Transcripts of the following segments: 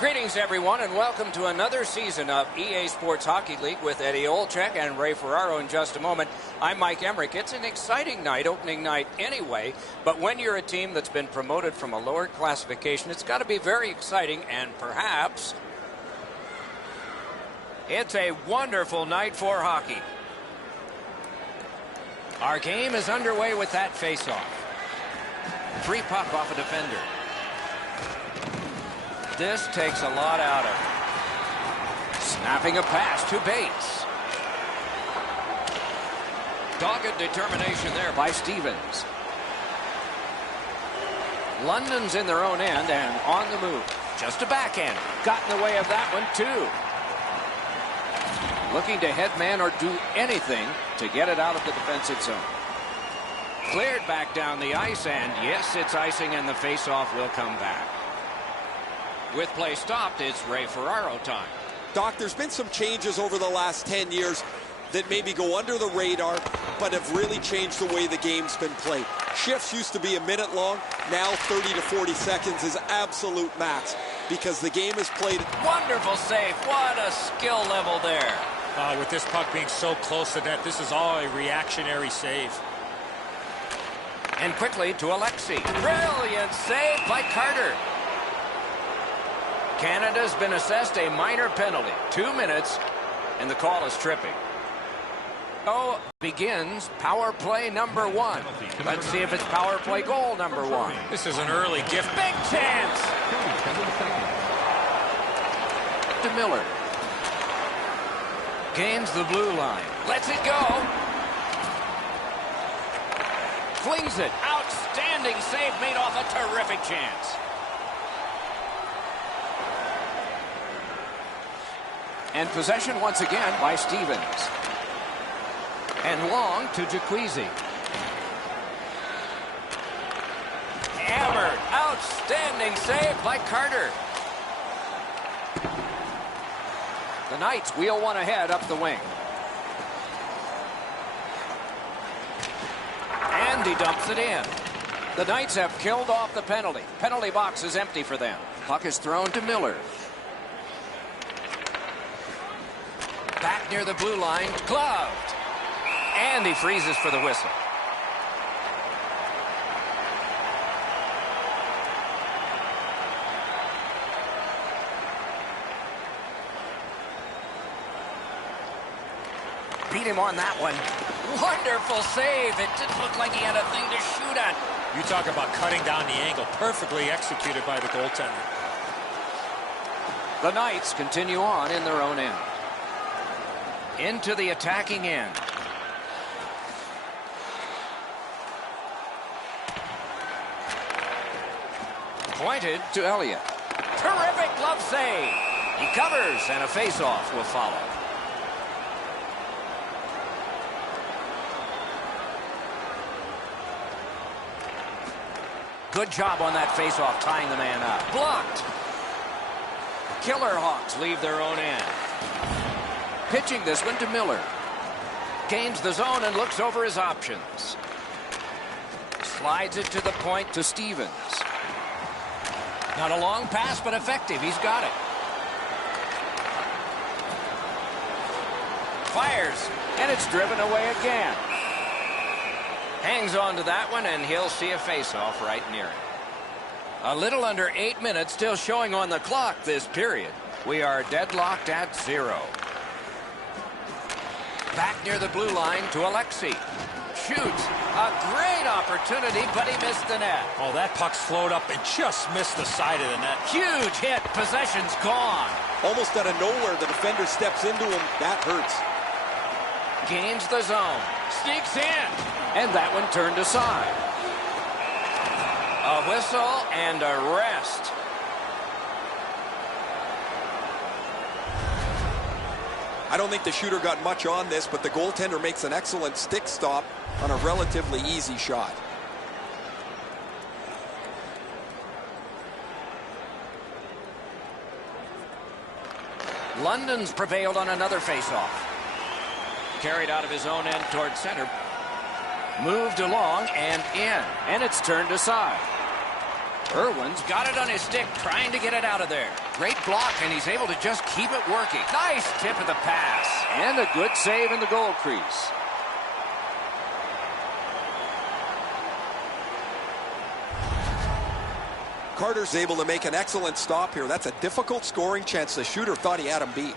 Greetings, everyone, and welcome to another season of EA Sports Hockey League with Eddie Olczyk and Ray Ferraro in just a moment. I'm Mike Emmerich. It's an exciting night, opening night anyway, but when you're a team that's been promoted from a lower classification, it's got to be very exciting, and perhaps it's a wonderful night for hockey. Our game is underway with that face-off. Free puck off a defender. This takes a lot out of it. Snapping a pass to Bates. Dogged determination there by Stevens. London's in their own end and on the move. Just a backhand. Got in the way of that one, too. Looking to head man or do anything to get it out of the defensive zone. Cleared back down the ice, and yes, it's icing, and the face-off will come back. With play stopped, it's Ray Ferraro time. Doc, there's been some changes over the last 10 years that maybe go under the radar, but have really changed the way the game's been played. Shifts used to be a minute long. Now 30 to 40 seconds is absolute max because the game is played. Wonderful save. What a skill level there. With this puck being so close to net, this is all a reactionary save. And quickly to Alexi. Brilliant save by Carter. Canada's been assessed a minor penalty. 2 minutes, and the call is tripping. Oh, begins power play number 1. Let's see if it's power play goal number 1. This is an early gift. Big chance! To Miller. Gains the blue line. Lets it go. Flings it. Outstanding save made off a terrific chance. And possession once again by Stevens. And long to Jacquizzi. Hammered. Outstanding save by Carter. The Knights wheel one ahead up the wing. And he dumps it in. The Knights have killed off the penalty. Penalty box is empty for them. Puck is thrown to Miller. Back near the blue line, gloved. And he freezes for the whistle. Beat him on that one. Wonderful save. It didn't look like he had a thing to shoot at. You talk about cutting down the angle. Perfectly executed by the goaltender. The Knights continue on in their own end. Into the attacking end. Pointed to Elliott. Terrific glove save. He covers, and a face-off will follow. Good job on that face-off, tying the man up. Blocked. Killer Hawks leave their own end. Pitching this one to Miller. Gains the zone and looks over his options. Slides it to the point to Stevens. Not a long pass, but effective. He's got it. Fires, and it's driven away again. Hangs on to that one, and he'll see a face-off right near him. A little under 8 minutes still showing on the clock this period. We are deadlocked at 0. Back near the blue line to Alexi. Shoots. A great opportunity, but he missed the net. Oh, that puck's flowed up and just missed the side of the net. Huge hit. Possession's gone. Almost out of nowhere, the defender steps into him. That hurts. Gains the zone. Sneaks in. And that one turned aside. A whistle and a rest. I don't think the shooter got much on this, but the goaltender makes an excellent stick stop on a relatively easy shot. London's prevailed on another faceoff. Carried out of his own end toward center. Moved along and in, and it's turned aside. Irwin's got it on his stick, trying to get it out of there. Great block, and he's able to just keep it working. Nice tip of the pass. And a good save in the goal crease. Carter's able to make an excellent stop here. That's a difficult scoring chance. The shooter thought he had him beat.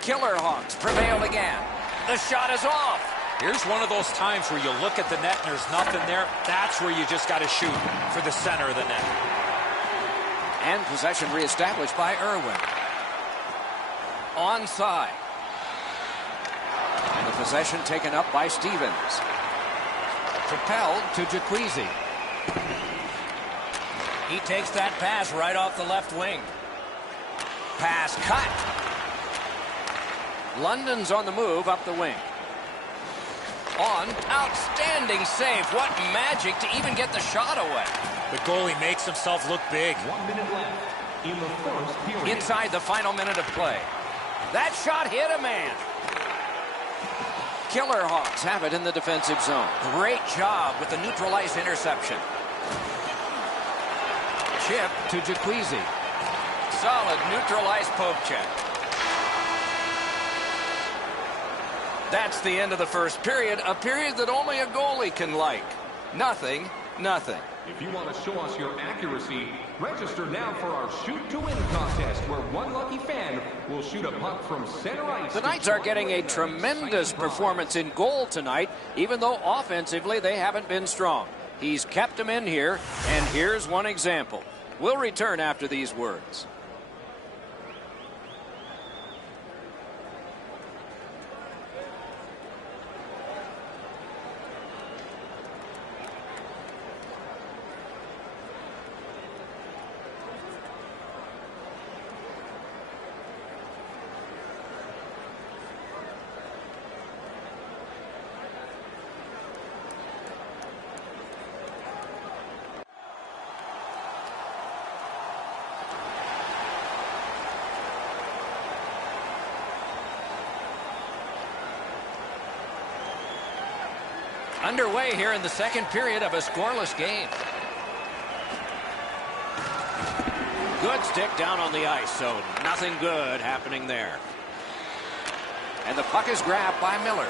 Killer Hawks prevailed again. The shot is off. Here's one of those times where you look at the net and there's nothing there. That's where you just got to shoot for the center of the net. And possession reestablished by Irwin. Onside. And the possession taken up by Stevens. Propelled to Jacquizzi. He takes that pass right off the left wing. Pass cut. London's on the move up the wing. On. Outstanding save. What magic to even get the shot away. The goalie makes himself look big. 1 minute left in the first period. Inside the final minute of play. That shot hit a man. Killer Hawks have it in the defensive zone. Great job with the neutral ice interception. Chip to Jacquizzi. Solid neutral ice poke check. That's the end of the first period, a period that only a goalie can like. Nothing. If you want to show us your accuracy, register now for our Shoot to Win contest, where one lucky fan will shoot a puck from center ice. The Knights are getting a tremendous performance in goal tonight, even though offensively they haven't been strong. He's kept them in here, and here's one example. We'll return after these words. Underway here in the second period of a scoreless game. Good stick down on the ice, so nothing good happening there. And the puck is grabbed by Miller.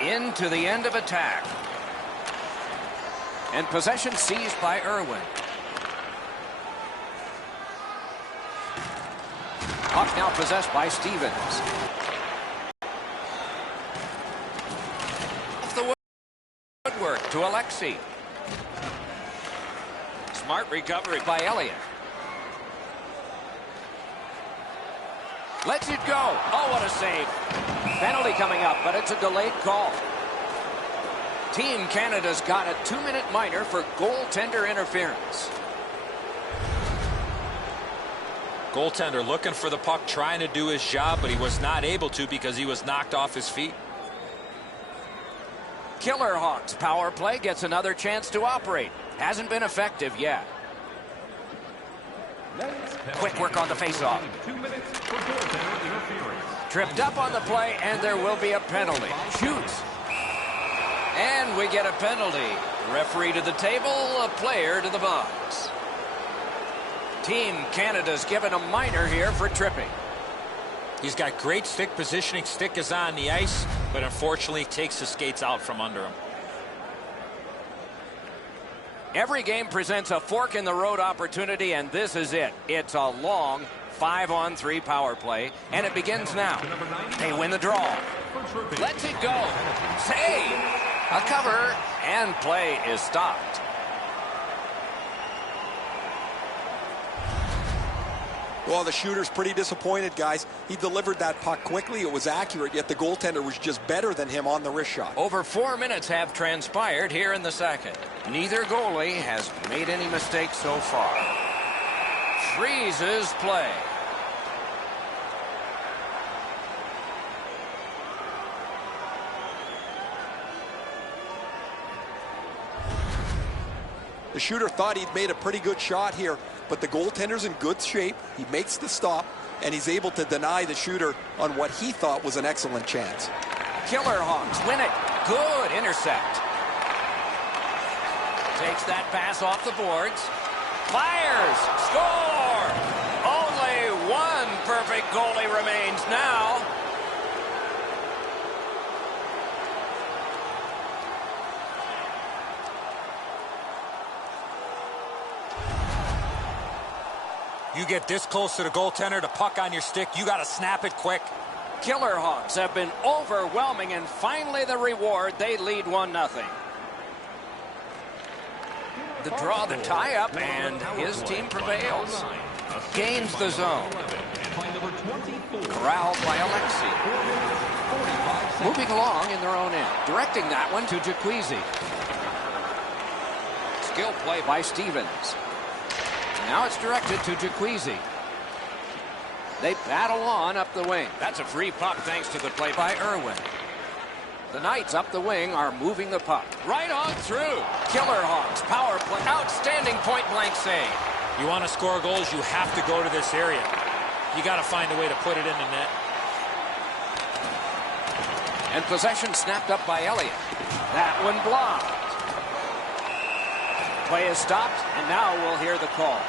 Into the end of attack. And possession seized by Irwin. Puck now possessed by Stevens. To Alexi. Smart recovery by Elliott. Lets it go. Oh, what a save. Penalty coming up, but it's a delayed call. Team Canada's got a 2-minute minor for goaltender interference. Goaltender looking for the puck, trying to do his job, but he was not able to because he was knocked off his feet. Killer Hawks power play gets another chance to operate. Hasn't been effective yet. Quick work on the faceoff. 2 minutes for goaltender interference. Tripped up on the play, and there will be a penalty. Shoots. And we get a penalty. Referee to the table, a player to the box. Team Canada's given a minor here for tripping. He's got great stick positioning. Stick is on the ice, but unfortunately takes the skates out from under him. Every game presents a fork-in-the-road opportunity, and this is it. It's a long 5-on-3 power play, and it begins now. They win the draw. Lets it go. Save. A cover, and play is stopped. Well, the shooter's pretty disappointed, guys. He delivered that puck quickly. It was accurate, yet the goaltender was just better than him on the wrist shot. Over 4 minutes have transpired here in the second. Neither goalie has made any mistakes so far. Freezes play. The shooter thought he'd made a pretty good shot here, but the goaltender's in good shape. He makes the stop, and he's able to deny the shooter on what he thought was an excellent chance. Killer Hawks win it. Good intercept. Takes that pass off the boards. Fires. Score. Only one perfect goalie remains now. You get this close to the goaltender, the puck on your stick, you got to snap it quick. Killer Hawks have been overwhelming, and finally the reward. They lead 1-0. The draw, the tie-up, and his team prevails. Gains the zone. Corralled by Alexi. Moving along in their own end. Directing that one to Jacquizzi. Skill play by Stevens. Now it's directed to Jacquizzi. They battle on up the wing. That's a free puck thanks to the play by Irwin. The Knights up the wing are moving the puck. Right on through. Killer Hawks power play. Outstanding point-blank save. You want to score goals, you have to go to this area. You got to find a way to put it in the net. And possession snapped up by Elliott. That one blocked. Play is stopped, and now we'll hear the call.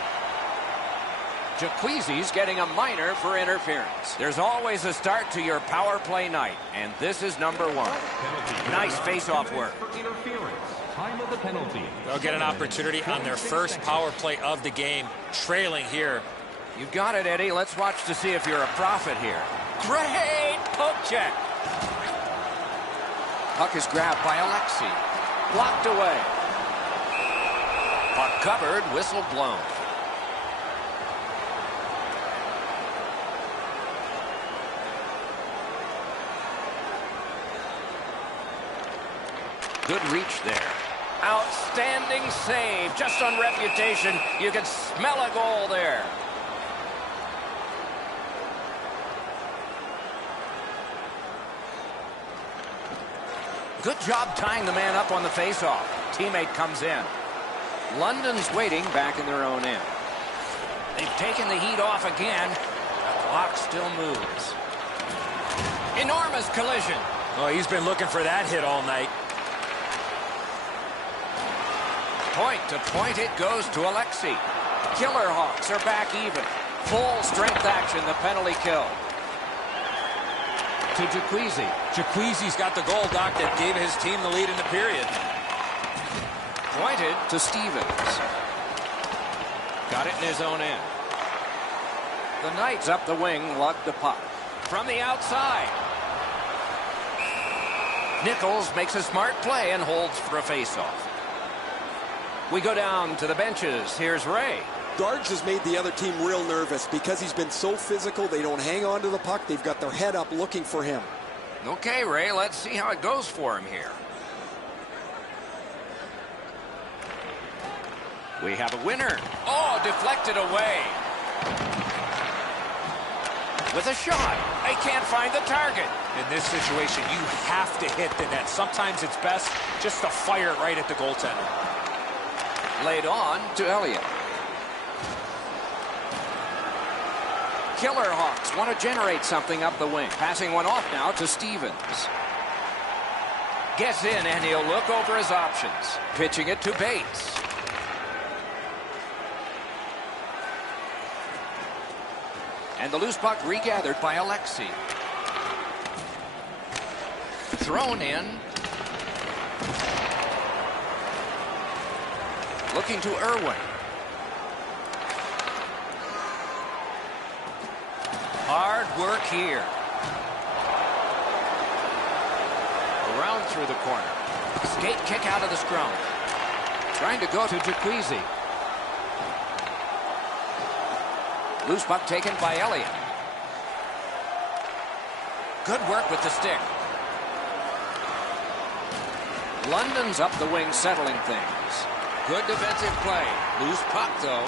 Jacquizzi's getting a minor for interference. There's always a start to your power play night, and this is number 1. Nice face-off work. Time of the penalty. They'll get an opportunity on their first power play of the game, trailing here. You've got it, Eddie. Let's watch to see if you're a prophet here. Great poke check. Puck is grabbed by Alexi. Blocked away. Puck covered, whistle blown. Good reach there. Outstanding save. Just on reputation, you can smell a goal there. Good job tying the man up on the faceoff. Teammate comes in. London's waiting back in their own end. They've taken the heat off again. The clock still moves. Enormous collision. Oh, he's been looking for that hit all night. Point to point it goes to Alexi. Killer Hawks are back even. Full strength action, the penalty kill. To Jacquizzi. Jacquizzi's got the goal, Doc, that gave his team the lead in the period. Pointed to Stevens. Got it in his own end. The Knights up the wing lug the puck. From the outside. Nichols makes a smart play and holds for a faceoff. We go down to the benches. Here's Ray. Darge has made the other team real nervous because he's been so physical. They don't hang on to the puck. They've got their head up looking for him. Okay, Ray, let's see how it goes for him here. We have a winner. Oh, deflected away. With a shot. They can't find the target. In this situation, you have to hit the net. Sometimes it's best just to fire it right at the goaltender. Laid on to Elliott. Killer Hawks want to generate something up the wing. Passing one off now to Stevens. Gets in and he'll look over his options. Pitching it to Bates. And the loose puck regathered by Alexi. Thrown in. Looking to Irwin. Hard work here. Around through the corner. Skate kick out of the scrum. Trying to go to Jacquizzi. Loose puck taken by Elliott. Good work with the stick. London's up the wing settling things. Good defensive play. Loose puck, though.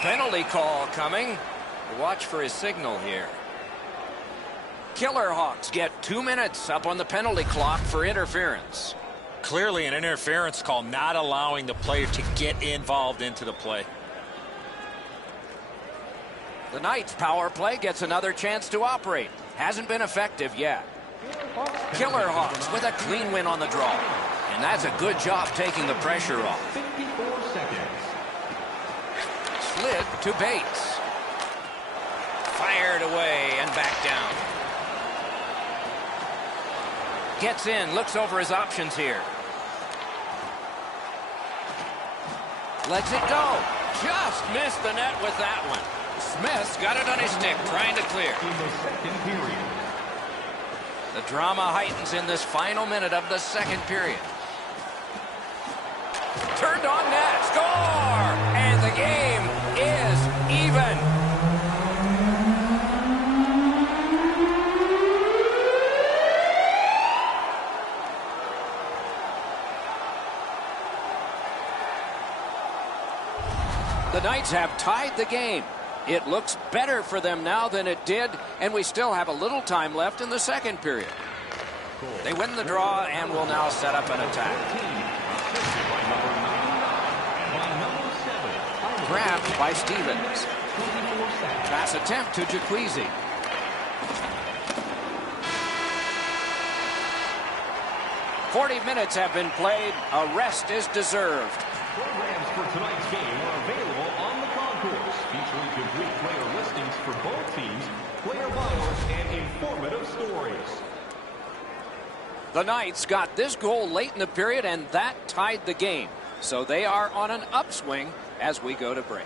Penalty call coming. Watch for his signal here. Killer Hawks get 2 minutes up on the penalty clock for interference. Clearly an interference call, not allowing the player to get involved into the play. The Knights' power play gets another chance to operate. Hasn't been effective yet. Killer Hawks with a clean win on the draw. And that's a good job taking the pressure off. 54 seconds. Slid to Bates. Fired away and back down. Gets in, looks over his options here. Lets it go. Just missed the net with that one. Smith's got it on his stick, trying to clear. In the second period. The drama heightens in this final minute of the second period. Turned on net. Score! And the game is even. The Knights have tied the game. It looks better for them now than it did, and we still have a little time left in the second period. They win the draw and will now set up an attack. Grabbed by Stevens. Pass attempt to Jacquizzi. "40 minutes have been played. A rest is deserved." Programs for tonight's game are available on the concourse, featuring complete player listings for both teams, player bios, and informative stories. The Knights got this goal late in the period, and that tied the game. So they are on an upswing as we go to break.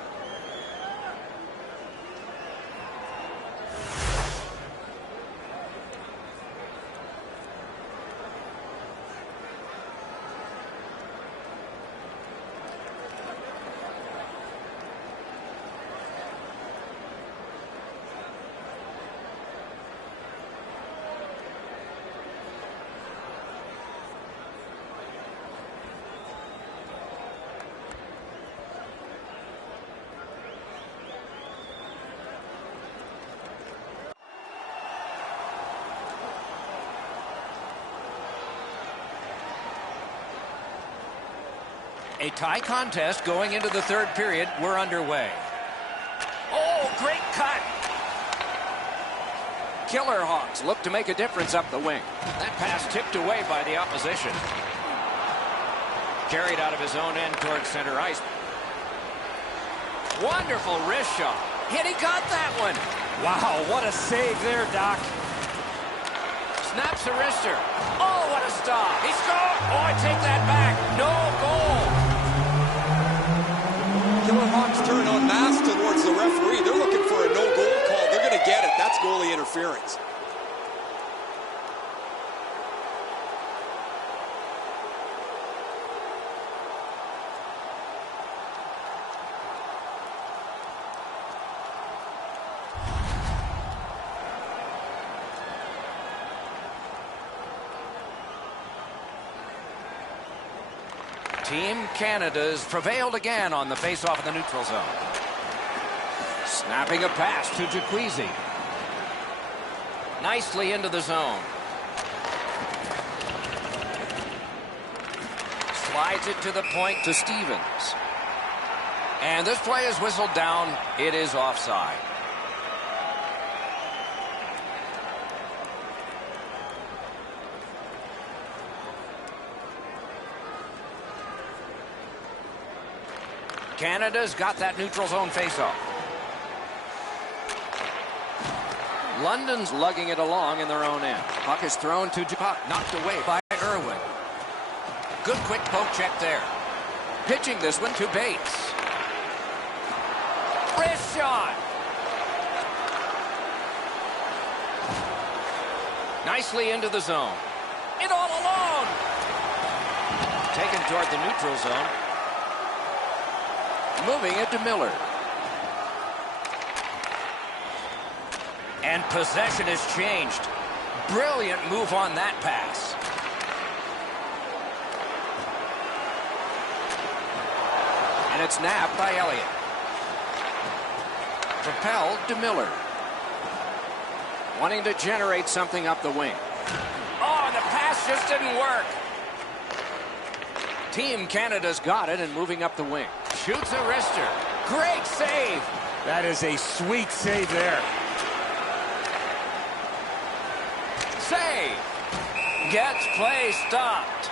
A tie contest going into the third period. We're underway. Oh, great cut. Killer Hawks look to make a difference up the wing. That pass tipped away by the opposition. Carried out of his own end towards center ice. Wonderful wrist shot. Hit, he got that one. Wow, what a save there, Doc. Snaps a wrister. Oh, what a stop. He scored. Oh, I take that back. No goal. Killer Hawks turn on mask towards the referee. They're looking for a no-goal call. They're going to get it. That's goalie interference. Team Canada's prevailed again on the faceoff in the neutral zone. Snapping a pass to Jacquizzi. Nicely into the zone. Slides it to the point to Stevens. And this play is whistled down. It is offside. Canada's got that neutral zone faceoff. London's lugging it along in their own end. Puck is thrown to Puck, knocked away by Irwin. Good quick poke check there. Pitching this one to Bates. Wrist shot. Nicely into the zone. It all alone. Taken toward the neutral zone. Moving it to Miller. And possession has changed. Brilliant move on that pass. And it's nabbed by Elliott. Propelled to Miller. Wanting to generate something up the wing. Oh, the pass just didn't work. Team Canada's got it and moving up the wing. Shoots a wrister. Great save. That is a sweet save there. Save. Gets play stopped.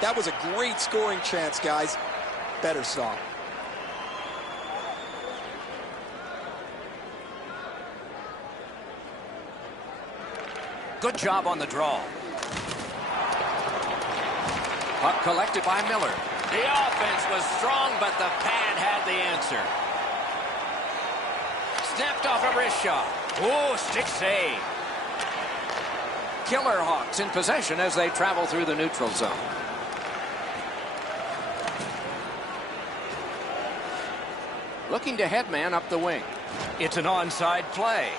That was a great scoring chance, guys. Better stop. Good job on the draw. Puck collected by Miller. The offense was strong, but the pad had the answer. Snapped off a wrist shot. Oh, stick save. Killer Hawks in possession as they travel through the neutral zone. Looking to headman up the wing. It's an onside play.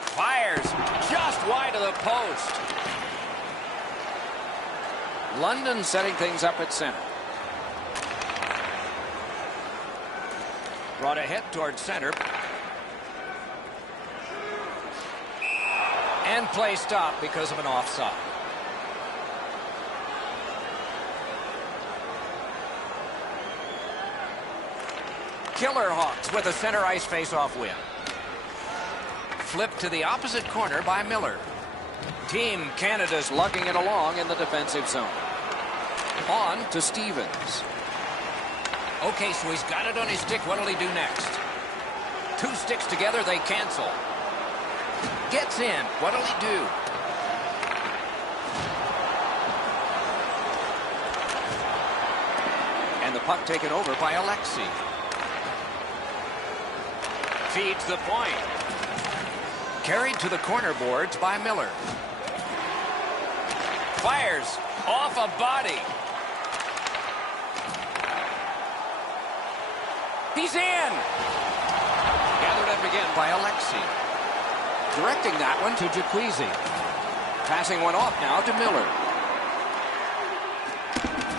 Fires just wide of the post. London setting things up at center. Brought ahead towards center. And play stopped because of an offside. Killer Hawks with a center ice face-off win. Flipped to the opposite corner by Miller. Team Canada's lugging it along in the defensive zone. On to Stevens. Okay, so he's got it on his stick. What'll he do next? Two sticks together, they cancel. Gets in. What'll he do? And the puck taken over by Alexi. Feeds the point. Carried to the corner boards by Miller. Fires off a body. He's in. Gathered up again by Alexi. Directing that one to Jacquizzi. Passing one off now to Miller.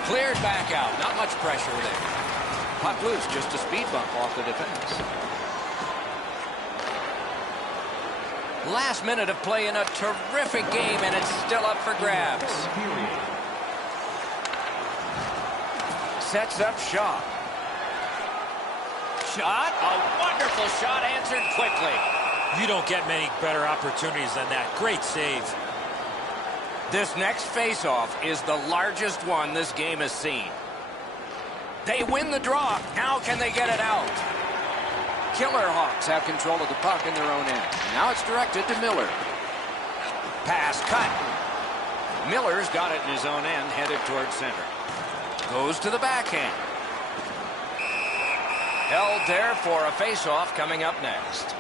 Cleared back out. Not much pressure there. Puck loose, just a speed bump off the defense. Last minute of play in a terrific game, and it's still up for grabs. Sets up shot. Shot. A wonderful shot answered quickly. You don't get many better opportunities than that. Great save. This next faceoff is the largest one this game has seen. They win the draw. Now can they get it out? Killer Hawks have control of the puck in their own end. Now it's directed to Miller. Pass cut. Miller's got it in his own end, headed towards center. Goes to the backhand. Held there for a faceoff coming up next.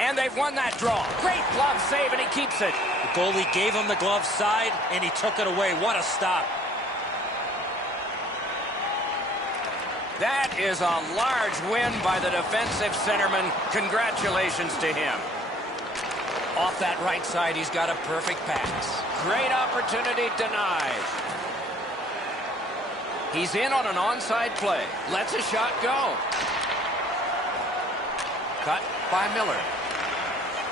And they've won that draw. Great glove save, and he keeps it. The goalie gave him the glove side, and he took it away. What a stop. That is a large win by the defensive centerman. Congratulations to him. Off that right side, he's got a perfect pass. Great opportunity denied. He's in on an onside play. Lets a shot go. Cut by Miller.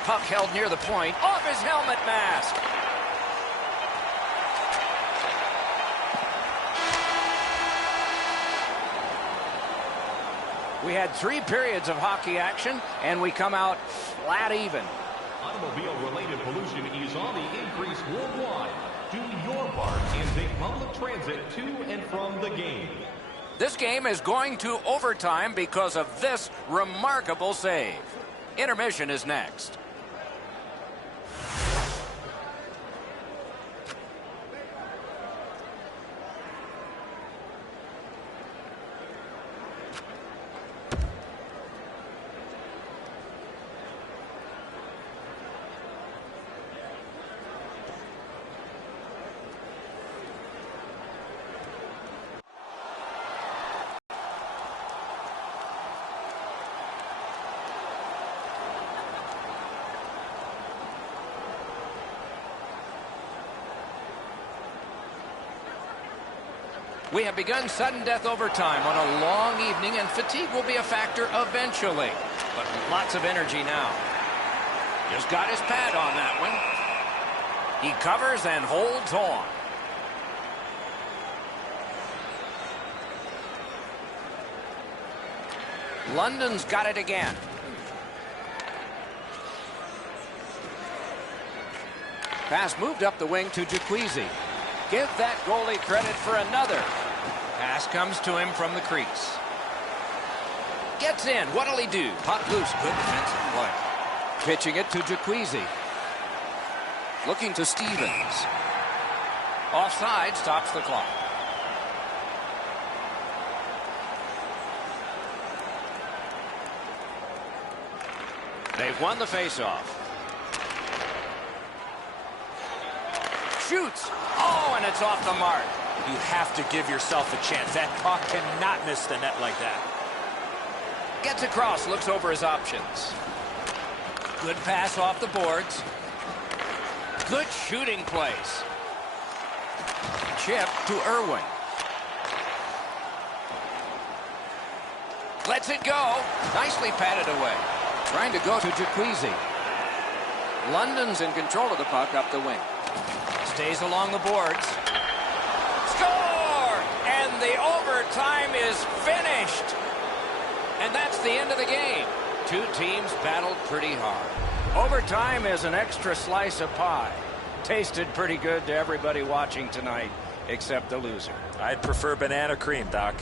Puck held near the point. Off his helmet mask. We had 3 periods of hockey action, and we come out flat even. Automobile-related pollution is on the increase worldwide. Do your part and take public transit to and from the game. This game is going to overtime because of this remarkable save. Intermission is next. We have begun sudden death overtime on a long evening, and fatigue will be a factor eventually. But lots of energy now. Just got his pad on that one. He covers and holds on. London's got it again. Pass moved up the wing to Jacquezie. Give that goalie credit for another. Pass comes to him from the crease. Gets in. What'll he do? Puck loose. Good defensive play. Pitching it to Jacquezie. Looking to Stevens. Offside, stops the clock. They've won the faceoff. Shoots. Oh, and it's off the mark. You have to give yourself a chance. That puck cannot miss the net like that. Gets across, looks over his options. Good pass off the boards. Good shooting place. Chip to Irwin. Lets it go. Nicely patted away. Trying to go to Jacquezie. London's in control of the puck up the wing. Stays along the boards. Score! And the overtime is finished. And that's the end of the game. Two teams battled pretty hard. Overtime is an extra slice of pie. Tasted pretty good to everybody watching tonight, except the loser. I'd prefer banana cream, Doc.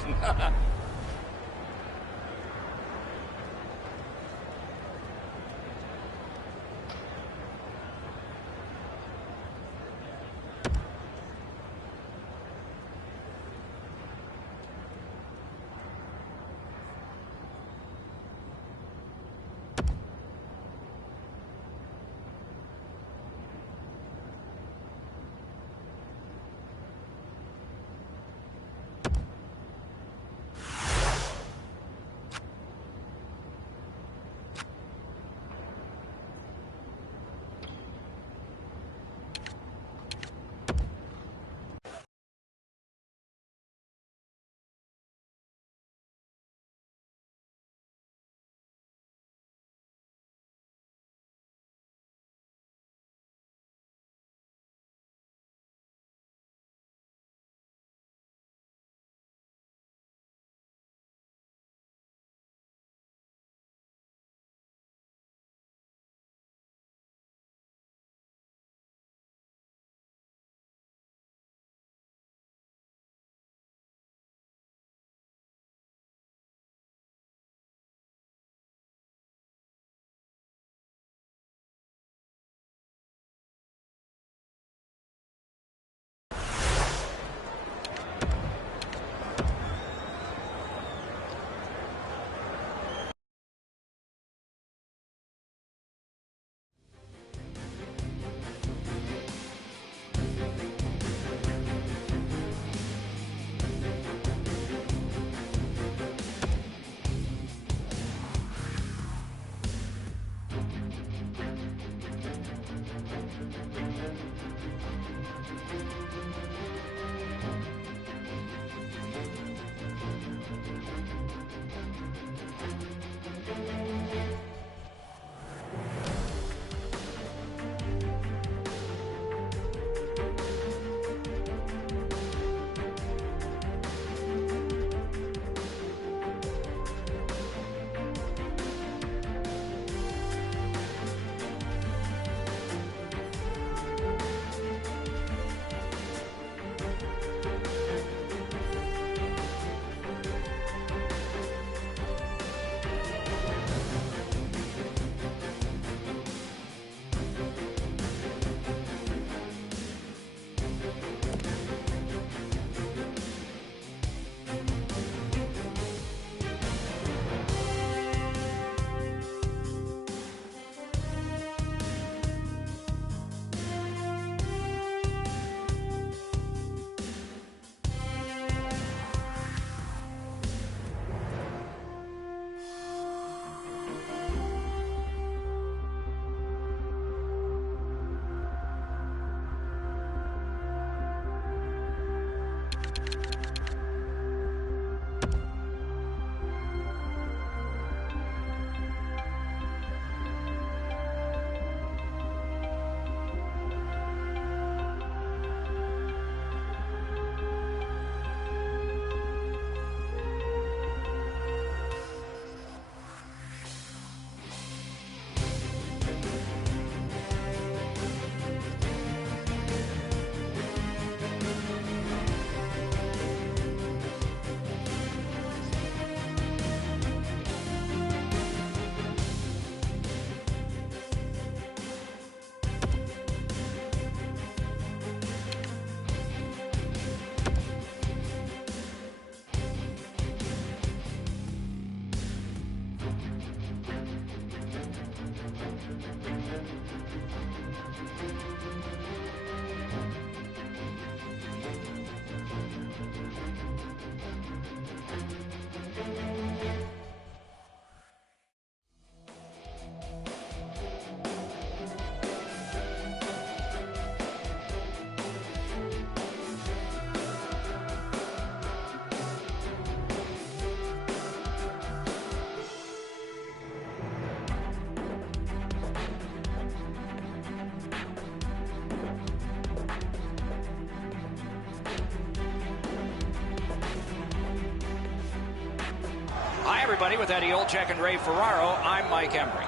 everybody, with Eddie Olczyk and Ray Ferraro, I'm Mike Embry.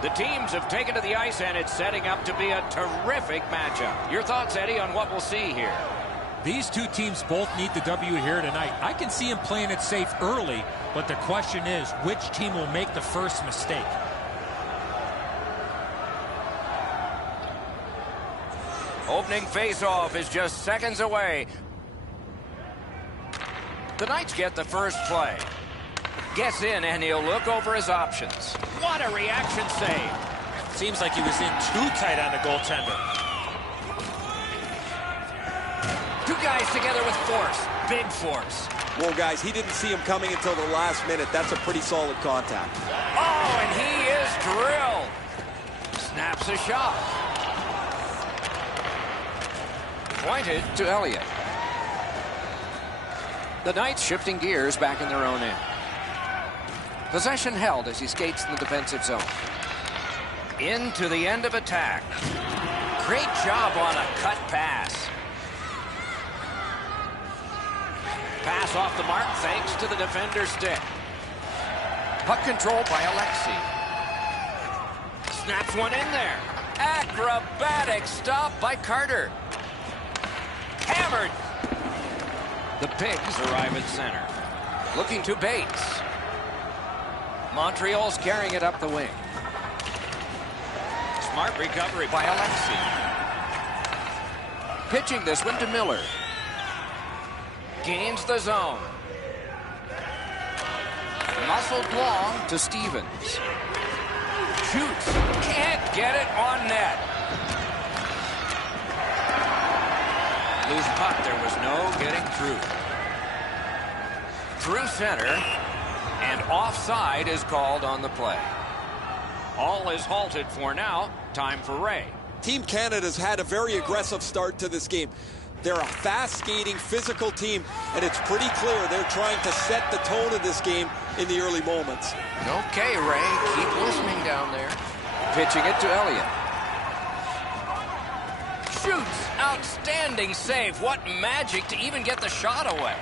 The teams have taken to the ice, and it's setting up to be a terrific matchup. Your thoughts, Eddie, on what we'll see here? These two teams both need the W here tonight. I can see them playing it safe early, but the question is, which team will make the first mistake? Opening face-off is just seconds away. The Knights get the first play. Gets in, and he'll look over his options. What a reaction save. Seems like he was in too tight on the goaltender. Two guys together with force. Big force. Well, guys, he didn't see him coming until the last minute. That's a pretty solid contact. Oh, and he is drilled. Snaps a shot. Pointed to Elliott. The Knights shifting gears back in their own end. Possession held as he skates in the defensive zone. Into the end of attack. Great job on a cut pass. Pass off the mark thanks to the defender's stick. Puck control by Alexei. Snaps one in there. Acrobatic stop by Carter. Hammered. The Pigs arrive at center. Looking to Bates. Montreal's carrying it up the wing. Smart recovery by Alexei. Pitching this one to Miller. Gains the zone. Muscled long to Stevens. Shoots. Can't get it on net. Loose puck. There was no getting through. Through center. And offside is called on the play. All is halted for now. Time for Ray. Team Canada's had a very aggressive start to this game. They're a fast-skating, physical team, and it's pretty clear they're trying to set the tone of this game in the early moments. Okay, Ray, keep listening down there. Pitching it to Elliott. Shoots. Outstanding save. What magic to even get the shot away.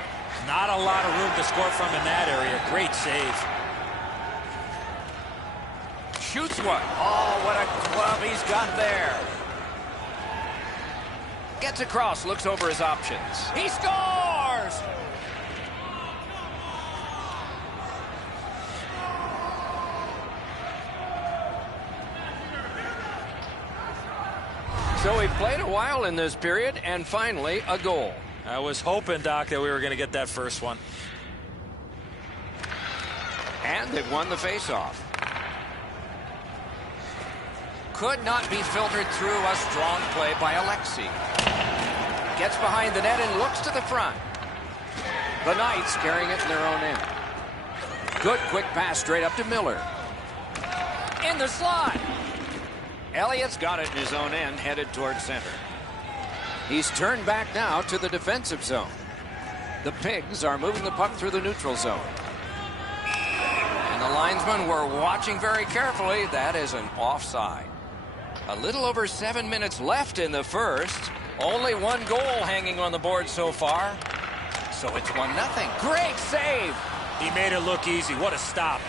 Not a lot of room to score from in that area. Great save. Shoots one. Oh, what a glove he's got there. Gets across, looks over his options. He scores! So we've played a while in this period, and finally a goal. I was hoping, Doc, that we were going to get that first one. And they've won the faceoff. Could not be filtered through. A strong play by Alexei. Gets behind the net and looks to the front. The Knights carrying it in their own end. Good quick pass straight up to Miller. In the slot. Elliott's got it in his own end, headed towards center. He's turned back now to the defensive zone. The Pigs are moving the puck through the neutral zone. And the linesmen were watching very carefully. That is an offside. A little over 7 minutes left in the first. Only one goal hanging on the board so far. So it's 1-0. Great save. He made it look easy. What a stop.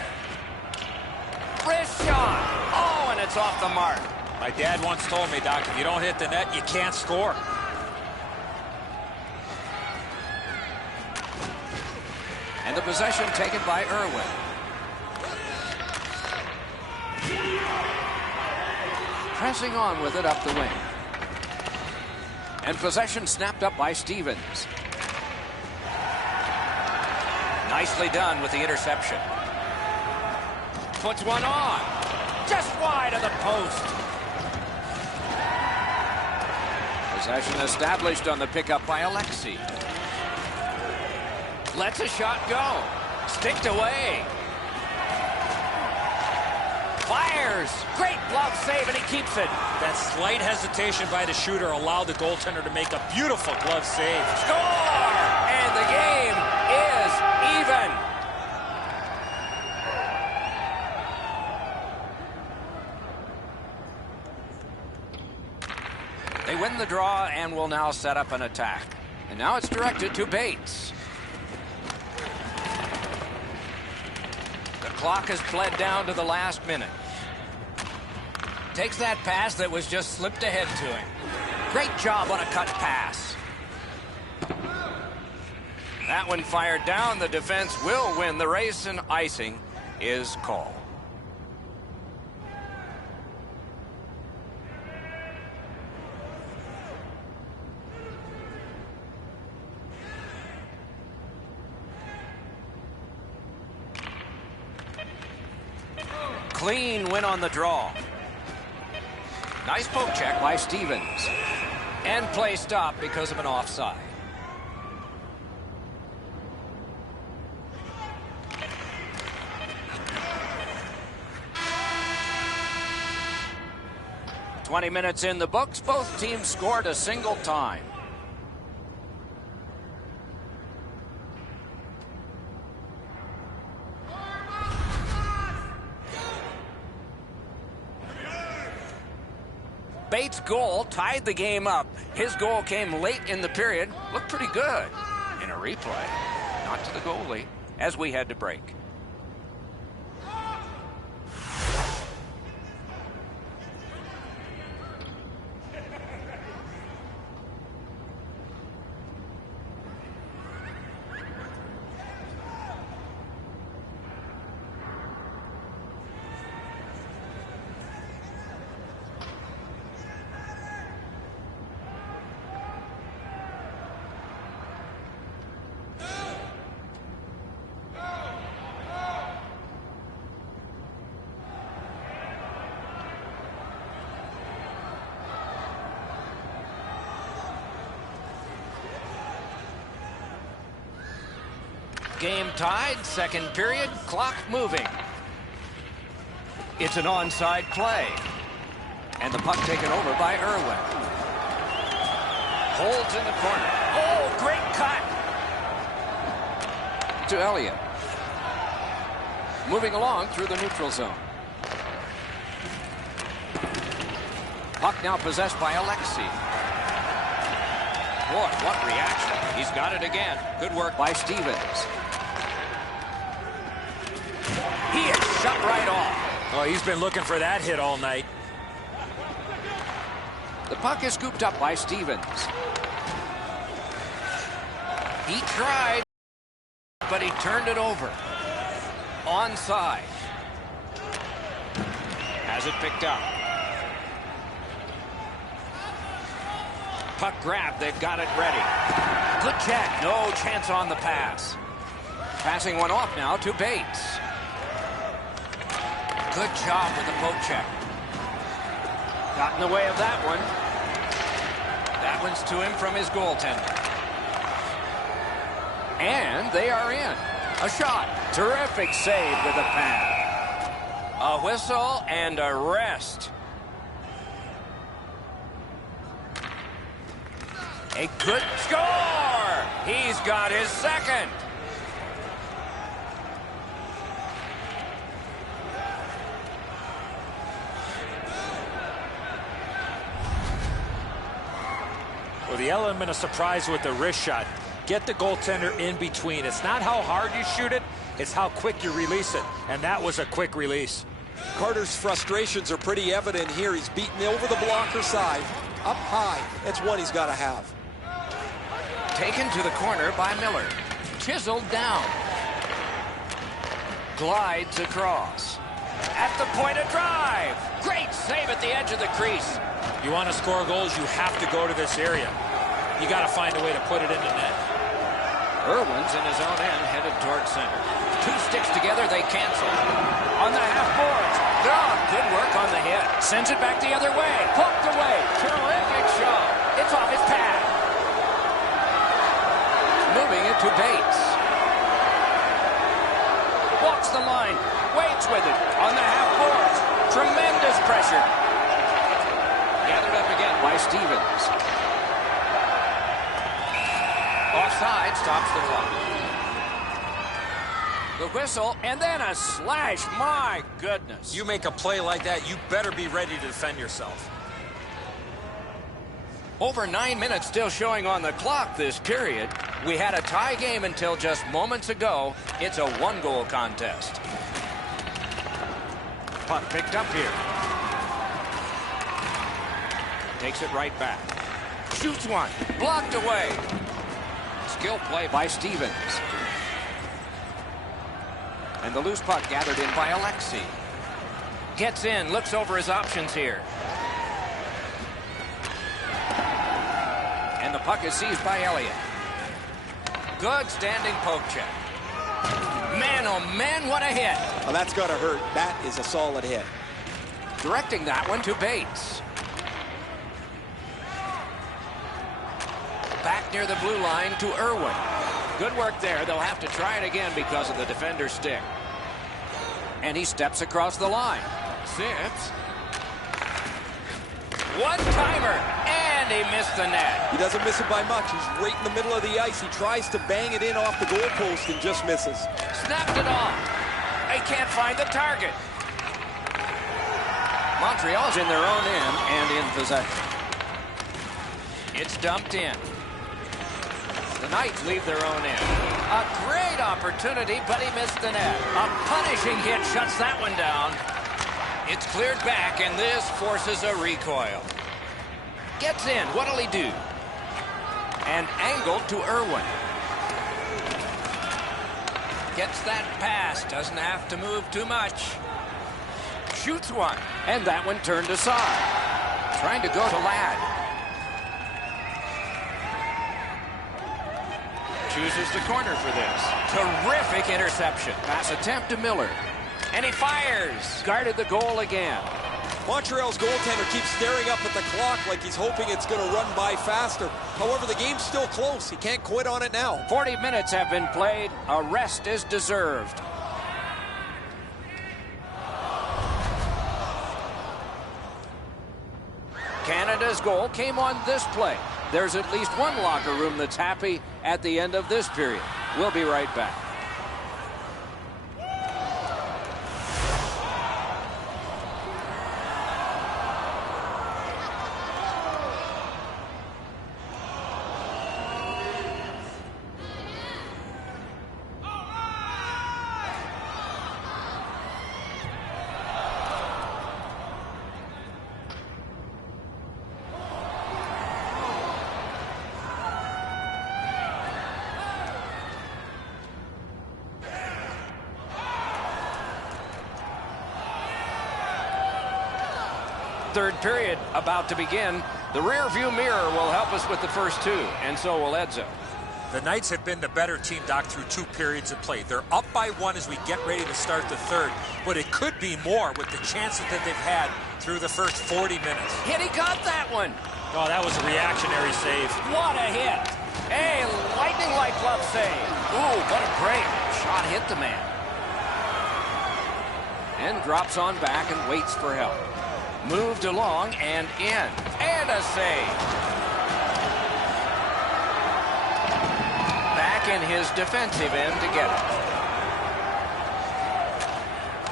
Wrist shot. Oh, and it's off the mark. My dad once told me, Doc, if you don't hit the net, you can't score. And the possession taken by Irwin. Pressing on with it up the wing. And possession snapped up by Stevens. Nicely done with the interception. Puts one on. Just wide of the post. Possession established on the pickup by Alexei. Lets a shot go. Sticked away. Fires. Great glove save, and he keeps it. That slight hesitation by the shooter allowed the goaltender to make a beautiful glove save. Score! And the game is even. They win the draw and will now set up an attack. And now it's directed to Bates. The clock has bled down to the last minute. Takes that pass that was just slipped ahead to him. Great job on a cut pass. That one fired down. The defense will win the race, and icing is called. Clean win on the draw. Nice poke check by Stevens. And play stopped because of an offside. "20 minutes in the books. Both teams scored a single time. Bates' goal tied the game up. His goal came late in the period. Looked pretty good in a replay. Not to the goalie as we had to break. Game tied, second period, clock moving. It's an onside play. And the puck taken over by Irwin. Holds in the corner. Oh, great cut! To Elliott. Moving along through the neutral zone. Puck now possessed by Alexei. Boy, what reaction. He's got it again. Good work by Stevens. He is shut right off. Oh, he's been looking for that hit all night. The puck is scooped up by Stevens. He tried, but he turned it over. Onside. Has it picked up. Puck grab, they've got it ready. Good check, no chance on the pass. Passing one off now to Bates. Good job with the poke check. Got in the way of that one. That one's to him from his goaltender. And they are in. A shot. Terrific save with a pad. A whistle and a rest. A good score! He's got his second. Well, the element of surprise with the wrist shot. Get the goaltender in between. It's not how hard you shoot it, it's how quick you release it. And that was a quick release. Carter's frustrations are pretty evident here. He's beaten over the blocker side, up high. That's one he's got to have. Taken to the corner by Miller. Chiseled down. Glides across. At the point of drive. Great save at the edge of the crease. You want to score goals, you have to go to this area. You got to find a way to put it in the net. Irwin's in his own end, headed toward center. Two sticks together, they cancel. On the half boards. Oh, good work on the hit. Sends it back the other way. Poked away. Terrific shot. It's off his pad. Moving it to Bates. Walks the line. Waits with it. On the half boards. Tremendous pressure. Gathered up again by Stevens. Offside stops the clock. The whistle, and then a slash. My goodness. You make a play like that, you better be ready to defend yourself. Over 9 minutes still showing on the clock this period. We had a tie game until just moments ago. It's a one-goal contest. puck picked up here. Takes it right back. Shoots one. Blocked away. Skill play by Stevens. And the loose puck gathered in by Alexi. Gets in, looks over his options here. And the puck is seized by Elliott. Good standing poke check. Man, oh man, what a hit. Well, that's got to hurt. That is a solid hit. Directing that one to Bates. Back near the blue line to Irwin. Good work there. They'll have to try it again because of the defender's stick. And he steps across the line. Sips. One-timer. And he missed the net. He doesn't miss it by much. He's right in the middle of the ice. He tries to bang it in off the goalpost and just misses. Snapped it off. They can't find the target. Montreal's in their own end and in possession. It's dumped in. The Knights leave their own end. A great opportunity, but he missed the net. A punishing hit shuts that one down. It's cleared back, and this forces a recoil. Gets in. What'll he do? And angled to Irwin. Gets that pass. Doesn't have to move too much. Shoots one. And that one turned aside. Trying to go to Ladd. Chooses the corner for this. Terrific interception. Pass attempt to Miller. And he fires. Guarded the goal again. Montreal's goaltender keeps staring up at the clock like he's hoping it's going to run by faster. However, the game's still close. He can't quit on it now. 40 minutes have been played. A rest is deserved. Canada's goal came on this play. There's at least one locker room that's happy at the end of this period. We'll be right back. Third period about to begin. The rear view mirror will help us with the first two, and so will Edzo. The Knights have been the better team, Doc, through 2 periods of play. They're up by 1 as we get ready to start the third, but it could be more with the chances that they've had through the first 40 minutes. Hit, he got that one. Oh, that was a reactionary save. What a hit. A lightning-like glove save. Ooh, what a break. Shot hit the man. And drops on back and waits for help. Moved along and in. And a save. Back in his defensive end to get it.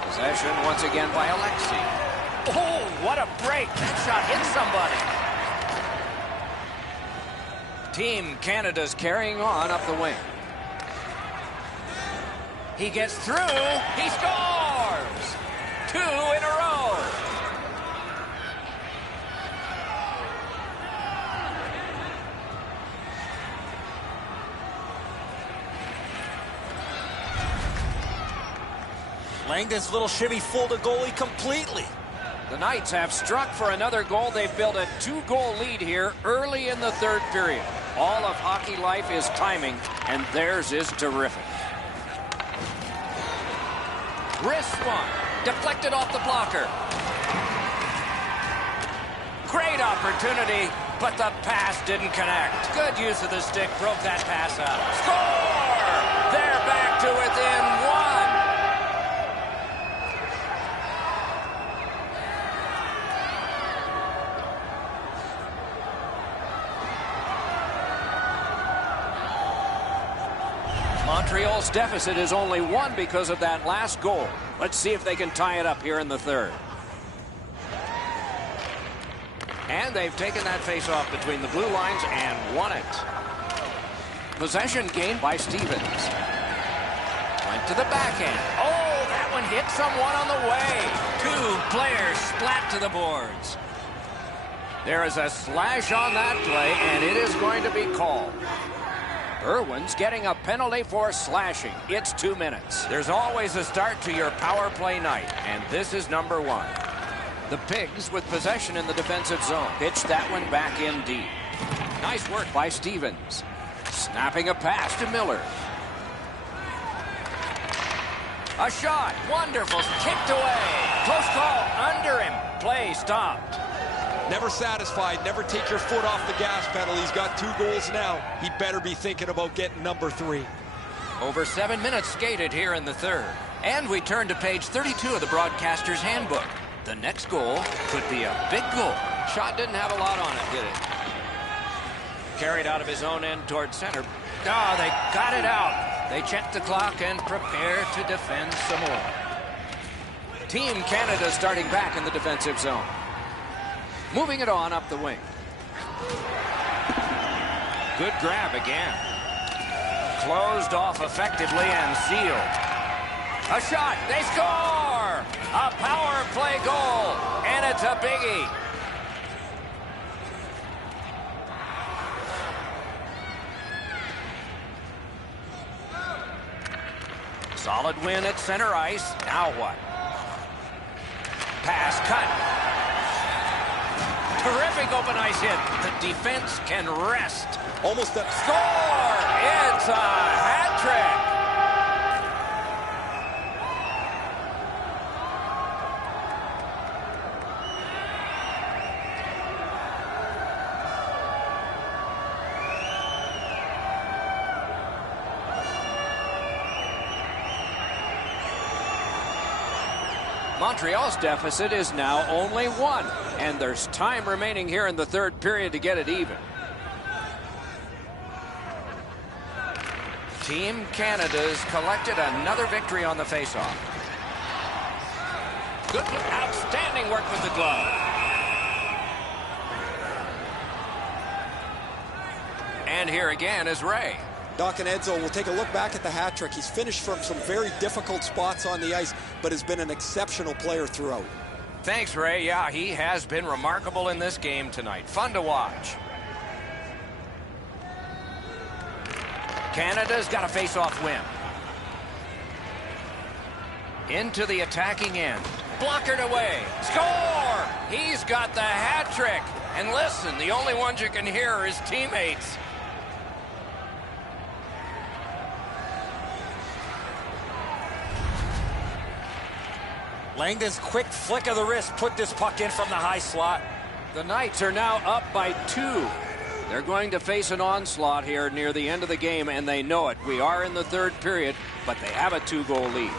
Possession once again by Alexi. Oh, what a break. That shot hit somebody. Team Canada's carrying on up the wing. He gets through. He scores! 2 in a row. Langdon's little shimmy fooled the goalie completely. The Knights have struck for another goal. They've built a 2-goal lead here early in the third period. All of hockey life is timing, and theirs is terrific. Wrist one. Deflected off the blocker. Great opportunity, but the pass didn't connect. Good use of the stick. Broke that pass up. Score! They're back to within 1. Montreal's deficit is only 1 because of that last goal. Let's see if they can tie it up here in the third. And they've taken that face-off between the blue lines and won it. Possession gained by Stevens. Went to the backhand. Oh, that one hit someone on the way. 2 players splat to the boards. There is a slash on that play, and it is going to be called. Irwin's getting a penalty for slashing. It's 2 minutes. There's always a start to your power play night, and this is number 1. The Pigs with possession in the defensive zone. Pitch that one back in deep. Nice work by Stevens. Snapping a pass to Miller. A shot. Wonderful. Kicked away. Close call. Under him. Play stopped. Never satisfied. Never take your foot off the gas pedal. He's got 2 goals now. He better be thinking about getting number 3. Over 7 minutes skated here in the third. And we turn to page 32 of the broadcaster's handbook. The next goal could be a big goal. Shot didn't have a lot on it, did it? Carried out of his own end toward center. Oh, they got it out. They check the clock and prepare to defend some more. Team Canada starting back in the defensive zone. Moving it on up the wing. Good grab again. Closed off effectively and sealed. A shot. They score! A power play goal. And it's a biggie. Solid win at center ice. Now what? Pass cut. Terrific open ice hit. The defense can rest. Almost a Score! It's a hat trick. Montreal's deficit is now only 1, and there's time remaining here in the third period to get it even. Team Canada's collected another victory on the faceoff. Good, outstanding work with the glove. And here again is Ray. Doc and Edzo will take a look back at the hat trick. He's finished from some very difficult spots on the ice, but has been an exceptional player throughout. Thanks, Ray. Yeah, he has been remarkable in this game tonight. Fun to watch. Canada's got a face-off win. Into the attacking end. Blockered away. Score! He's got the hat trick. And listen, the only ones you can hear are his teammates. Langdon's quick flick of the wrist put this puck in from the high slot. The Knights are now up by 2. They're going to face an onslaught here near the end of the game, and they know it. We are in the third period, but they have a 2-goal lead.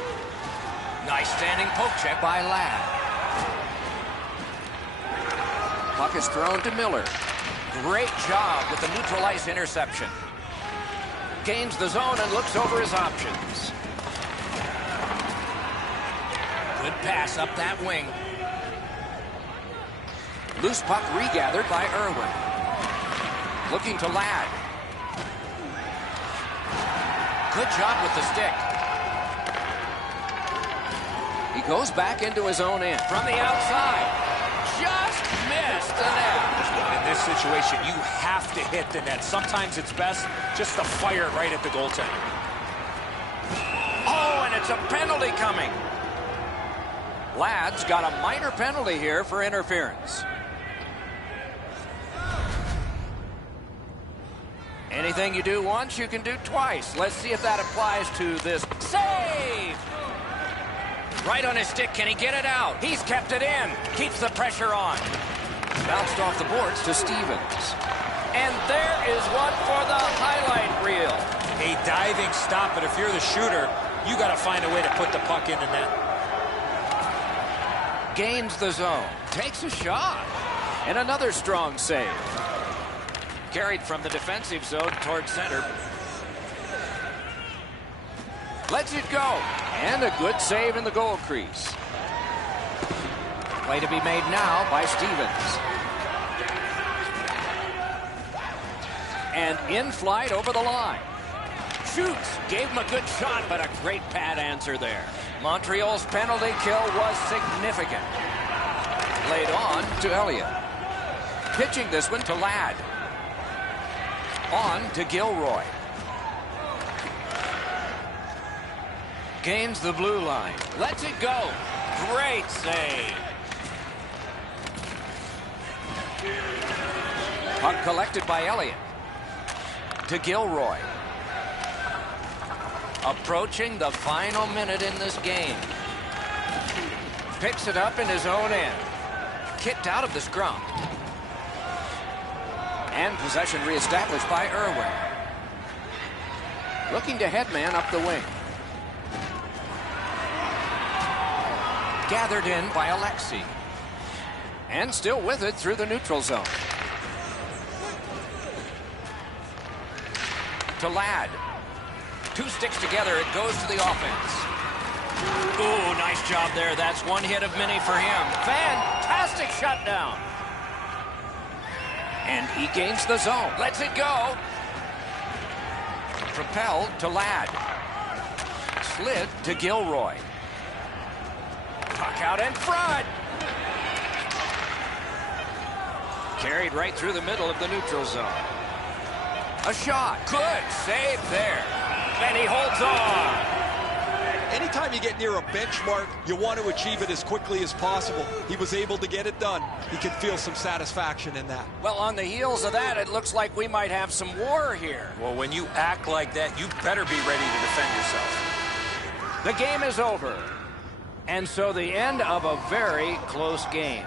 Nice standing poke check by Ladd. Puck is thrown to Miller. Great job with the neutral ice interception. Gains the zone and looks over his options. Good pass up that wing. Loose puck regathered by Irwin. Looking to Ladd. Good job with the stick. He goes back into his own end. From the outside. Just missed the net. In this situation, you have to hit the net. Sometimes it's best just to fire it right at the goaltender. Oh, and it's a penalty coming. Ladd's got a minor penalty here for interference. Anything you do once, you can do twice. Let's see if that applies to this. Save! Right on his stick. Can he get it out? He's kept it in. Keeps the pressure on. Bounced off the boards to Stevens. And there is one for the highlight reel. A diving stop, but if you're the shooter, you got to find a way to put the puck in the net. Gains the zone. Takes a shot. And another strong save. Carried from the defensive zone toward center. Lets it go. And a good save in the goal crease. Play to be made now by Stevens. And in flight over the line. Shoots. Gave him a good shot, but a great pad answer there. Montreal's penalty kill was significant. Laid on to Elliott. Pitching this one to Ladd. On to Gilroy. Gains the blue line. Lets it go. Great save. Puck collected by Elliott. To Gilroy. Approaching the final minute in this game. Picks it up in his own end. Kicked out of the scrum. And possession reestablished by Irwin. Looking to headman up the wing. Gathered in by Alexi. And still with it through the neutral zone. To Ladd. Two sticks together, it goes to the offense. Ooh, nice job there. That's one hit of many for him. Fantastic shutdown. And he gains the zone. Lets it go. Propelled to Ladd. Slid to Gilroy. Puck out in front. Carried right through the middle of the neutral zone. A shot. Good save there. And he holds on. Anytime you get near a benchmark, you want to achieve it as quickly as possible. He was able to get it done. He can feel some satisfaction in that. Well, on the heels of that, it looks like we might have some war here. Well, when you act like that, you better be ready to defend yourself. The game is over. And so the end of a very close game.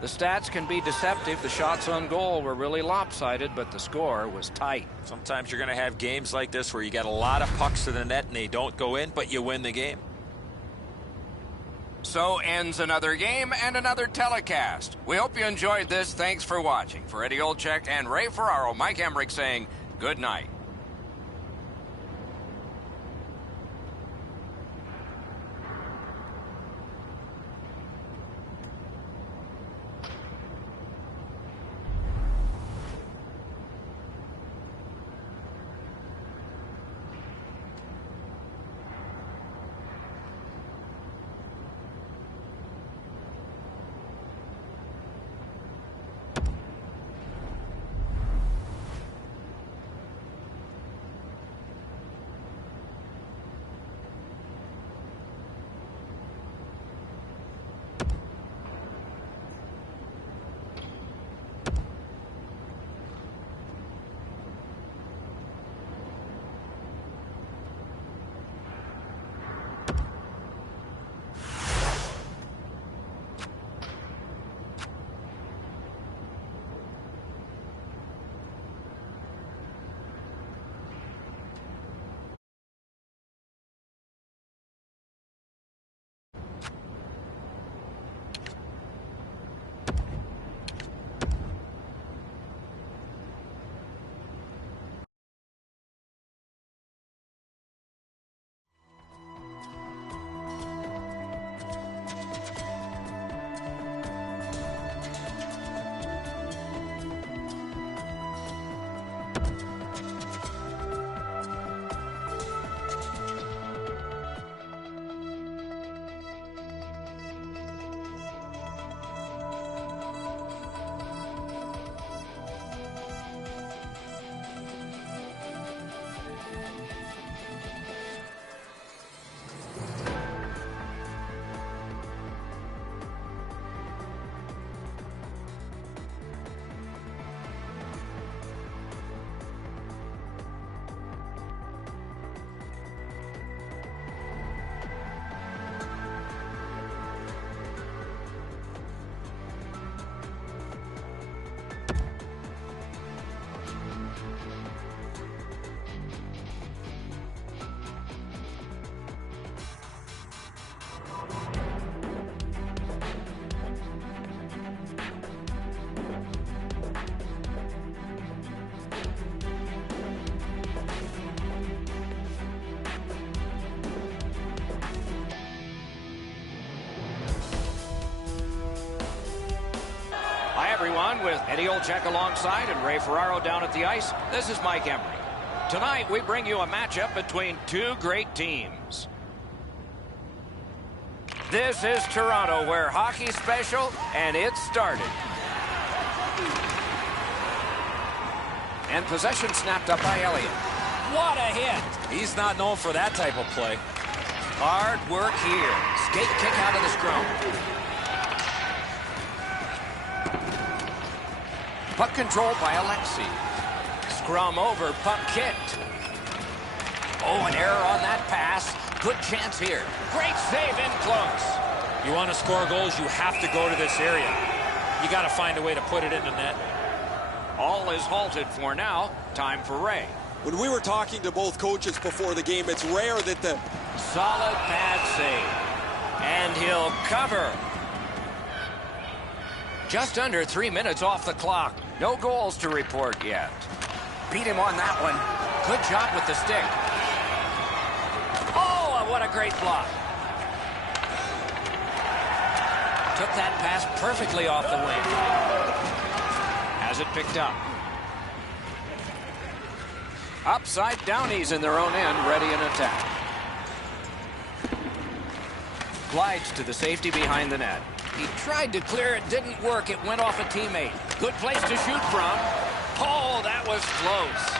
The stats can be deceptive. The shots on goal were really lopsided, but the score was tight. Sometimes you're going to have games like this where you got a lot of pucks to the net and they don't go in, but you win the game. So ends another game and another telecast. We hope you enjoyed this. Thanks for watching. For Eddie Olczyk and Ray Ferraro, Mike Emmerich saying good night. Everyone, with Eddie Olczyk alongside and Ray Ferraro down at the ice, this is Mike Emmerich. Tonight we bring you a matchup between two great teams. This is Toronto, where hockey's special, and it started. And possession snapped up by Elliott. What a hit! He's not known for that type of play. Hard work here. Skate kick out of the scrum. Puck control by Alexi. Scrum over, puck kicked. Oh, an error on that pass. Good chance here. Great save in close. You want to score goals, you have to go to this area. You got to find a way to put it in the net. All is halted for now. Time for Ray. When we were talking to both coaches before the game, it's rare that the Solid pad save. And he'll cover. Just under 3 minutes off the clock. No goals to report yet. Beat him on that one. Good job with the stick. Oh, what a great block. Took that pass perfectly off the wing. Has it picked up. Upside downies in their own end, ready in attack. Glides to the safety behind the net. He tried to clear it, didn't work. It went off a teammate. Good place to shoot from. Oh, that was close.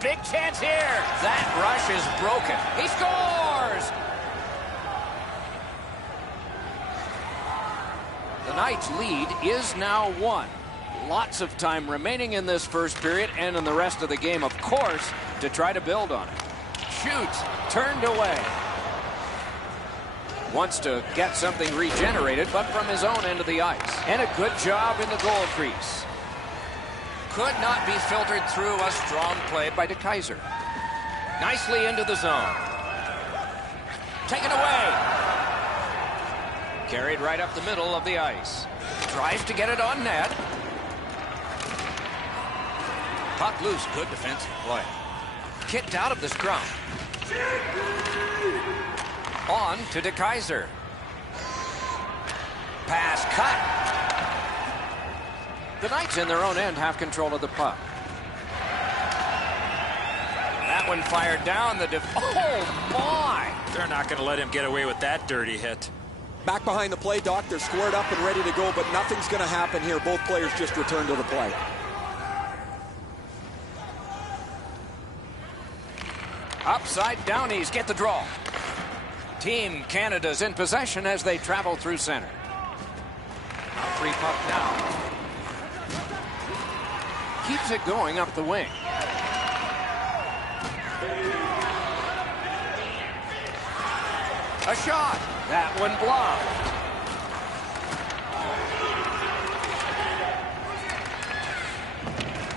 Big chance here. That rush is broken. He scores! The Knights' lead is now 1. Lots of time remaining in this first period and in the rest of the game, of course, to try to build on it. Shoots, turned away. Wants to get something regenerated, but from his own end of the ice. And a good job in the goal crease. Could not be filtered through a strong play by DeKeyser. Nicely into the zone. Taken away. Carried right up the middle of the ice. Tries to get it on net. Puck loose. Good defensive play. Kicked out of the scrum. On to DeKeyser. Pass cut. The Knights in their own end have control of the puck. That one fired down the oh my! They're not going to let him get away with that dirty hit. back behind the play, Doc. They're squared up and ready to go, but nothing's going to happen here. Both players just return to the play. Upside downies get the draw. Team Canada's in possession as they travel through center. A free puck now. Keeps it going up the wing. A shot. That one blocked.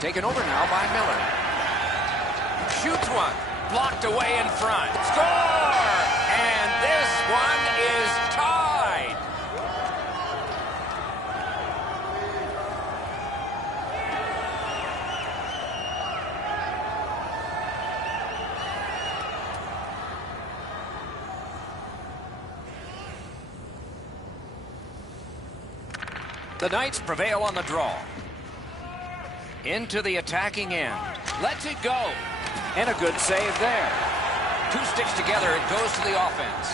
Taken over now by Miller. Shoots one. Blocked away in front. Score! And this one is tied. The Knights prevail on the draw. Into the attacking end. Lets it go. And a good save there. Two sticks together, it goes to the offense.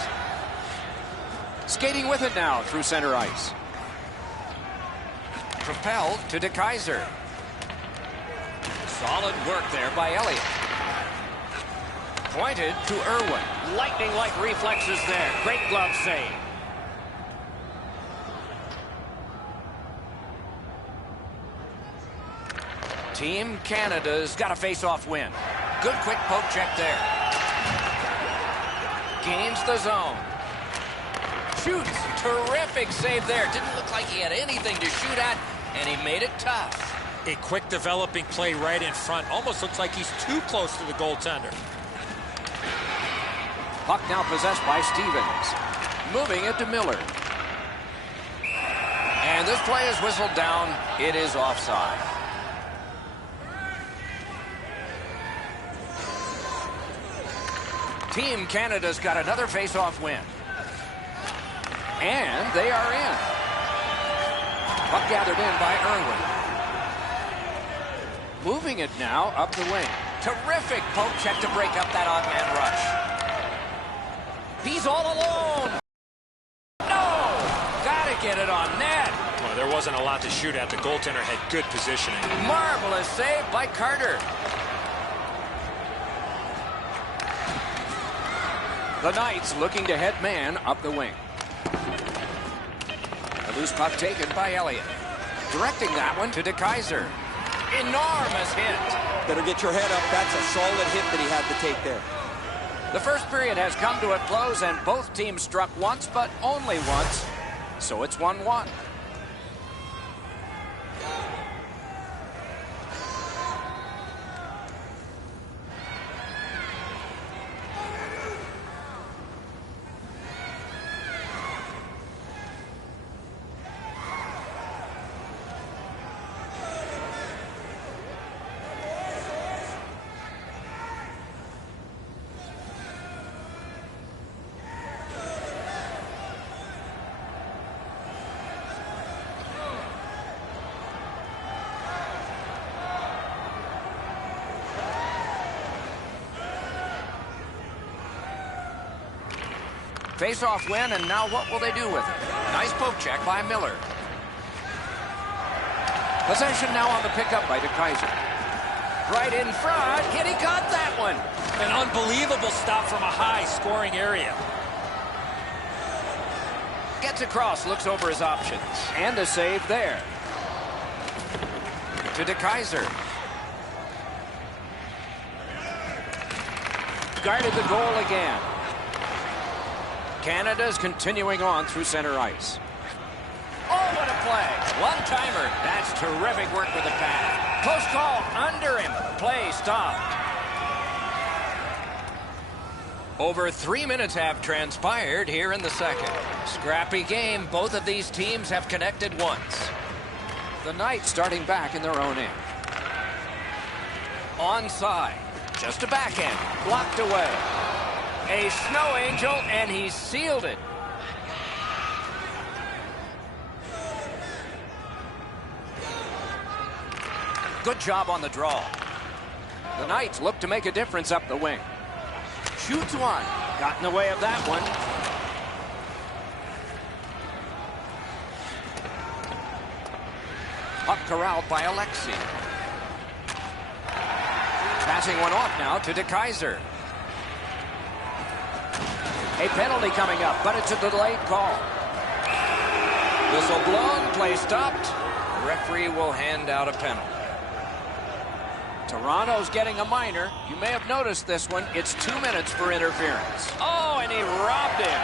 Skating with it now through center ice. Propelled to DeKeyser. Solid work there by Elliott. Pointed to Irwin. Lightning-like reflexes there. Great glove save. Team Canada's got a face-off win. Good quick poke check there. Gains the zone. Shoots. Terrific save there. Didn't look like he had anything to shoot at, and he made it tough. A quick developing play right in front. Almost looks like he's too close to the goaltender. Puck now possessed by Stevens. Moving it to Miller. And this play is whistled down. It is offside. Team Canada's got another face-off win. And they are in. Puck gathered in by Irwin. Moving it now up the wing. Terrific poke check to break up that odd man rush. He's all alone. No! Gotta get it on net. Well, there wasn't a lot to shoot at. The goaltender had good positioning. Marvelous save by Carter. The Knights looking to head man up the wing. A loose puck taken by Elliott. Directing that one to DeKaiser. Enormous hit. Better get your head up. That's a solid hit that he had to take there. The first period has come to a close, and both teams struck once, but only once. So it's 1-1. Face-off win, and now what will they do with it? Nice poke check by Miller. Possession now on the pickup by DeKaiser. Right in front. He got that one. An unbelievable stop from a high-scoring area. Gets across, looks over his options. And a save there. To DeKaiser. Guarded the goal again. Canada's continuing on through center ice. Oh, what a play. One-timer. That's terrific work with the pad. Close call under him. Play stopped. Over 3 minutes have transpired here in the second. Scrappy game. Both of these teams have connected once. The Knights starting back in their own end. Onside. Just a backhand. Blocked away. A snow angel, and he sealed it. Good job on the draw. The Knights look to make a difference up the wing. Shoots one. Got in the way of that one. Puck corralled by Alexei. Passing one off now to DeKaiser. A penalty coming up, but it's a delayed call. Whistle blown, play stopped. The referee will hand out a penalty. Toronto's getting a minor. You may have noticed this one. It's 2 minutes for interference. Oh, and he robbed him.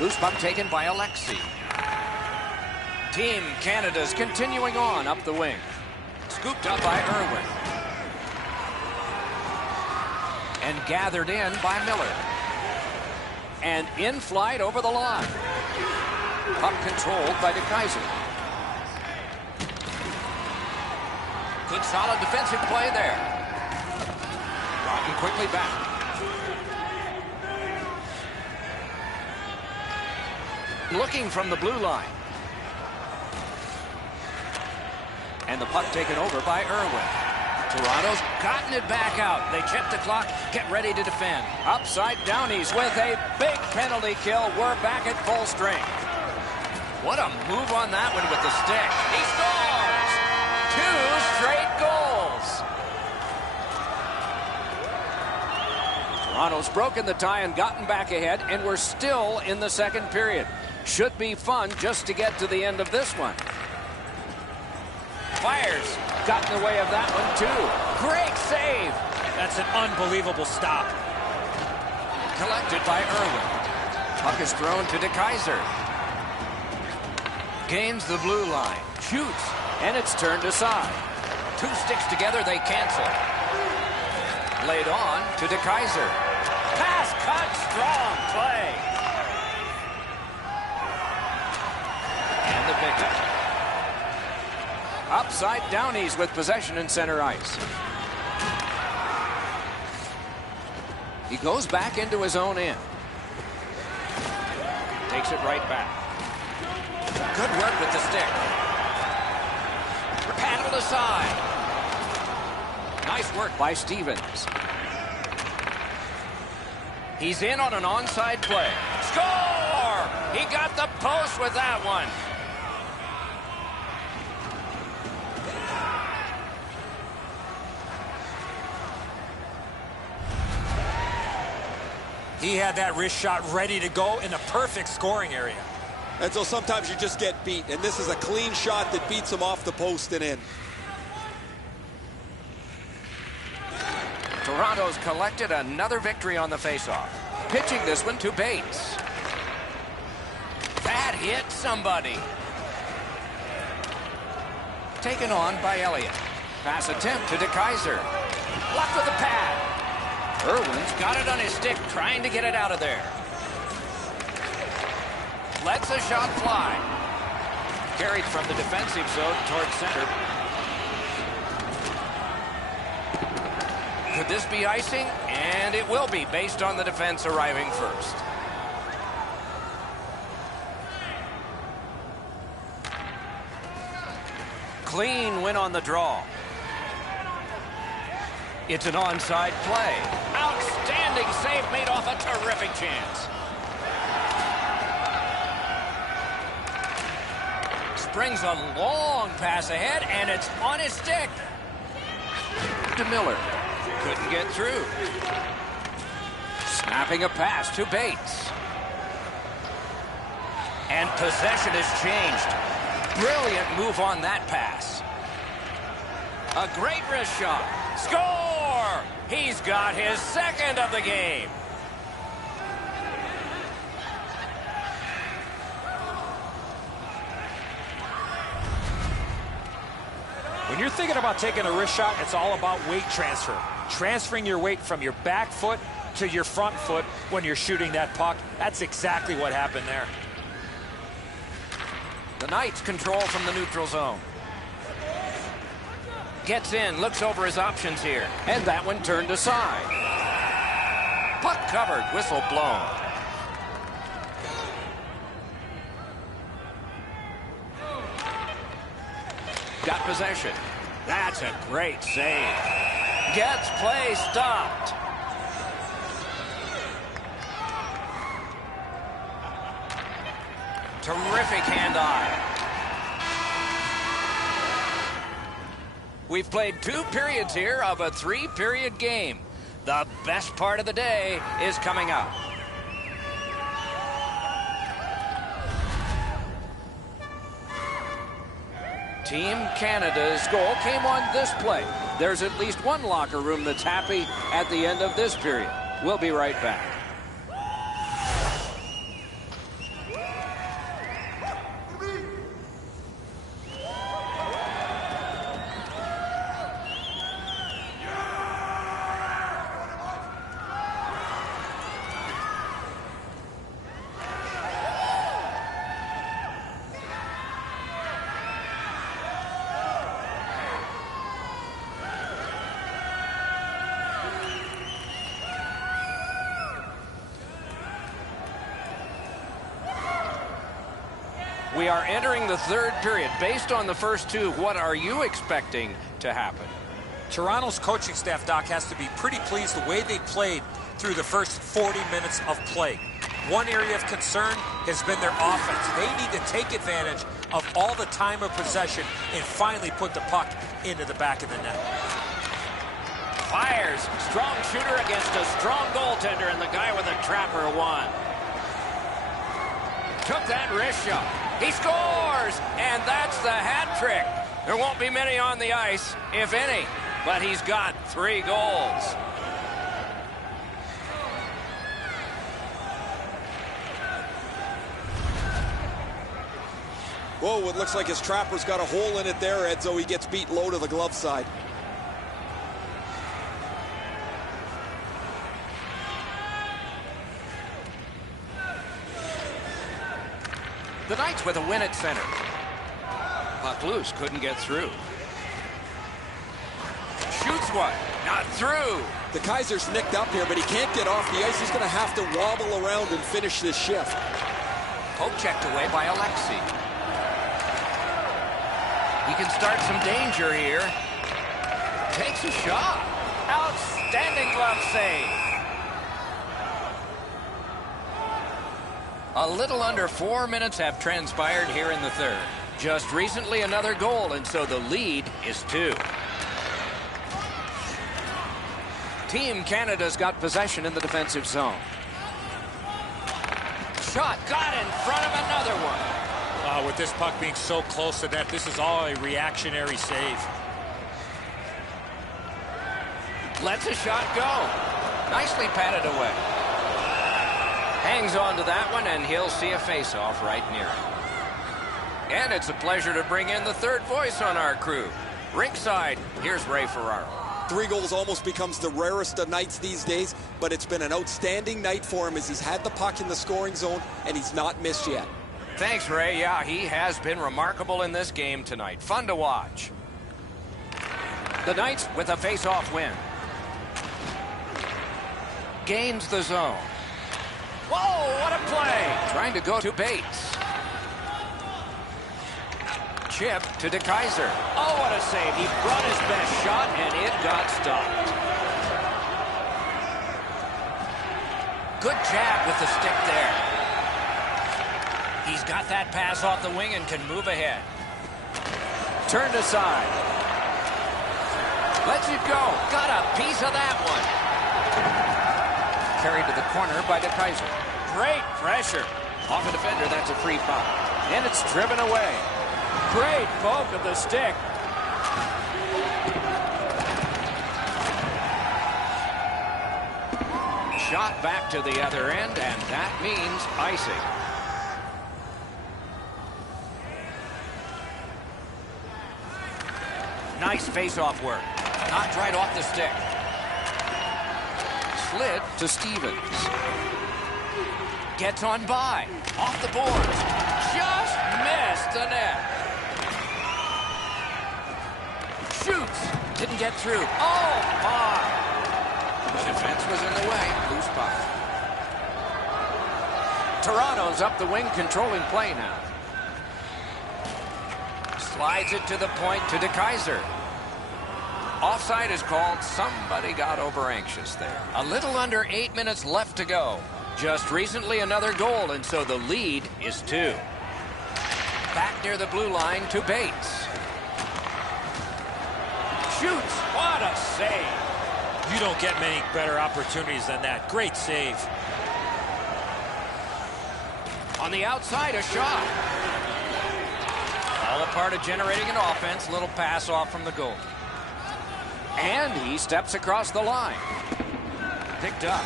Loose puck taken by Alexei. Team Canada's continuing on up the wing. Scooped up by Irwin. And gathered in by Miller. And in flight over the line. Puck controlled by DeKaiser. Good solid defensive play there. Rocking quickly back. Looking from the blue line. And the puck taken over by Irwin. Toronto's gotten it back out. They check the clock, get ready to defend. Upside downies with a big penalty kill. We're back at full strength. What a move on that one with the stick. He scores! 2 straight goals. Toronto's broken the tie and gotten back ahead, and we're still in the second period. Should be fun just to get to the end of this one. Fires. Got in the way of that one, too. Great save. That's an unbelievable stop. Collected by Irwin. Puck is thrown to DeKaiser. Gains the blue line. Shoots. And it's turned aside. 2 sticks together, they cancel. Laid on to DeKaiser. Pass cut. Strong play. And the pickup. Upside downies with possession in center ice. He goes back into his own end. Takes it right back. Good work with the stick. Paddled aside. Nice work by Stevens. He's in on an onside play. Score! He got the post with that one. He had that wrist shot ready to go in a perfect scoring area. And so sometimes you just get beat, and this is a clean shot that beats him off the post and in. Toronto's collected another victory on the faceoff. Pitching this one to Bates. That hit somebody. Taken on by Elliott. Pass attempt to DeKaiser. Blocked with the pad. Irwin's got it on his stick, trying to get it out of there. Lets a shot fly. Carried from the defensive zone towards center. Could this be icing? And it will be, based on the defense arriving first. Clean win on the draw. It's an onside play. Outstanding save made off a terrific chance. Springs a long pass ahead, and it's on his stick. To Miller. Couldn't get through. Snapping a pass to Bates. And possession has changed. Brilliant move on that pass. A great wrist shot. Score! He's got his second of the game. When you're thinking about taking a wrist shot, it's all about weight transfer. Transferring your weight from your back foot to your front foot when you're shooting that puck. That's exactly what happened there. The Knights control from the neutral zone. Gets in, looks over his options here. And that one turned aside. Puck covered, whistle blown. Got possession. That's a great save. Gets play stopped. Terrific hand-eye. We've played 2 periods here of a 3-period game. The best part of the day is coming up. Team Canada's goal came on this play. There's at least one locker room that's happy at the end of this period. We'll be right back. We are entering the 3rd period. Based on the first 2, what are you expecting to happen? Toronto's coaching staff, Doc, has to be pretty pleased the way they played through the first 40 minutes of play. One area of concern has been their offense. They need to take advantage of all the time of possession and finally put the puck into the back of the net. Fires. Strong shooter against a strong goaltender, and the guy with a trapper won. Took that wrist shot. He scores! And that's the hat trick. There won't be many on the ice, if any, but he's got 3 goals. Whoa, it looks like his trapper's got a hole in it there, Edzo. He gets beat low to the glove side. The Knights with a win at center. Puck loose, couldn't get through. Shoots one, not through. The Kaiser's nicked up here, but he can't get off the ice. He's going to have to wobble around and finish this shift. Poke checked away by Alexi. He can start some danger here. Takes a shot. Outstanding glove save. A little under 4 minutes have transpired here in the third. Just recently another goal, and so the lead is 2. Team Canada's got possession in the defensive zone. Shot got in front of another one. With this puck being so close to net, this is all a reactionary save. Lets a shot go. Nicely patted away. Hangs on to that one, and he'll see a face-off right near him. And it's a pleasure to bring in the third voice on our crew. Rinkside, here's Ray Ferraro. 3 goals almost becomes the rarest of nights these days, but it's been an outstanding night for him as he's had the puck in the scoring zone, and he's not missed yet. Thanks, Ray. Yeah, he has been remarkable in this game tonight. Fun to watch. The Knights with a face-off win. Gains the zone. Whoa, what a play! Trying to go to Bates. Chip to DeKaiser. Oh, what a save. He brought his best shot, and it got stopped. Good jab with the stick there. He's got that pass off the wing and can move ahead. Turned aside. Lets it go. Got a piece of that one. Carried to the corner by DeKaiser. Great pressure. Off a defender, that's a free puck. And it's driven away. Great poke of the stick. Shot back to the other end, and that means icing. Nice face-off work. Knocked right off the stick. Slid to Stevens. Gets on by. Off the boards. Just missed the net. Shoots. Didn't get through. Oh, my. The defense was in the way. Loose puck. Toronto's up the wing, controlling play now. Slides it to the point to DeKaiser. Offside is called. Somebody got over anxious there. A little under 8 minutes left to go. Just recently another goal, and so the lead is 2. Back near the blue line to Bates. Shoots. What a save. You don't get many better opportunities than that. Great save. On the outside, a shot. All a part of generating an offense. Little pass off from the goal. And he steps across the line. Picked up.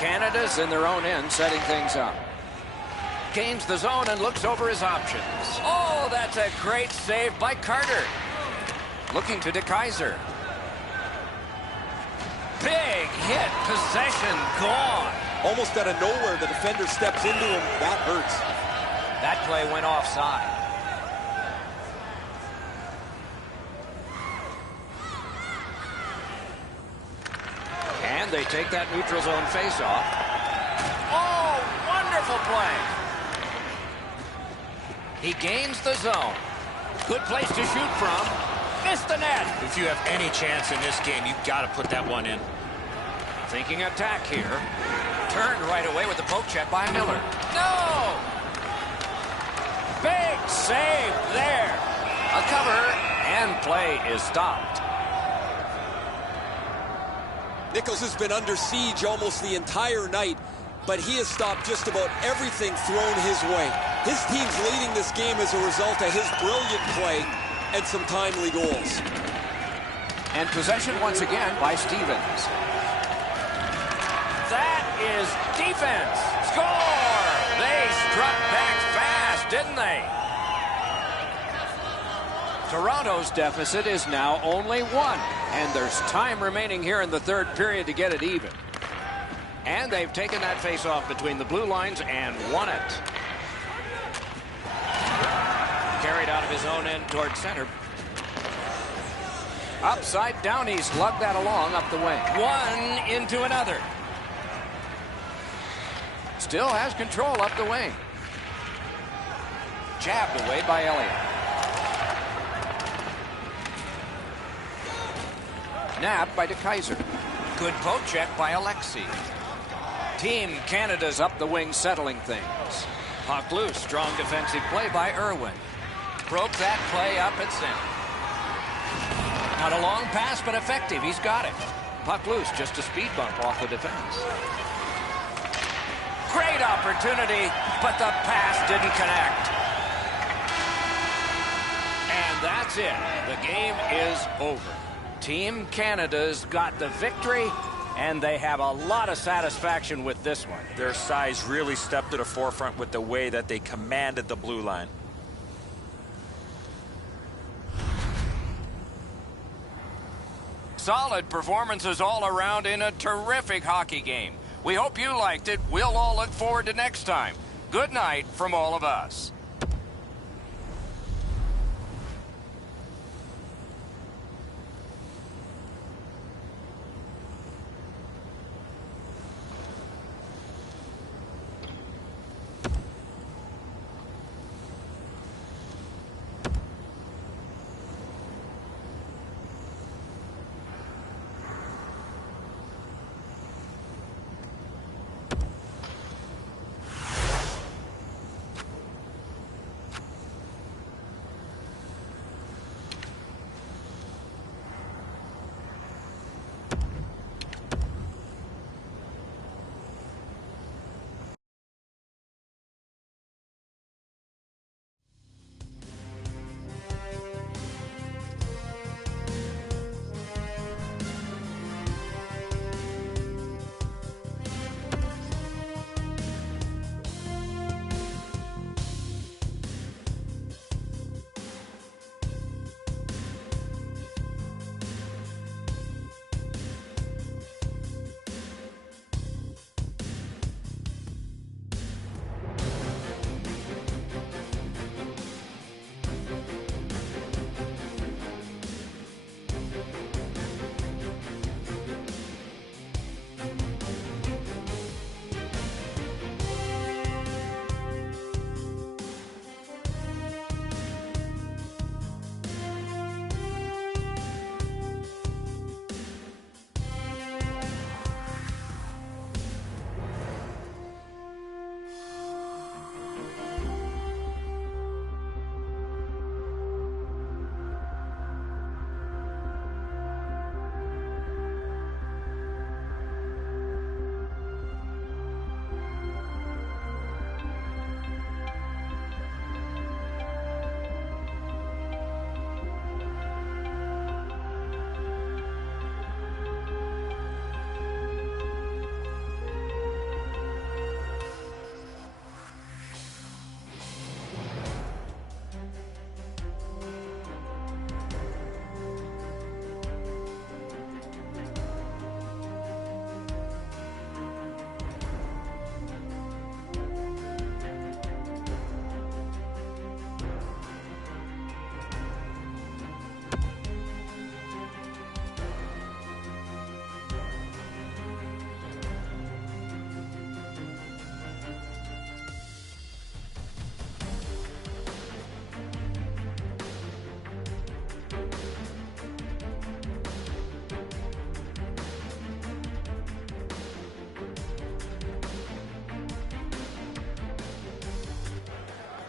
Canada's in their own end, setting things up. Gains the zone and looks over his options. Oh, that's a great save by Carter. Looking to DeKaiser. Big hit. Possession gone. Almost out of nowhere, the defender steps into him. That hurts. That play went offside. And they take that neutral zone face-off. Oh, wonderful play. He gains the zone. Good place to shoot from. Missed the net. If you have any chance in this game, you've got to put that one in. Thinking attack here. Turned right away with the poke check by Miller. No! Big save there. A cover, and play is stopped. Nichols has been under siege almost the entire night, but he has stopped just about everything thrown his way. His team's leading this game as a result of his brilliant play and some timely goals. And possession once again by Stevens. That is defense. Score! They struck back fast, didn't they? Toronto's deficit is now only 1, and there's time remaining here in the third period to get it even. And they've taken that face-off between the blue lines and won it. Carried out of his own end toward center. Upside down, he's lugged that along up the wing. One into another. Still has control up the wing. Jabbed away by Elliott. Nabbed by DeKaiser. Good poke check by Alexi. Team Canada's up the wing settling things. Puck loose. Strong defensive play by Irwin. Broke that play up at center. Not a long pass, but effective. He's got it. Puck loose. Just a speed bump off the defense. Great opportunity, but the pass didn't connect. And that's it. The game is over. Team Canada's got the victory, and they have a lot of satisfaction with this one. Their size really stepped to the forefront with the way that they commanded the blue line. Solid performances all around in a terrific hockey game. We hope you liked it. We'll all look forward to next time. Good night from all of us.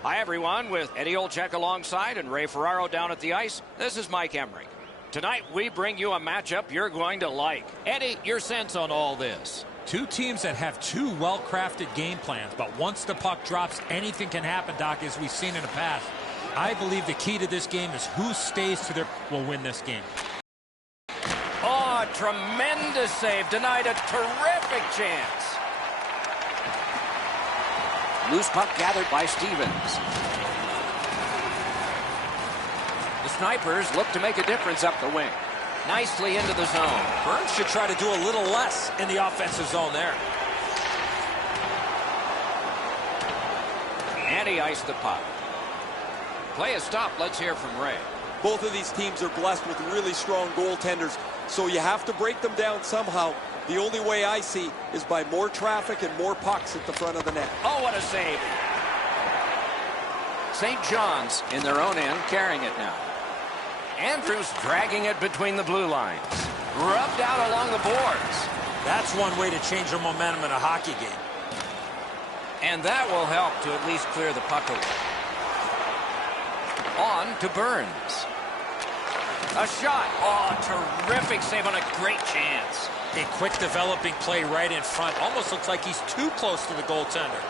Hi, everyone, with Eddie Olczyk alongside and Ray Ferraro down at the ice. This is Mike Emmerich. Tonight, we bring you a matchup you're going to like. Eddie, your sense on all this? Two teams that have two well-crafted game plans, but once the puck drops, anything can happen, Doc, as we've seen in the past. I believe the key to this game is who stays to their will win this game. Oh, a tremendous save. Denied a terrific chance. Loose puck gathered by Stevens. The Snipers look to make a difference up the wing. Nicely into the zone. Burns should try to do a little less in the offensive zone there. And he iced the puck. Play is stopped. Let's hear from Ray. Both of these teams are blessed with really strong goaltenders, so you have to break them down somehow. The only way I see is by more traffic and more pucks at the front of the net. Oh, what a save. St. John's in their own end, carrying it now. Andrews dragging it between the blue lines. Rubbed out along the boards. That's one way to change the momentum in a hockey game. And that will help to at least clear the puck away. On to Burns. A shot. Oh, terrific save on a great chance. A quick developing play right in front. Almost looks like he's too close to the goaltender.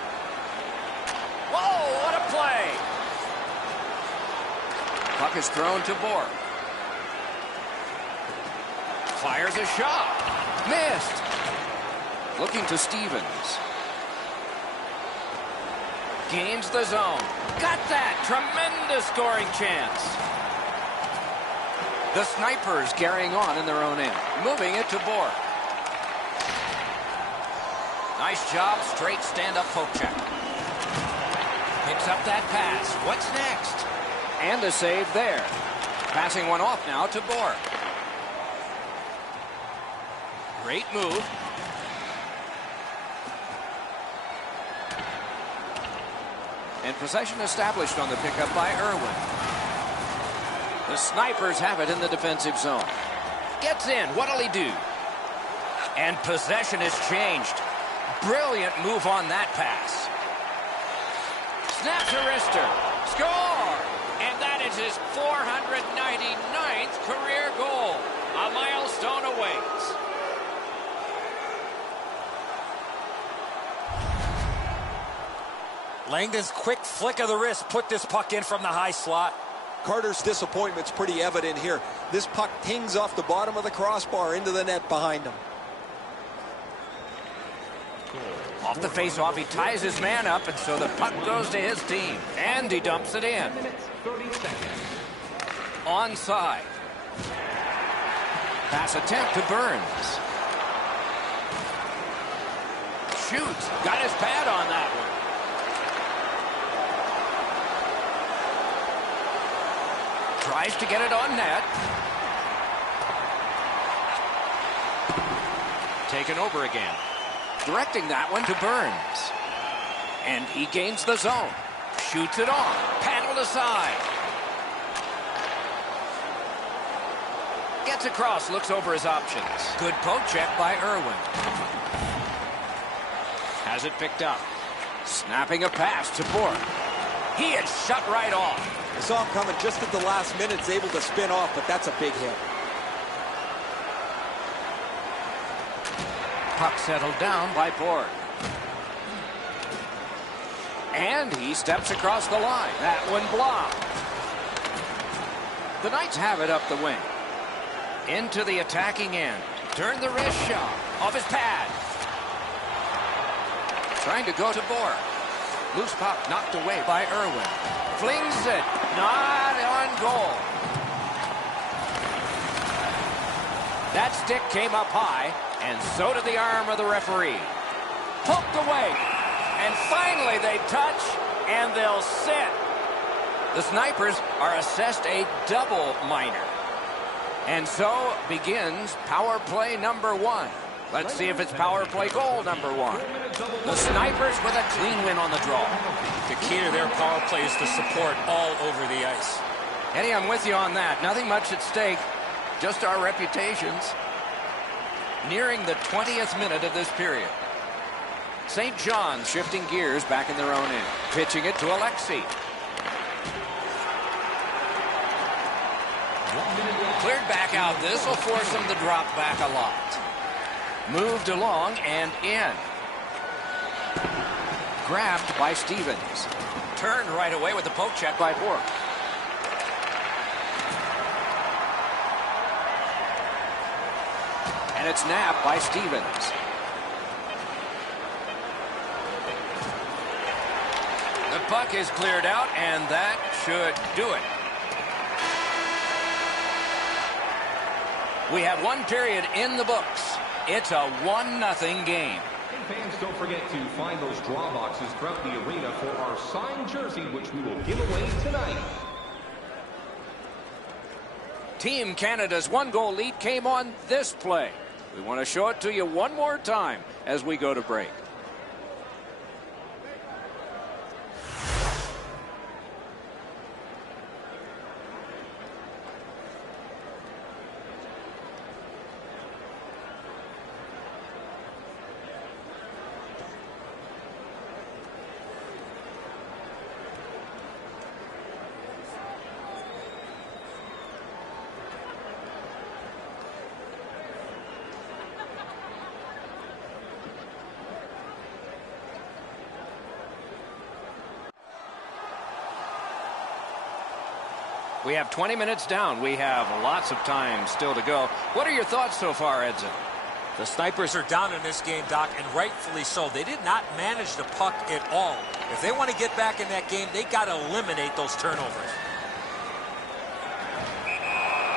Whoa, what a play. Puck is thrown to Bork. Fires a shot. Missed. Looking to Stevens. Gains the zone. Got that. Tremendous scoring chance. The Snipers carrying on in their own end. Moving it to Bork. Nice job. Straight stand-up poke check. Picks up that pass. What's next? And a save there. Passing one off now to Bork. Great move. And possession established on the pickup by Irwin. The Snipers have it in the defensive zone. Gets in. What'll he do? And possession has changed. Brilliant move on that pass. Snaps a wrister. Score! And that is his 499th career goal. A milestone awaits. Langdon's quick flick of the wrist put this puck in from the high slot. Carter's disappointment's pretty evident here. This puck tings off the bottom of the crossbar into the net behind him. Off the face-off, he ties his man up, and so the puck goes to his team. And he dumps it in. 30 seconds. Onside. Pass attempt to Burns. Shoots. Got his pad on that one. Tries to get it on net. Taken over again. Directing that one to Burns. And he gains the zone. Shoots it on. Paddled aside. Gets across. Looks over his options. Good poke check by Irwin. Has it picked up. Snapping a pass to Bork. He is shut right off. I saw him coming just at the last minute. He's able to spin off, but that's a big hit. Puck settled down by Bork. And he steps across the line. That one blocked. The Knights have it up the wing. Into the attacking end. Turn the wrist shot. Off his pad. Trying to go to Bork. Loose puck knocked away by Irwin. Flings it. Not on goal. That stick came up high, and so did the arm of the referee. Poked away. And finally they touch, and they'll sit. The Snipers are assessed a double minor. And so begins power play number one. Let's see if it's power play goal number one. The Snipers with a clean win on the draw. The key to their power play is the support all over the ice. Eddie, I'm with you on that. Nothing much at stake, just our reputations. Nearing the 20th minute of this period. St. John's shifting gears back in their own end. Pitching it to Alexi. Cleared back out. This will force them to drop back a lot. Moved along and in. Grabbed by Stevens. Turned right away with the poke check by Bork. And it's nabbed by Stevens. The puck is cleared out, and that should do it. We have one period in the books. It's a 1-0 game. Hey fans, don't forget to find those draw boxes throughout the arena for our signed jersey, which we will give away tonight. Team Canada's 1-goal lead came on this play. We want to show it to you one more time as we go to break. We have 20 minutes down. We have lots of time still to go. What are your thoughts so far, Edson? The Snipers are down in this game, Doc, and rightfully so. They did not manage the puck at all. If they want to get back in that game, they got to eliminate those turnovers.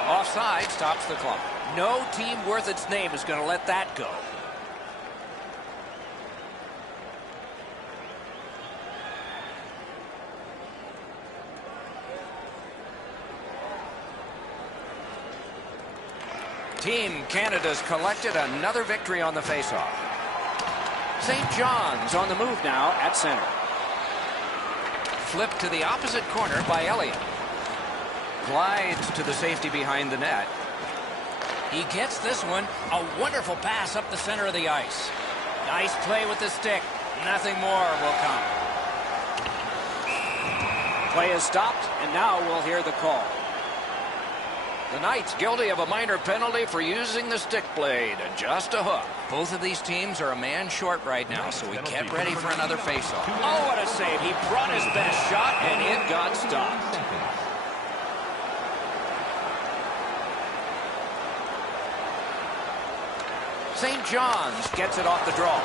Offside stops the clock. No team worth its name is going to let that go. Team Canada's collected another victory on the faceoff. St. John's on the move now at center. Flipped to the opposite corner by Elliott. Glides to the safety behind the net. He gets this one. A wonderful pass up the center of the ice. Nice play with the stick. Nothing more will come. Play is stopped, and now we'll hear the call. The Knights guilty of a minor penalty for using the stick blade. And just a hook. Both of these teams are a man short right now, so we get ready for another faceoff. Oh, what a save. He brought his best shot, and it got stopped. St. John's gets it off the draw.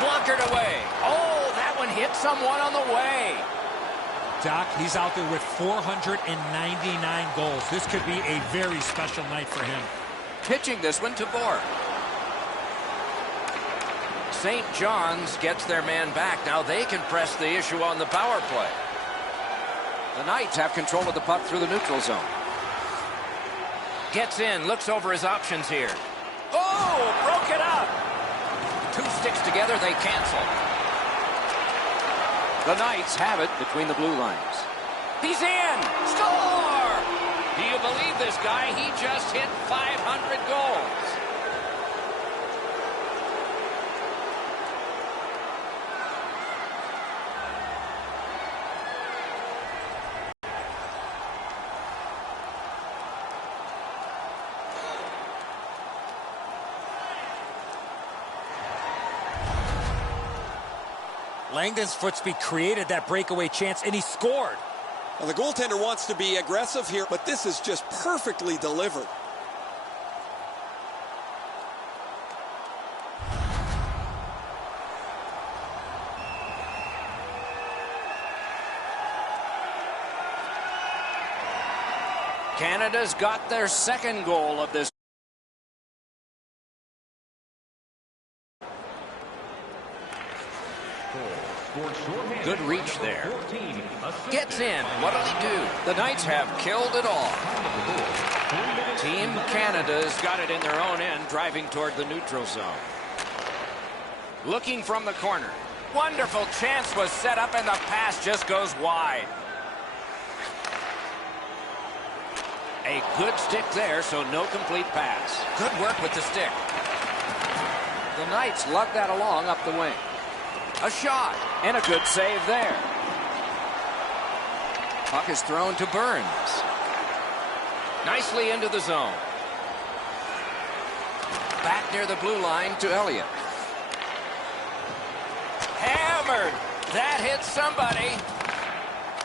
Blunkered away. Oh, that one hit someone on the way. Doc, he's out there with 499 goals. This could be a very special night for him. Pitching this one to Bohr. St. John's gets their man back. Now they can press the issue on the power play. The Knights have control of the puck through the neutral zone. Gets in, looks over his options here. Oh, broke it up. Two sticks together, they cancel. The Knights have it between the blue lines. He's in! Score! Do you believe this guy? He just hit 500 goals. Langdon's Footsby created that breakaway chance, and he scored. Well, the goaltender wants to be aggressive here, but this is just perfectly delivered. Canada's got their second goal of this. Good reach there. Gets in. What'll he do? The Knights have killed it all. Team Canada's got it in their own end, driving toward the neutral zone. Looking from the corner. Wonderful chance was set up, and the pass just goes wide. A good stick there, so no complete pass. Good work with the stick. The Knights lug that along up the wing. A shot, and a good save there. Puck is thrown to Burns. Nicely into the zone. Back near the blue line to Elliott. Hammered. That hits somebody.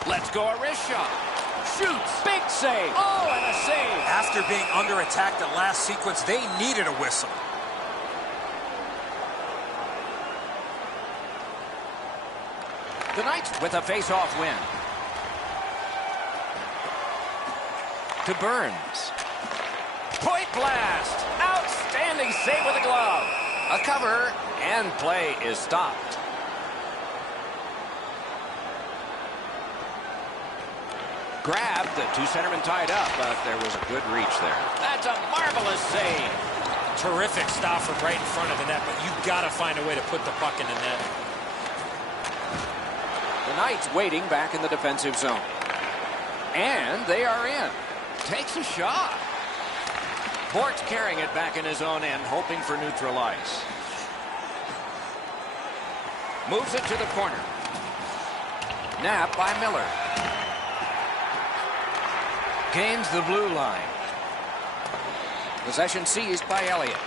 Let's go a wrist shot. Shoots. Big save. Oh, and a save. After being under attack the last sequence, they needed a whistle. The Knights with a face-off win. To Burns. Point blast. Outstanding save with a glove. A cover, and play is stopped. Grabbed, the two centermen tied up, but there was a good reach there. That's a marvelous save. Terrific stop from right in front of the net, but you've got to find a way to put the puck in the net. The Knights waiting back in the defensive zone. And they are in. Takes a shot. Bort's carrying it back in his own end, hoping for neutral ice. Moves it to the corner. Nap by Miller. Gains the blue line. Possession seized by Elliott.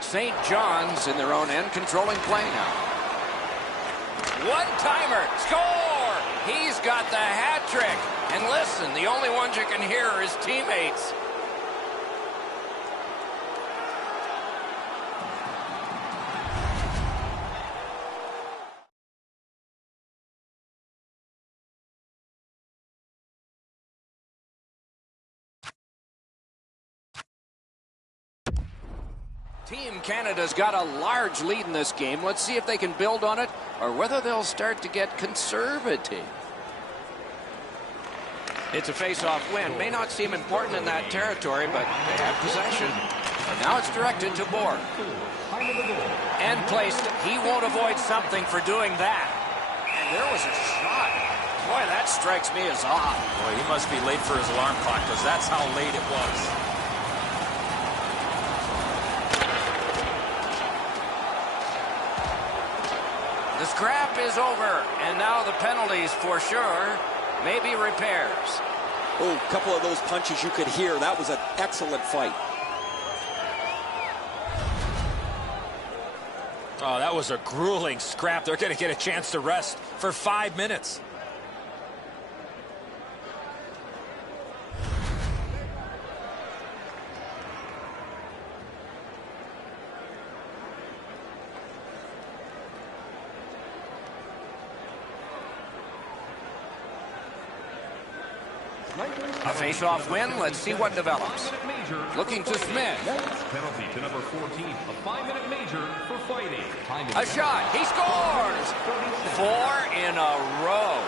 St. John's in their own end, controlling play now. One-timer. Score! He's got the hat trick. And listen, the only ones you can hear are his teammates. Team Canada's got a large lead in this game. Let's see if they can build on it or whether they'll start to get conservative. It's a face-off win. May not seem important in that territory, but they have possession. Now it's directed to Bohr. And placed. He won't avoid something for doing that. And there was a shot. Boy, that strikes me as odd. Boy, he must be late for his alarm clock because that's how late it was. The scrap is over, and now the penalties for sure. Maybe repairs. Oh, a couple of those punches you could hear. That was an excellent fight. Oh, that was a grueling scrap. They're going to get a chance to rest for 5 minutes. A face-off win. Let's see what develops. Looking to Smith. Penalty to number 14. A 5-minute major for fighting. A shot. He scores. 4 in a row.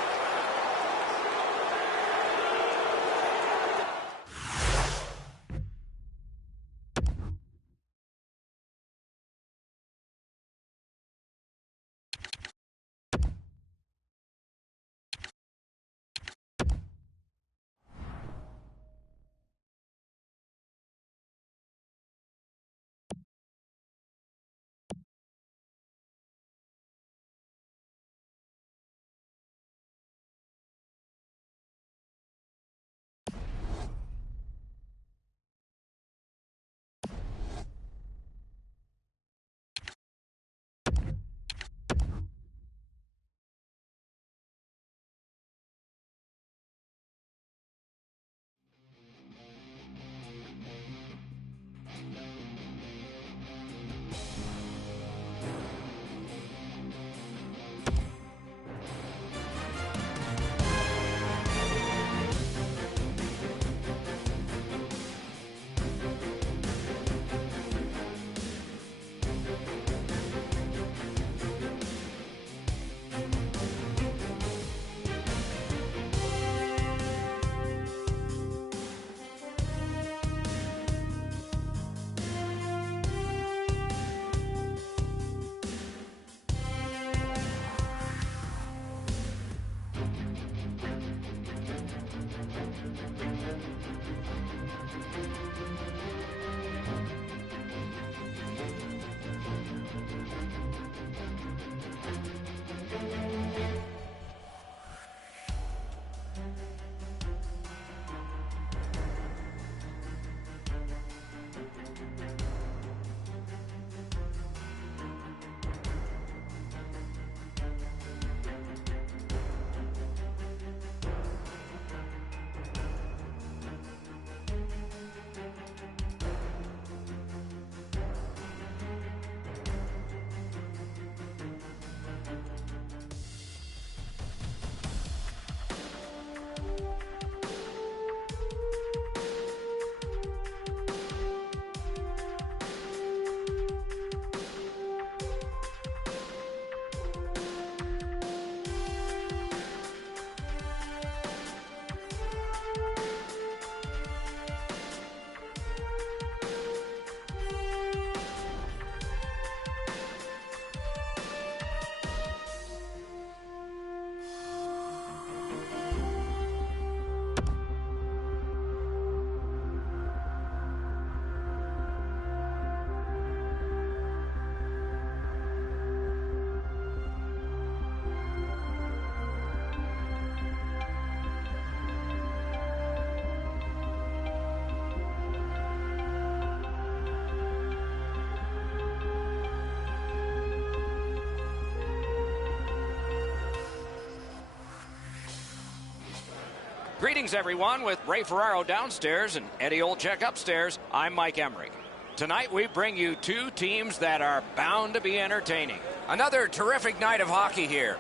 Greetings, everyone, with Ray Ferraro downstairs and Eddie Olczyk upstairs. I'm Mike Emmerich. Tonight, we bring you two teams that are bound to be entertaining. Another terrific night of hockey here.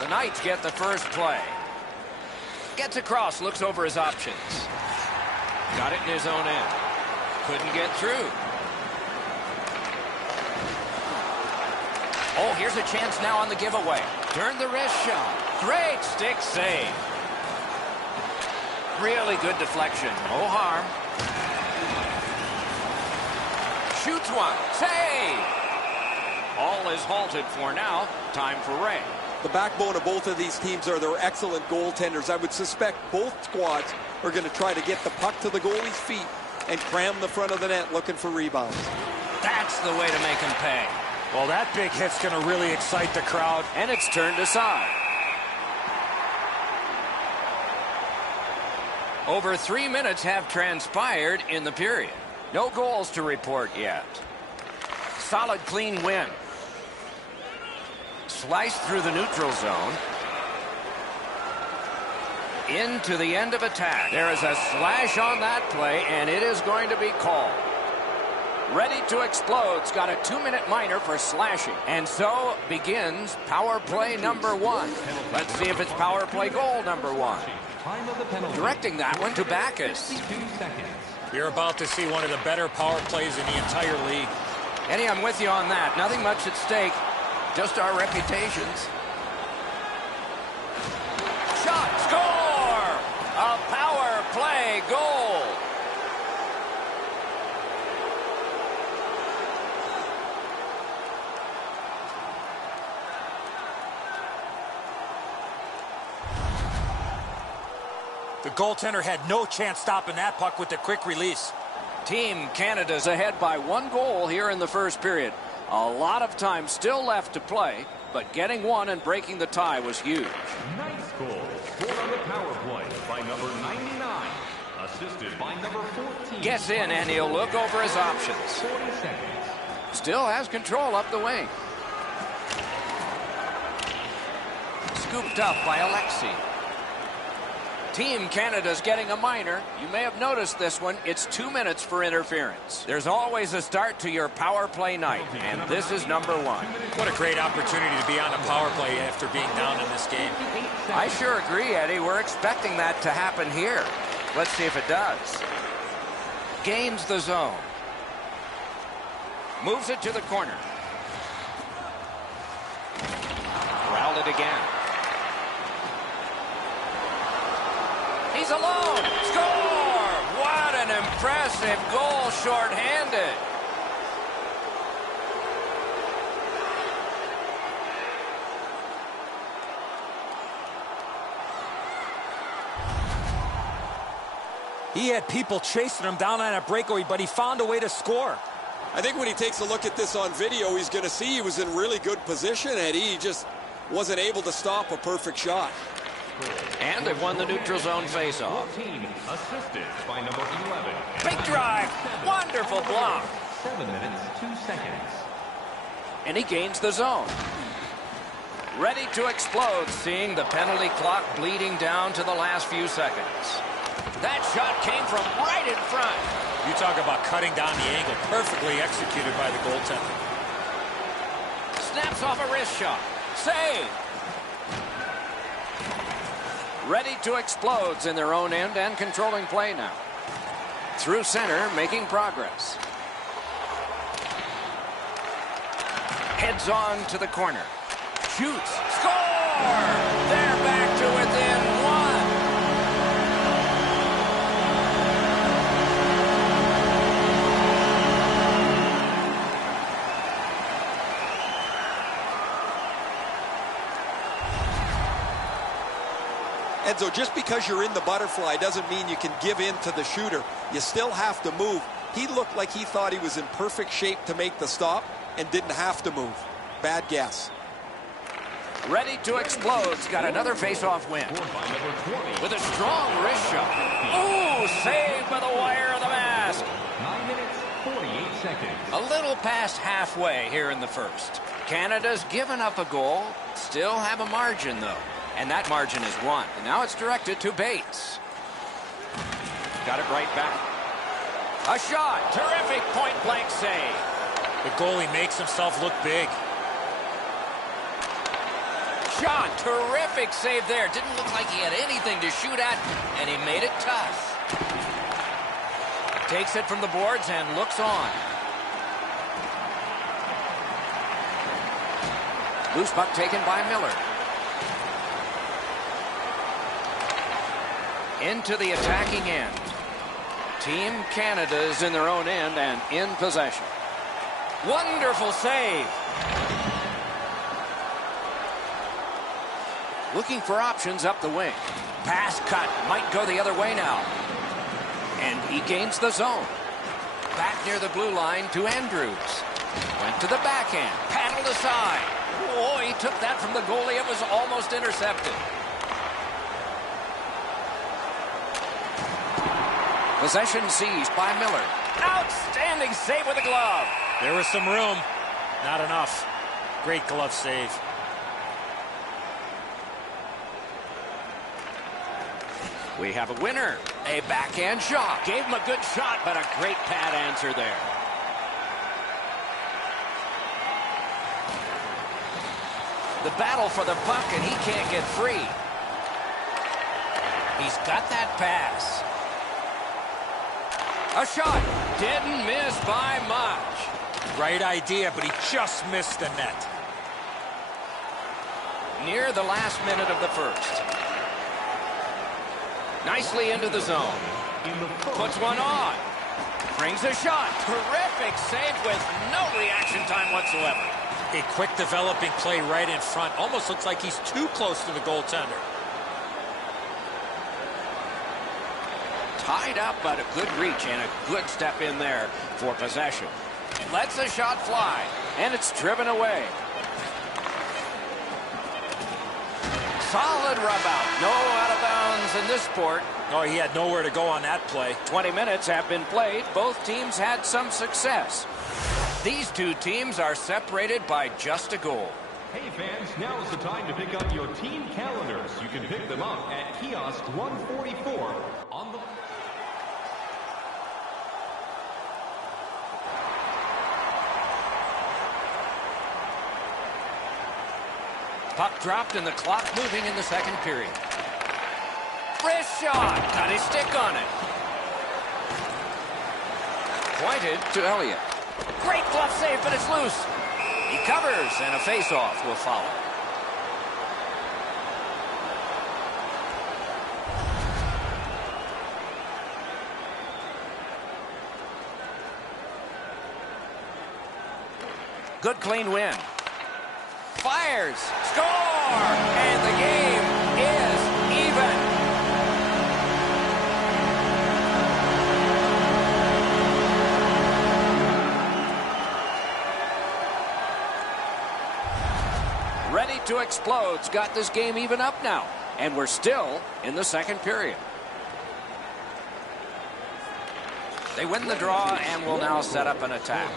The Knights get the first play. Gets across, looks over his options. Got it in his own end. Couldn't get through. Oh, here's a chance now on the giveaway. Turn the wrist shot. Great stick save. Really good deflection. No harm. Shoots one. Save! All is halted for now. Time for Ray. The backbone of both of these teams are their excellent goaltenders. I would suspect both squads are going to try to get the puck to the goalie's feet and cram the front of the net looking for rebounds. That's the way to make him pay. Well, that big hit's going to really excite the crowd. And it's turned aside. Over 3 minutes have transpired in the period. No goals to report yet. Solid, clean win. Sliced through the neutral zone. Into the end of attack. There is a slash on that play, and it is going to be called. Ready to explode's got a 2-minute minor for slashing. And so begins power play number 1. Let's see if it's power play goal number 1. Directing that one to Backus. You're about to see one of the better power plays in the entire league. Eddie, I'm with you on that. Nothing much at stake. Just our reputations. Shot, score! A power play goal. The goaltender had no chance stopping that puck with the quick release. Team Canada's ahead by 1 goal here in the first period. A lot of time still left to play, but getting one and breaking the tie was huge. Nice goal. Scored on the power play by number 99. Assisted by number 14. Gets in, and he'll look over his options. 40 seconds. Still has control up the wing. Scooped up by Alexi. Team Canada's getting a minor. You may have noticed this one. It's 2 minutes for interference. There's always a start to your power play night, and this is number 1. What a great opportunity to be on a power play after being down in this game. I sure agree, Eddie. We're expecting that to happen here. Let's see if it does. Gains the zone. Moves it to the corner. Corralled it again. He's alone. Score! What an impressive goal shorthanded. He had people chasing him down on a breakaway, but he found a way to score. I think when he takes a look at this on video, he's going to see he was in really good position, Eddie. He just wasn't able to stop a perfect shot. And they've won the neutral zone faceoff. Assisted by number 11. Big drive. Wonderful block. 7 minutes, 2 seconds. And he gains the zone. Ready to explode, seeing the penalty clock bleeding down to the last few seconds. That shot came from right in front. You talk about cutting down the angle. Perfectly executed by the goaltender. Snaps off a wrist shot. Save. Ready to explodes in their own end and controlling play now. Through center, making progress. Heads on to the corner. Shoots. Score! They're back to within 1. Enzo, just because you're in the butterfly doesn't mean you can give in to the shooter. You still have to move. He looked like he thought he was in perfect shape to make the stop and didn't have to move. Bad guess. Ready to explode's got another face-off win. With a strong wrist shot. Ooh, saved by the wire of the mask. 9 minutes, 48 seconds. A little past halfway here in the first. Canada's given up a goal. Still have a margin, though. And that margin is 1. And now it's directed to Bates. Got it right back. A shot. Terrific point-blank save. The goalie makes himself look big. Shot. Terrific save there. Didn't look like he had anything to shoot at, and he made it tough. Takes it from the boards and looks on. Loose puck taken by Miller. Into the attacking end. Team Canada's in their own end and in possession. Wonderful save. Looking for options up the wing. Pass cut. Might go the other way now. And he gains the zone. Back near the blue line to Andrews. Went to the backhand. Paddled aside. Oh, he took that from the goalie. It was almost intercepted. Possession seized by Miller. Outstanding save with a glove. There was some room. Not enough. Great glove save. We have a winner. A backhand shot. Gave him a good shot, but a great pad answer there. The battle for the puck, and he can't get free. He's got that pass. A shot. Didn't miss by much. Right idea, but he just missed the net. Near the last minute of the first. Nicely into the zone. Puts one on. Brings a shot. Terrific save with no reaction time whatsoever. A quick developing play right in front. Almost looks like he's too close to the goaltender. Tied up, but a good reach and a good step in there for possession. Lets the shot fly, and it's driven away. Solid rub out. No out of bounds in this sport. Oh, he had nowhere to go on that play. 20 minutes have been played. Both teams had some success. These two teams are separated by just a goal. Hey fans, now is the time to pick up your team calendars. You can pick them up at kiosk 144 on the... Puck dropped and the clock moving in the second period. Wrist shot. Got his stick on it. Pointed to Elliott. Great glove save, but it's loose. He covers, and a face-off will follow. Good clean win. Fires. Score! And the game is even. Ready to Explode's got this game even up now. And we're still in the second period. They win the draw and will now set up an attack.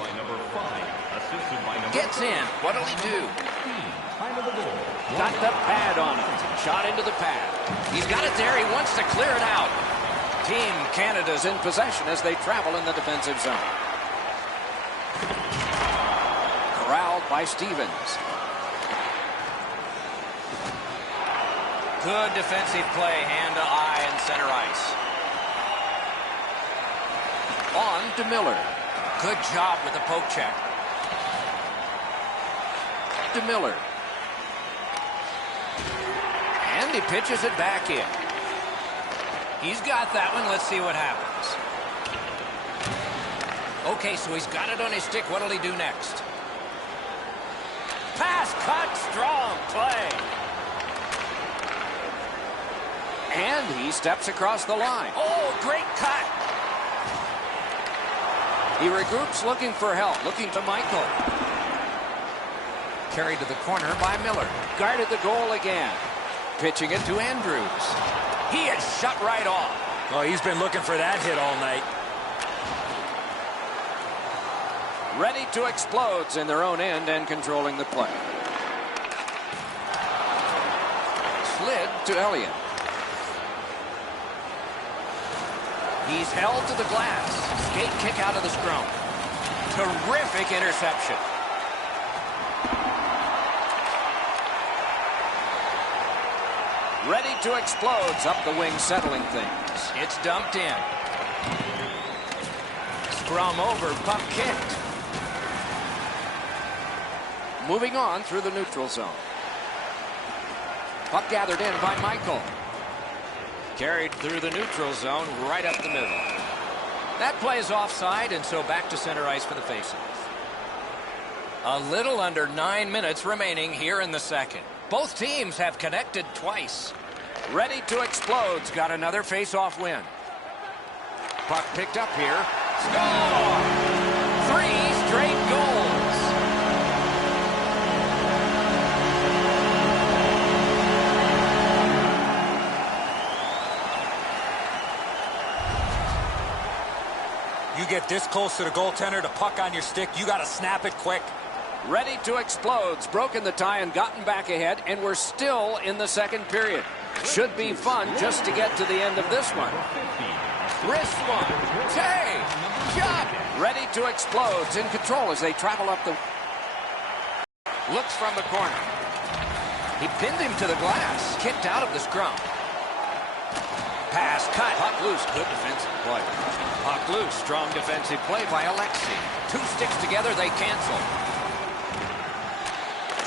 Gets in. What'll he do? Got the pad on it. Shot into the pad. He's got it there. He wants to clear it out. Team Canada's in possession as they travel in the defensive zone. Corralled by Stevens. Good defensive play, hand to eye and center ice. On to Miller. Good job with the poke check. To Miller. And he pitches it back in. He's got that one. Let's see what happens. Okay, so he's got it on his stick. What'll he do next? Pass cut, strong play. And he steps across the line. Oh, great cut. He regroups looking for help, looking to Michael. Carried to the corner by Miller. Guarded the goal again. Pitching it to Andrews. He is shut right off. Oh, he's been looking for that hit all night. Ready to Explode's in their own end and controlling the play. slid to Elliott. He's held to the glass. Skate kick out of the scrum. Terrific interception. Ready to explodes up the wing, settling things. It's dumped in. Scrum over, puck kicked. Moving on through the neutral zone. Puck gathered in by Michael. Carried through the neutral zone right up the middle. That play is offside, and so back to center ice for the faceoff. A little under 9 minutes remaining here in the second. Both teams have connected twice. Ready to explode's got another face-off win. Puck picked up here. Score! 3 straight goals. You get this close to the goaltender, the puck on your stick, you got to snap it quick. Ready to explode's broken the tie and gotten back ahead, and we're still in the second period. Should be fun just to get to the end of this one. Wrist one. Tay. Shot. Ready to explode's in control as they travel up the... Looks from the corner. He pinned him to the glass. Kicked out of the scrum. Pass cut. Puck loose. Good defensive play. Puck loose. Strong defensive play by Alexi. 2 sticks together. They cancel.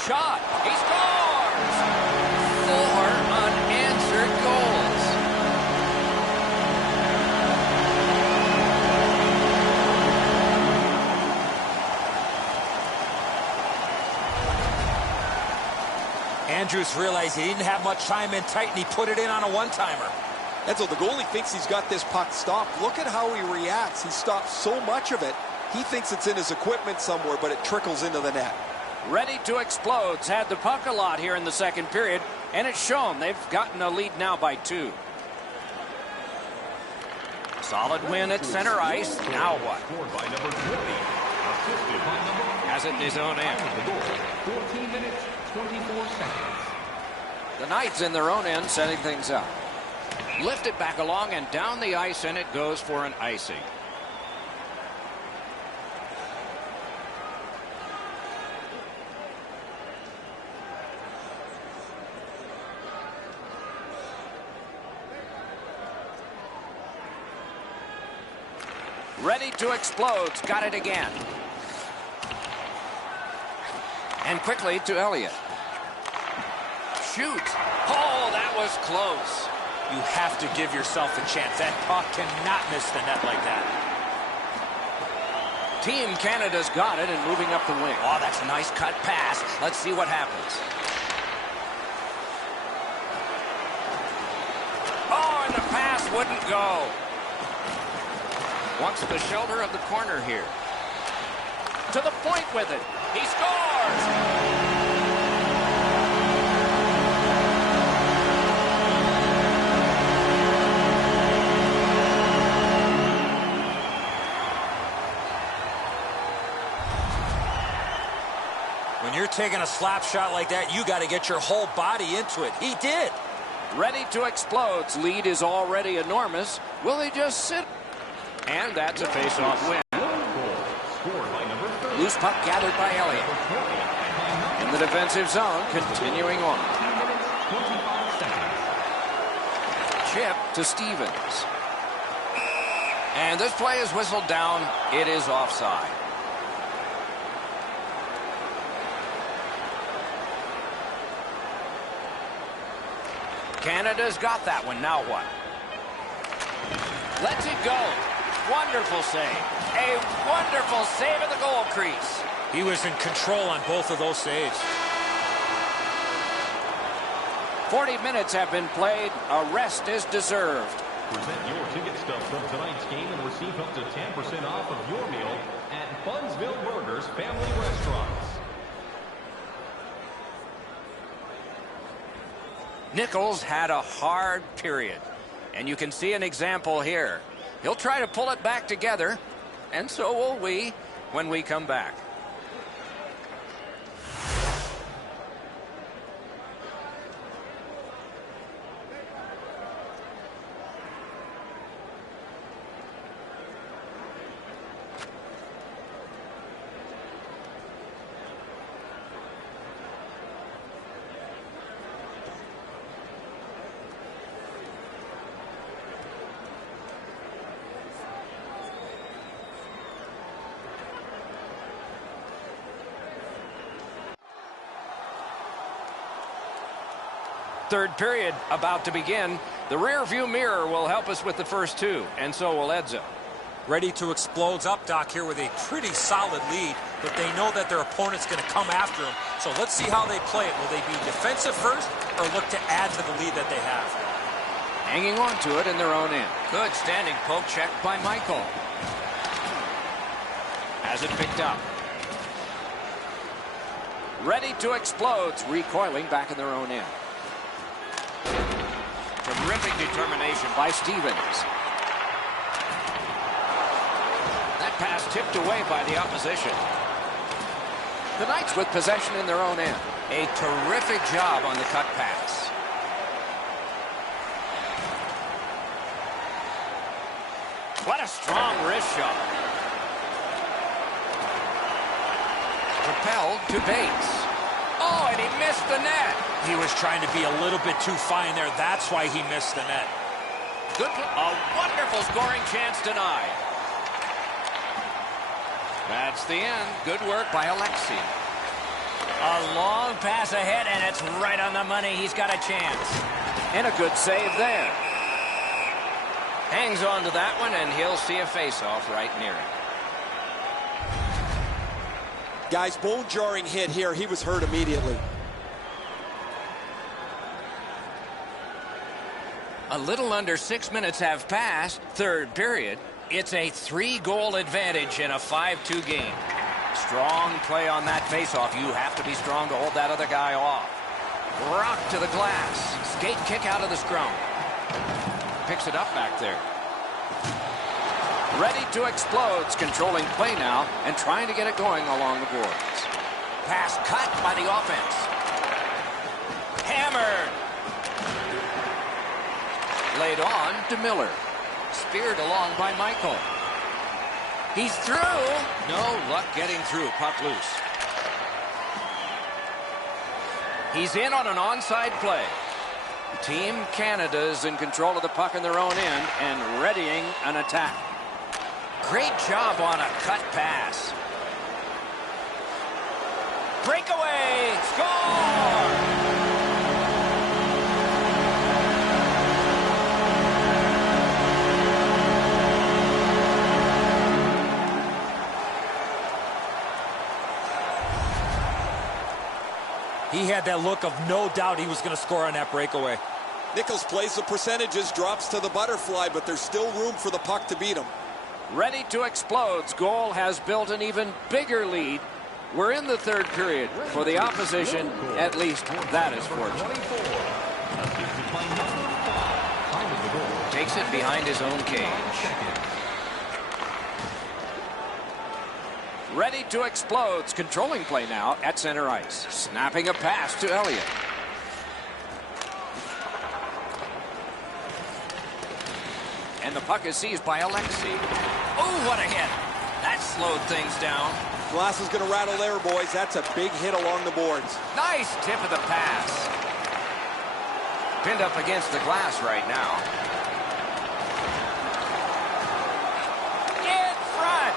Shot. He scores! 4 unanswered goals. Andrews realized he didn't have much time in tight, and he put it in on a one-timer. And so the goalie thinks he's got this puck stopped. Look at how he reacts. He stops so much of it. He thinks it's in his equipment somewhere, but it trickles into the net. Ready to explode's had the puck a lot here in the second period, and it's shown. They've gotten a lead now by 2. Solid win at center ice. Now what? Has it in his own end. 14 minutes, 24 seconds. The Knights in their own end setting things up. Lift it back along and down the ice, and it goes for an icing. Ready to explode's got it again. And quickly to Elliott. Shoot. Oh, that was close. You have to give yourself a chance. That puck cannot miss the net like that. Team Canada's got it and moving up the wing. Oh, that's a nice cut pass. Let's see what happens. Oh, and the pass wouldn't go. Wants the shoulder of the corner here. To the point with it. He scores! When you're taking a slap shot like that, you got to get your whole body into it. He did. Ready to explode's lead is already enormous. Will they just sit? And that's a face-off win. Loose puck gathered by Elliott. In the defensive zone, continuing on. Chip to Stevens. And this play is whistled down. It is offside. Canada's got that one. Now what? Lets it go. Wonderful save. A wonderful save at the goal crease. He was in control on both of those saves. 40 minutes have been played. A rest is deserved. Present your ticket stub from tonight's game and receive up to 10% off of your meal at Bunsville Burgers Family Restaurants. Nichols had a hard period, and you can see an example here. He'll try to pull it back together, and so will we when we come back. Third period about to begin. The rear view mirror will help us with the first two, and so will Edzo. Ready to explode up, Doc, here with a pretty solid lead, but they know that their opponent's going to come after them. So let's see how they play it. Will they be defensive first or look to add to the lead that they have? Hanging on to it in their own end. Good standing poke check by Michael. Has it picked up. Ready to explode. Recoiling back in their own end. Terrific determination by Stevens. That pass tipped away by the opposition. The Knights with possession in their own end. A terrific job on the cut pass. What a strong wrist shot. Propelled to Bates. Oh, and he missed the net. He was trying to be a little bit too fine there. That's why he missed the net. Good, a wonderful scoring chance denied. That's the end. Good work by Alexi. A long pass ahead, and it's right on the money. He's got a chance. And a good save there. Hangs on to that one, and he'll see a face-off right near him. Guys, bone-jarring hit here. He was hurt immediately. A little under 6 minutes have passed. Third period. It's a 3-goal advantage in a 5-2 game. Strong play on that faceoff. You have to be strong to hold that other guy off. Rock to the glass. Skate kick out of the scrum. Picks it up back there. Ready to explode. Controlling play now and trying to get it going along the boards. Pass cut by the offense. Hammered. Laid on to Miller. Speared along by Michael. He's through. No luck getting through. Puck loose. He's in on an onside play. Team Canada is in control of the puck in their own end and readying an attack. Great job on a cut pass. Breakaway. Score! He had that look of no doubt he was going to score on that breakaway. Nichols plays the percentages, drops to the butterfly, but there's still room for the puck to beat him. Ready to explode. Goal has built an even bigger lead. We're in the third period. For the opposition, at least that is fortunate. Takes it behind his own cage. Ready to explode. Controlling play now at center ice. Snapping a pass to Elliott. And the puck is seized by Alexi. Oh, what a hit. That slowed things down. Glass is going to rattle there, boys. That's a big hit along the boards. Nice tip of the pass. Pinned up against the glass right now. In front.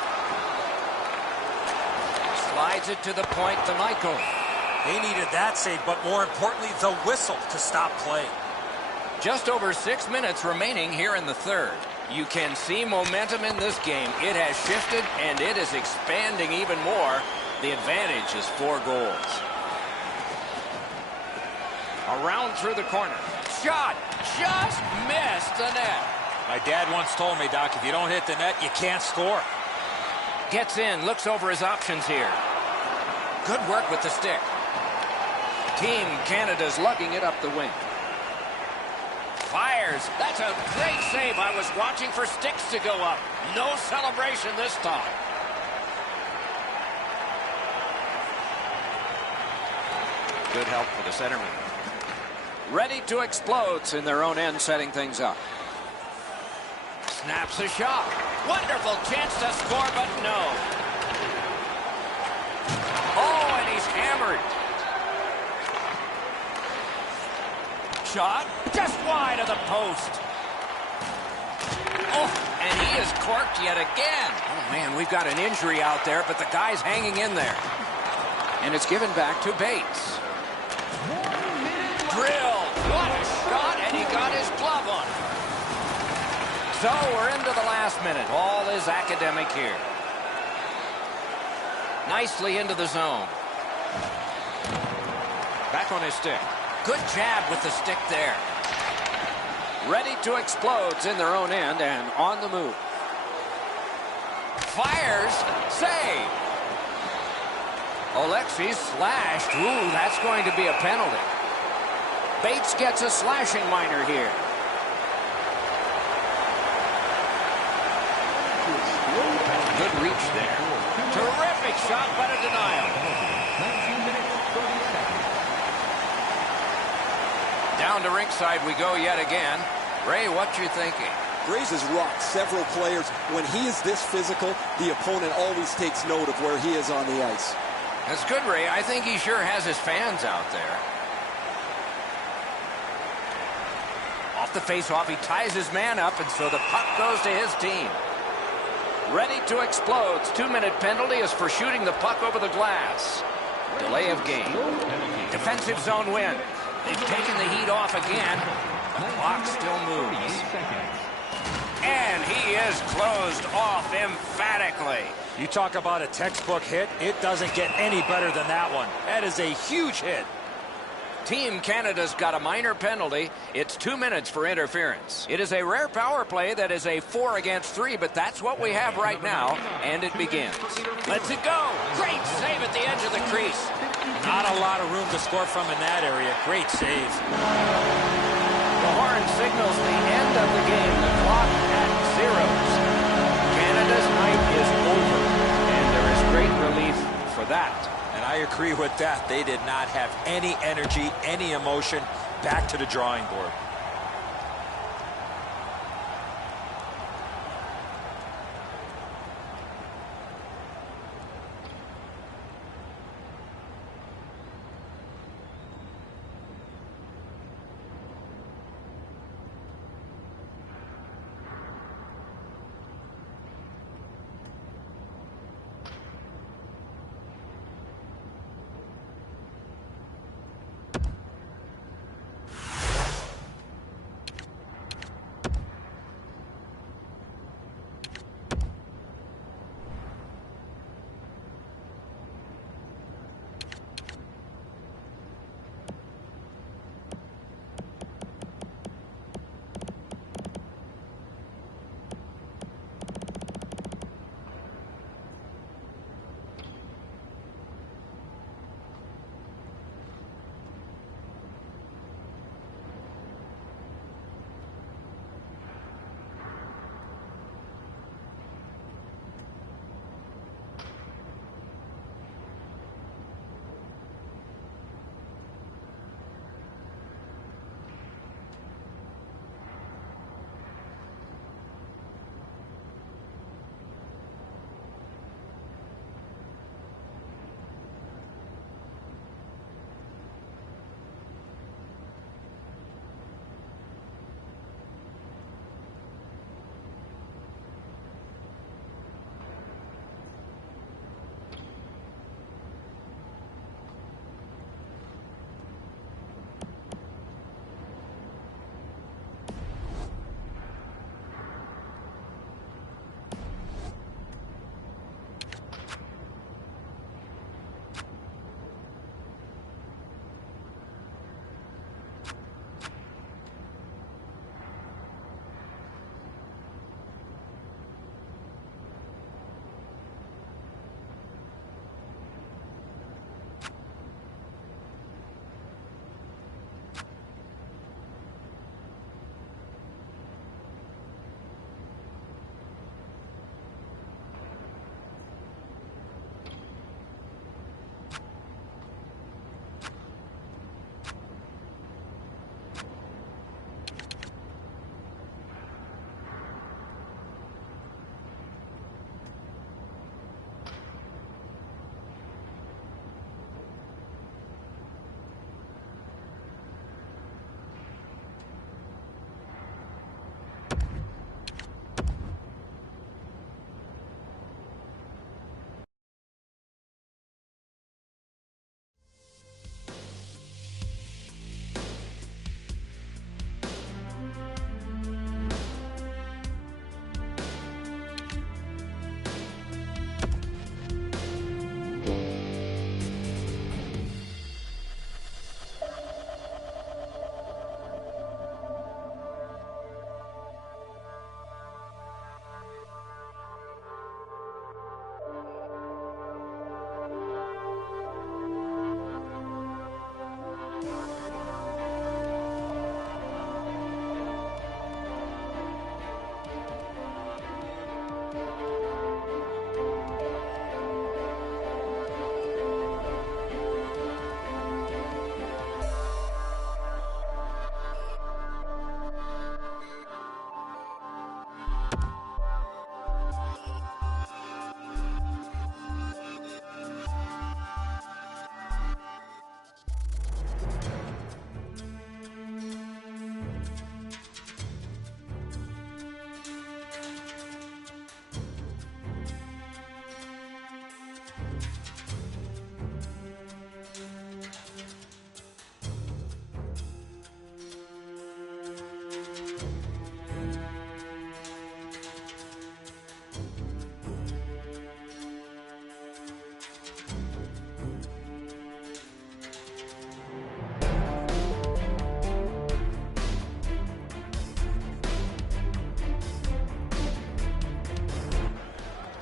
Slides it to the point to Michael. They needed that save, but more importantly, the whistle to stop play. Just over 6 minutes remaining here in the third. You can see momentum in this game. It has shifted, and it is expanding even more. The advantage is 4 goals. Around through the corner. Shot! Just missed the net. My dad once told me, Doc, if you don't hit the net, you can't score. Gets in, looks over his options here. Good work with the stick. Team Canada's lugging it up the wing. Fires. That's a great save. I was watching for sticks to go up. No celebration this time. Good help for the centerman. Ready to explode in their own end, setting things up. Snaps a shot. Wonderful chance to score, but no. Oh, and he's hammered. Shot just wide of the post. Oh, and he is corked yet again. Oh, man, we've got an injury out there, but the guy's hanging in there. And it's given back to Bates. Drill. What So we're into the last minute. All is academic here. Nicely into the zone. Back on his stick. Good jab with the stick there. Ready to explode in their own end and on the move. Fires. Save. Oleksiy slashed. Ooh, that's going to be a penalty. Bates gets a slashing minor here. Good reach there. Terrific shot, but a denial. 19 minutes, 30 seconds. Down to ringside we go yet again. Ray, what you thinking? Graves has rocked several players. When he is this physical, the opponent always takes note of where he is on the ice. That's good, Ray. I think he sure has his fans out there. Off the face-off, he ties his man up, and so the puck goes to his team. Ready to explode. 2-minute penalty is for shooting the puck over the glass. Delay of game. Defensive zone win. They've taken the heat off again. The clock still moves. And he is closed off emphatically. You talk about a textbook hit. It doesn't get any better than that one. That is a huge hit. Team Canada's got a minor penalty. It's 2 minutes for interference. It is a rare power play that is a 4 against 3, but that's what we have right now, and it begins. Let's it go. Great save at the edge of the crease. Not a lot of room to score from in that area. Great save. The horn signals the end of the game. The clock at zeros. Canada's night is over, and there is great relief for that. And I agree with that. They did not have any energy, any emotion. Back to the drawing board.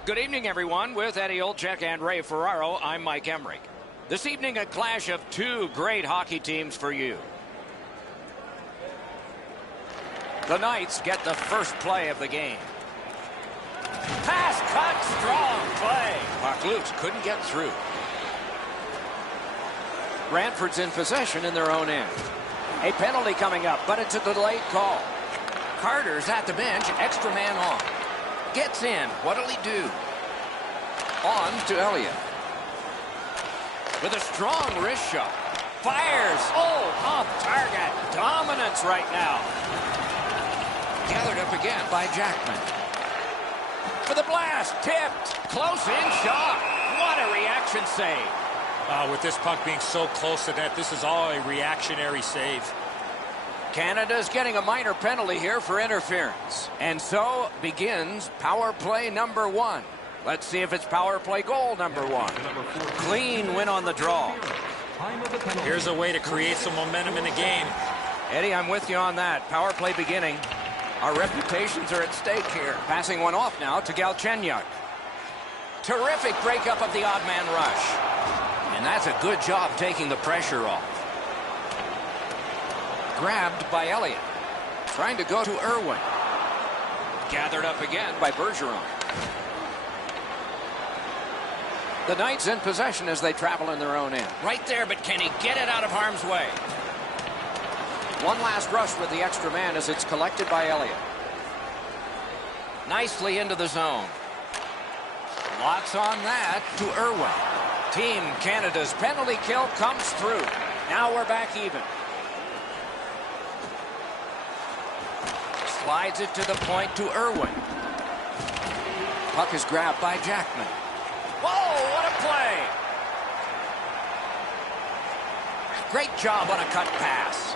Good evening, everyone. With Eddie Olczyk and Ray Ferraro, I'm Mike Emmerich. This evening, a clash of two great hockey teams for you. The Knights get the first play of the game. Pass cut, strong play. Puck loose, couldn't get through. Brantford's in possession in their own end. A penalty coming up, but it's a delayed call. Carter's at the bench, extra man on. Gets in, what'll he do? On to Elliott. With a strong wrist shot. Fires, oh, off target. Dominance right now. Gathered up again by Jackman. For the blast, tipped, close in shot. What a reaction save. With this puck being so close to net, this is all a reactionary save. Canada's getting a minor penalty here for interference. And so begins power play number 1. Let's see if it's power play goal number 1. Clean win on the draw. Here's a way to create some momentum in the game. Eddie, I'm with you on that. Power play beginning. Our reputations are at stake here. Passing one off now to Galchenyuk. Terrific breakup of the odd man rush. And that's a good job taking the pressure off. Grabbed by Elliott. Trying to go to Irwin. Gathered up again by Bergeron. The Knights in possession as they travel in their own end. Right there, but can he get it out of harm's way? One last rush with the extra man as it's collected by Elliott. Nicely into the zone. Lots on that to Irwin. Team Canada's penalty kill comes through. Now we're back even. Slides it to the point to Irwin. Puck is grabbed by Jackman. Whoa, what a play! Great job on a cut pass.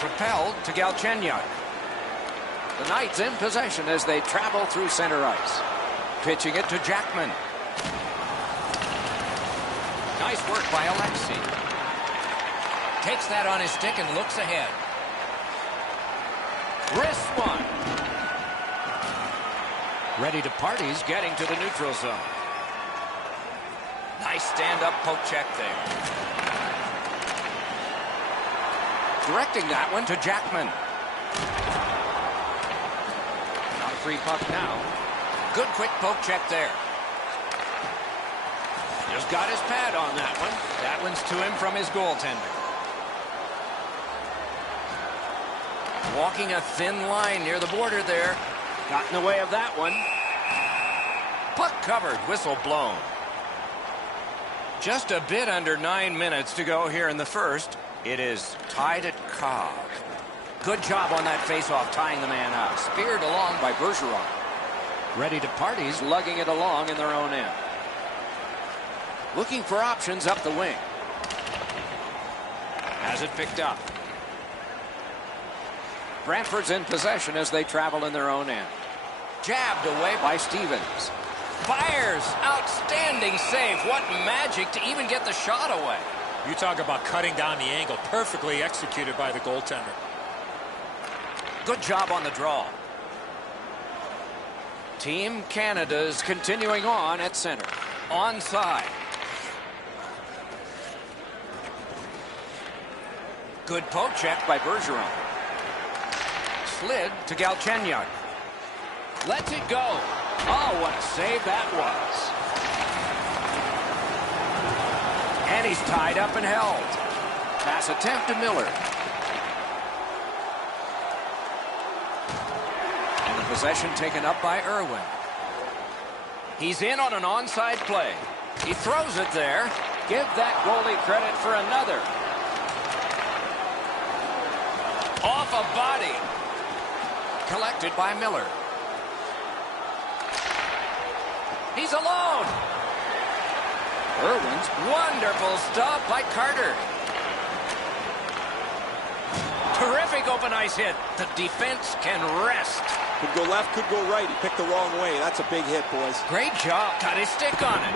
Propelled to Galchenyuk. The Knights in possession as they travel through center ice. Pitching it to Jackman. Nice work by Alexei. Takes that on his stick and looks ahead. Wrist one. Ready to parties, getting to the neutral zone. Nice stand-up poke check there. Directing that one to Jackman. Not a free puck now. Good quick poke check there. Just got his pad on that one. That one's to him from his goaltender. Walking a thin line near the border there. Got in the way of that one. Puck covered, whistle blown. Just a bit under 9 minutes to go here in the first. It is tied at Cobb. Good job on that faceoff, tying the man up. Speared along by Bergeron. Ready to parties, lugging it along in their own end. Looking for options up the wing. Has it picked up. Brantford's in possession as they travel in their own end. Jabbed away by Stevens. Fires. Outstanding save. What magic to even get the shot away. You talk about cutting down the angle. Perfectly executed by the goaltender. Good job on the draw. Team Canada's continuing on at center. Onside. Good poke check by Bergeron. Slid to Galchenyuk. Lets it go. Oh, what a save that was. And he's tied up and held. Pass attempt to Miller. And the possession taken up by Irwin. He's in on an onside play. He throws it there. Give that goalie credit for another. Off a body. Collected by Miller. He's alone. Irwin's wonderful stop by Carter. Terrific open ice hit. The defense can rest. Could go left, could go right. He picked the wrong way. That's a big hit, boys. Great job. Got his stick on it.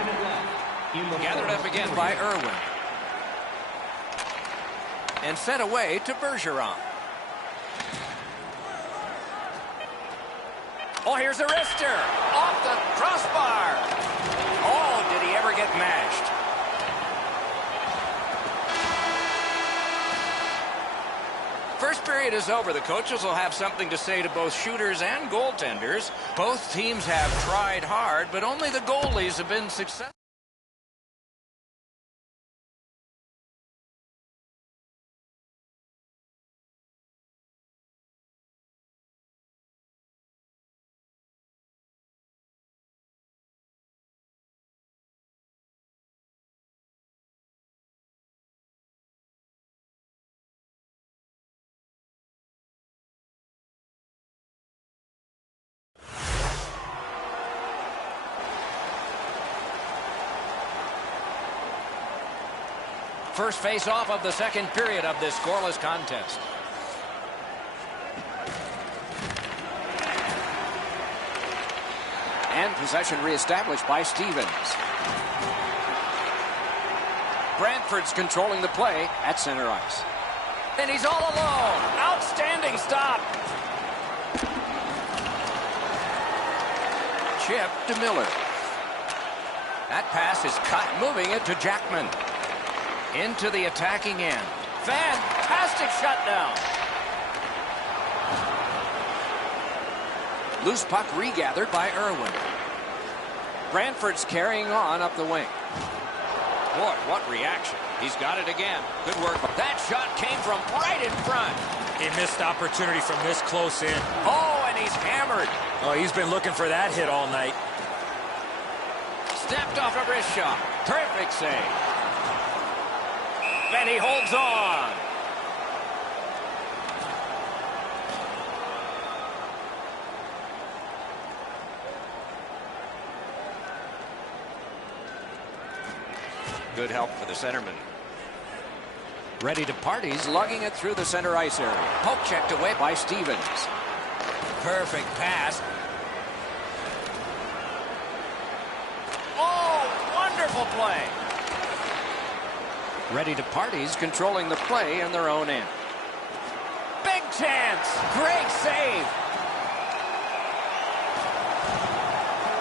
Gathered up again by Irwin. And sent away to Bergeron. Oh, here's a wrister. Off the crossbar. Oh, did he ever get mashed? First period is over. The coaches will have something to say to both shooters and goaltenders. Both teams have tried hard, but only the goalies have been successful. First face-off of the second period of this scoreless contest. And possession reestablished by Stevens. Brantford's controlling the play at center ice. And he's all alone. Outstanding stop. Chip to Miller. That pass is cut, moving it to Jackman. Into the attacking end. Fantastic shutdown. Loose puck regathered by Irwin. Brantford's carrying on up the wing. Boy, what reaction. He's got it again. Good work. That shot came from right in front. A missed opportunity from this close in. Oh, and he's hammered. Oh, he's been looking for that hit all night. Snapped off a wrist shot. Terrific save. And he holds on. Good help for the centerman. Ready to parties, lugging it through the center ice area. Poke checked away by Stevens. Perfect pass. Oh, wonderful play. Ready to parties, controlling the play in their own end. Big chance. Great save.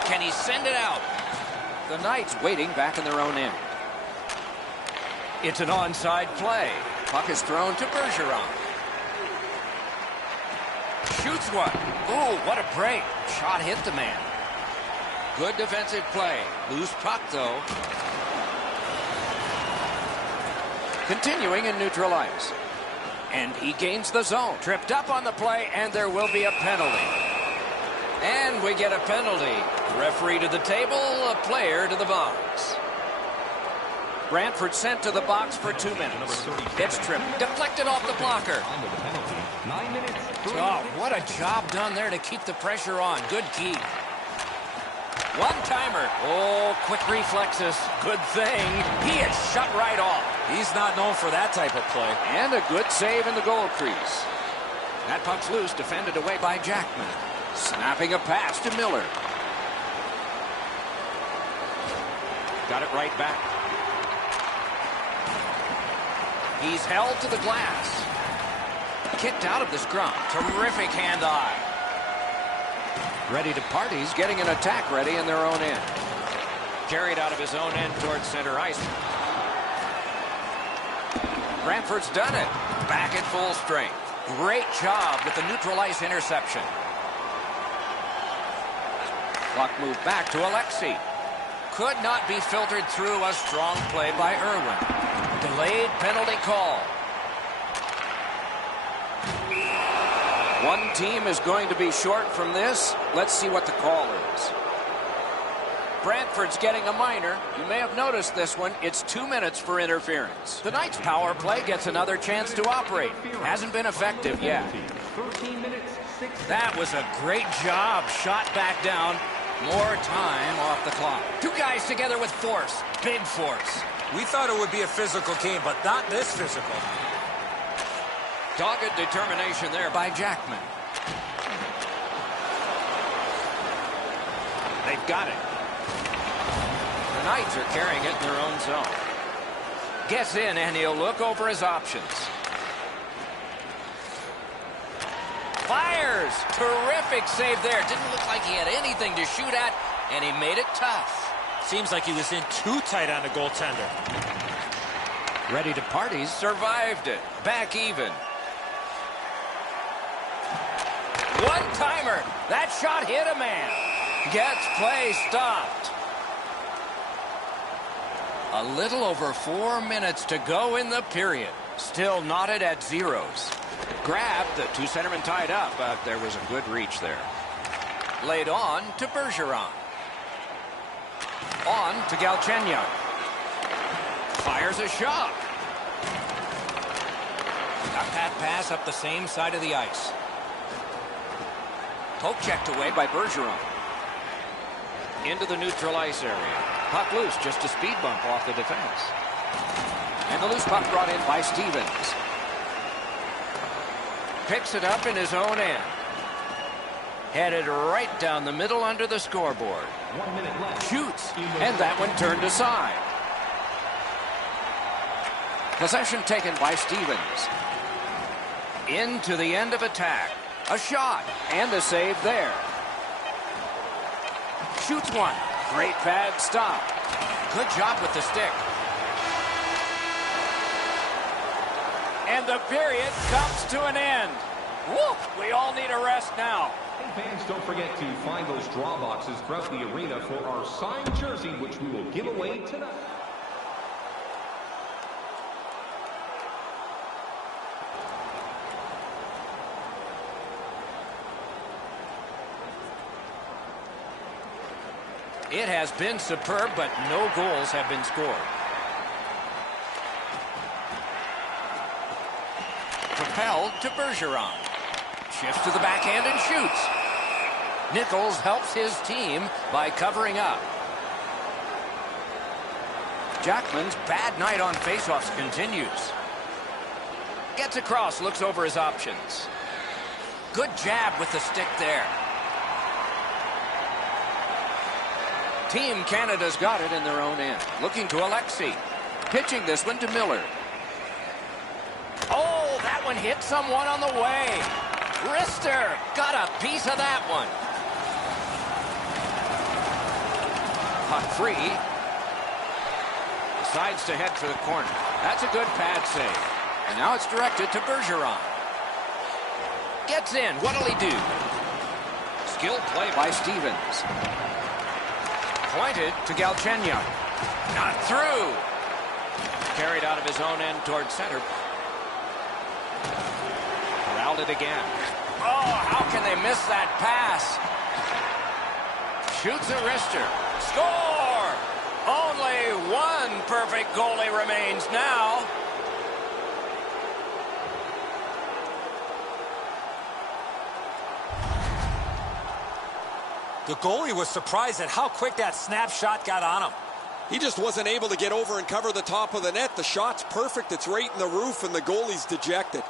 Can he send it out? The Knights waiting back in their own end. It's an onside play. Puck is thrown to Bergeron. Shoots one. Ooh, what a break. Shot hit the man. Good defensive play. Loose puck, though. Continuing in neutral ice. And he gains the zone. Tripped up on the play, and there will be a penalty. And we get a penalty. Referee to the table, a player to the box. Brantford sent to the box for 2 minutes. It's tripped. Deflected off the blocker. 9 minutes. Oh, what a job done there to keep the pressure on. Good keep. One-timer. Oh, quick reflexes. Good thing. He is shut right off. He's not known for that type of play. And a good save in the goal crease. That puck's loose, defended away by Jackman. Snapping a pass to Miller. Got it right back. He's held to the glass. Kicked out of the scrum. Terrific hand-eye. Ready to parties, getting an attack ready in their own end. Carried out of his own end towards center ice. Brantford's done it. Back at full strength. Great job with the neutral ice interception. Puck moved back to Alexei. Could not be filtered through. A strong play by Irwin. Delayed penalty call. One team is going to be short from this. Let's see what the call is. Brantford's getting a minor. You may have noticed this one. It's 2 minutes for interference. The Knights' power play gets another chance to operate. Hasn't been effective yet. 13 minutes, 6 That was a great job. Shot back down. More time off the clock. Two guys together with force. Big force. We thought it would be a physical game, but not this physical. Dogged determination there by Jackman. They've got it. The Knights are carrying it in their own zone. Gets in, and he'll look over his options. Fires! Terrific save there. Didn't look like he had anything to shoot at, and he made it tough. Seems like he was in too tight on the goaltender. Ready to party, survived it. Back even. One-timer. That shot hit a man. Gets play stopped. A little over 4 minutes to go in the period. Still knotted at zeros. Grabbed, the two centermen tied up, but there was a good reach there. Laid on to Bergeron. On to Galchenyuk. Fires a shot. Got that pass up the same side of the ice. Poke checked away by Bergeron. Into the neutral ice area. Puck loose, just a speed bump off the defense. And the loose puck brought in by Stevens. Picks it up in his own end. Headed right down the middle under the scoreboard. 1 minute left. Shoots, and that one turned aside. Possession taken by Stevens. Into the end of attack. A shot, and a save there. Shoots one. Great pad stop. Good job with the stick. And the period comes to an end. Woo! We all need a rest now. Hey fans, don't forget to find those draw boxes throughout the arena for our signed jersey, which we will give away tonight. It has been superb, but no goals have been scored. Propelled to Bergeron. Shifts to the backhand and shoots. Nichols helps his team by covering up. Jackman's bad night on faceoffs continues. Gets across, looks over his options. Good jab with the stick there. Team Canada's got it in their own end. Looking to Alexei. Pitching this one to Miller. Oh, that one hit someone on the way. Rister got a piece of that one. Puck free. Decides to head for the corner. That's a good pad save. And now it's directed to Bergeron. Gets in. What'll he do? Skilled play by Stevens. Pointed to Galchenyuk. Not through. Carried out of his own end toward center. Corralled it again. Oh, how can they miss that pass? Shoots a wrister. Score! Only one perfect goalie remains now. The goalie was surprised at how quick that snapshot got on him. He just wasn't able to get over and cover the top of the net. The shot's perfect. It's right in the roof, and the goalie's dejected.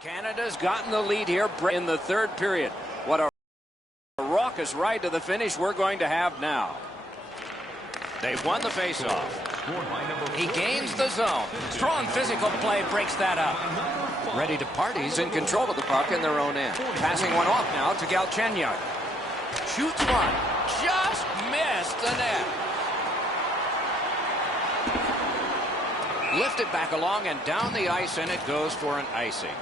Canada's gotten the lead here in the third period. What a raucous ride to the finish we're going to have now. They've won the faceoff. He gains the zone. Strong physical play breaks that up. Ready to party. He's in control of the puck in their own end. Passing one off now to Galchenyuk. Shoots one. Just missed the net. Lifted back along and down the ice, and it goes for an icing.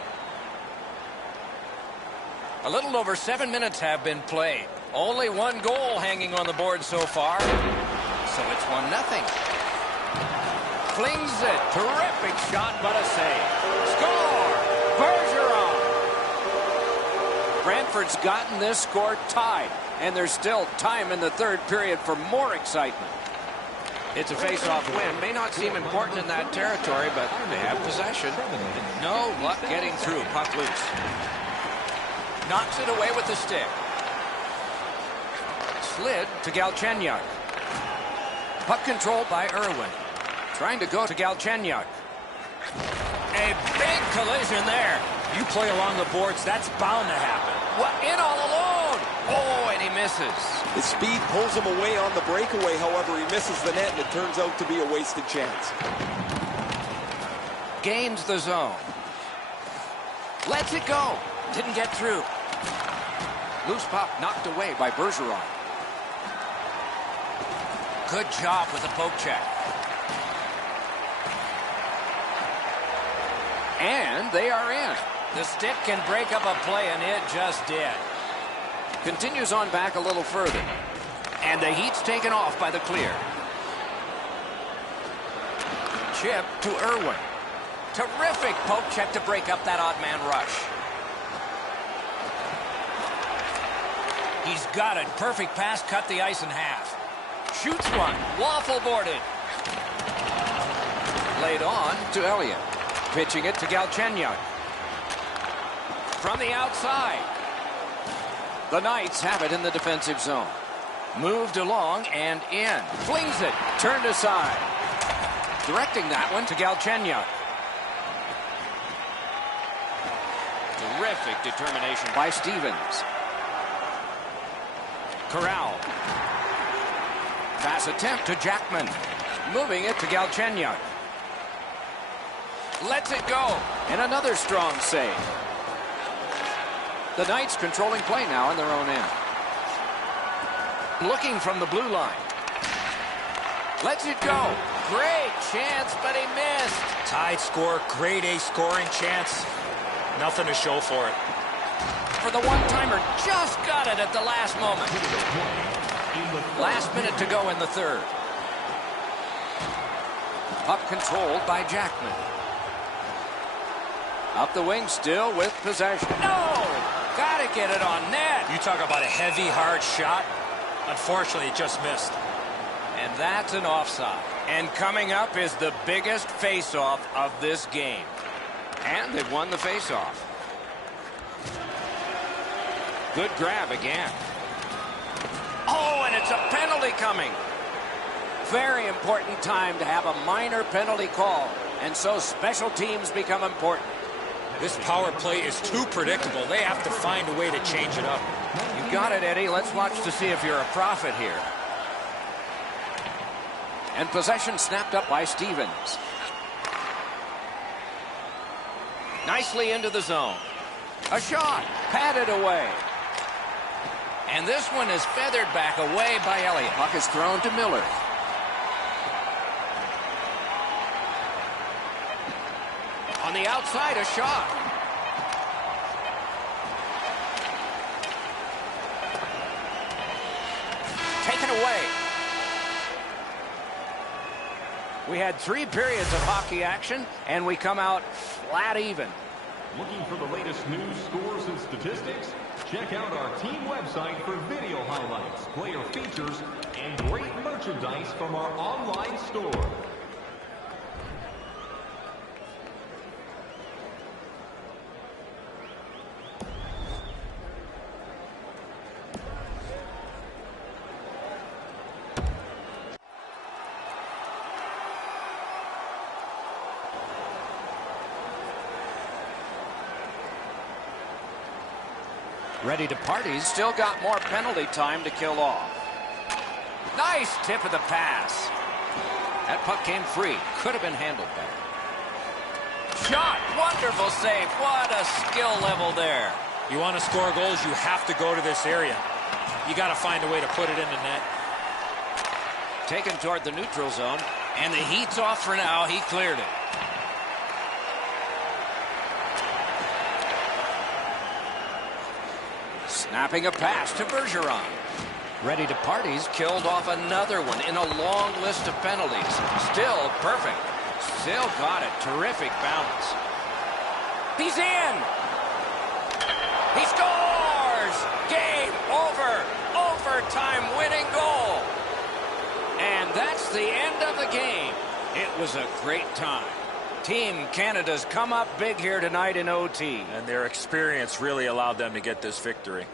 A little over 7 minutes have been played. Only one goal hanging on the board so far. So it's 1-0. Flings it. Terrific shot, but a save. Score! Bergeron! Brantford's gotten this score tied, and there's still time in the third period for more excitement. It's a face-off win. May not seem important in that territory, but they have possession. No luck getting through. Puck loose. Knocks it away with the stick. Slid to Galchenyuk. Puck controlled by Irwin. Trying to go to Galchenyuk. A big collision there. You play along the boards, that's bound to happen. What? In all alone. Oh, and he misses. His speed pulls him away on the breakaway. However, he misses the net, and it turns out to be a wasted chance. Gains the zone. Lets it go. Didn't get through. Loose puck knocked away by Bergeron. Good job with the poke check. And they are in. The stick can break up a play, and it just did. Continues on back a little further. And the Heat's taken off by the clear. Chip to Irwin. Terrific poke check to break up that odd man rush. He's got it. Perfect pass, cut the ice in half. Shoots one. Waffle boarded. Laid on to Elliott. Pitching it to Galchenyuk. From the outside. The Knights have it in the defensive zone. Moved along and in. Flings it. Turned aside. Directing that one to Galchenyuk. Terrific determination by Stevens. Corral. Pass attempt to Jackman. Moving it to Galchenyuk. Lets it go. And another strong save. The Knights controlling play now in their own end. Looking from the blue line. Lets it go. Great chance, but he missed. Tied score, grade A scoring chance. Nothing to show for it. For the one-timer, just got it at the last moment. Last minute to go in the third. Puck controlled by Jackman. Up the wing still with possession. No! Gotta get it on net. You talk about a heavy, hard shot. Unfortunately, it just missed. And that's an offside. And coming up is the biggest face-off of this game. And they've won the face-off. Good grab again. Oh, and it's a penalty coming. Very important time to have a minor penalty call. And so special teams become important. This power play is too predictable. They have to find a way to change it up. You got it, Eddie. Let's watch to see if you're a prophet here. And possession snapped up by Stevens. Nicely into the zone. A shot. Patted away. And this one is feathered back away by Elliott. Puck is thrown to Miller. On the outside, a shot. Taken away. We had 3 periods of hockey action, and we come out flat even. Looking for the latest news, scores, and statistics? Check out our team website for video highlights, player features, and great merchandise from our online store. Ready to party. Still got more penalty time to kill off. Nice tip of the pass. That puck came free. Could have been handled better. Shot. Wonderful save. What a skill level there. You want to score goals, you have to go to this area. You got to find a way to put it in the net. Taken toward the neutral zone. And the Heat's off for now. He cleared it. Snapping a pass to Bergeron. Ready to parties, killed off another one in a long list of penalties. Still perfect. Still got it. Terrific bounce. He's in. He scores. Game over. Overtime winning goal. And that's the end of the game. It was a great time. Team Canada's come up big here tonight in OT. And their experience really allowed them to get this victory.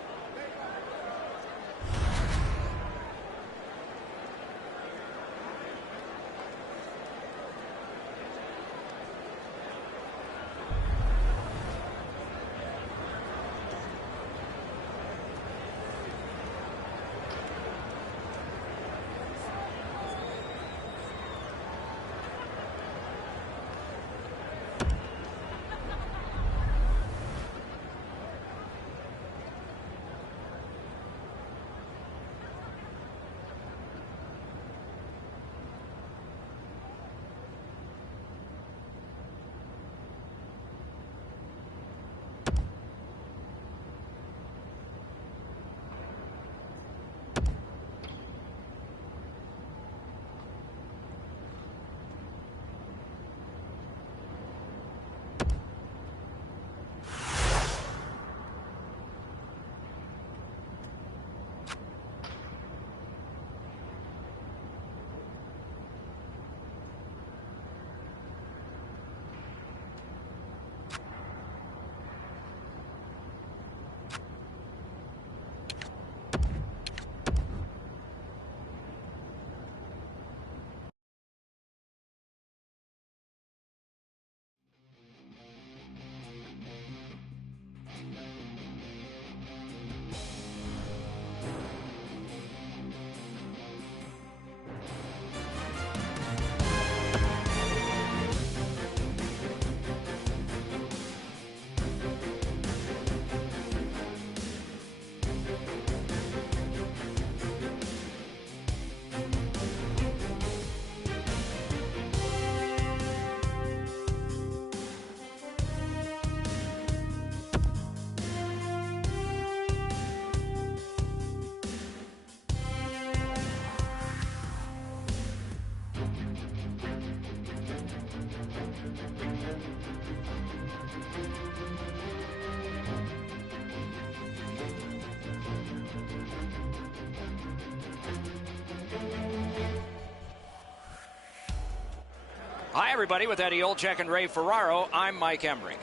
Hi, everybody. With Eddie Olczyk and Ray Ferraro, I'm Mike Emmerich.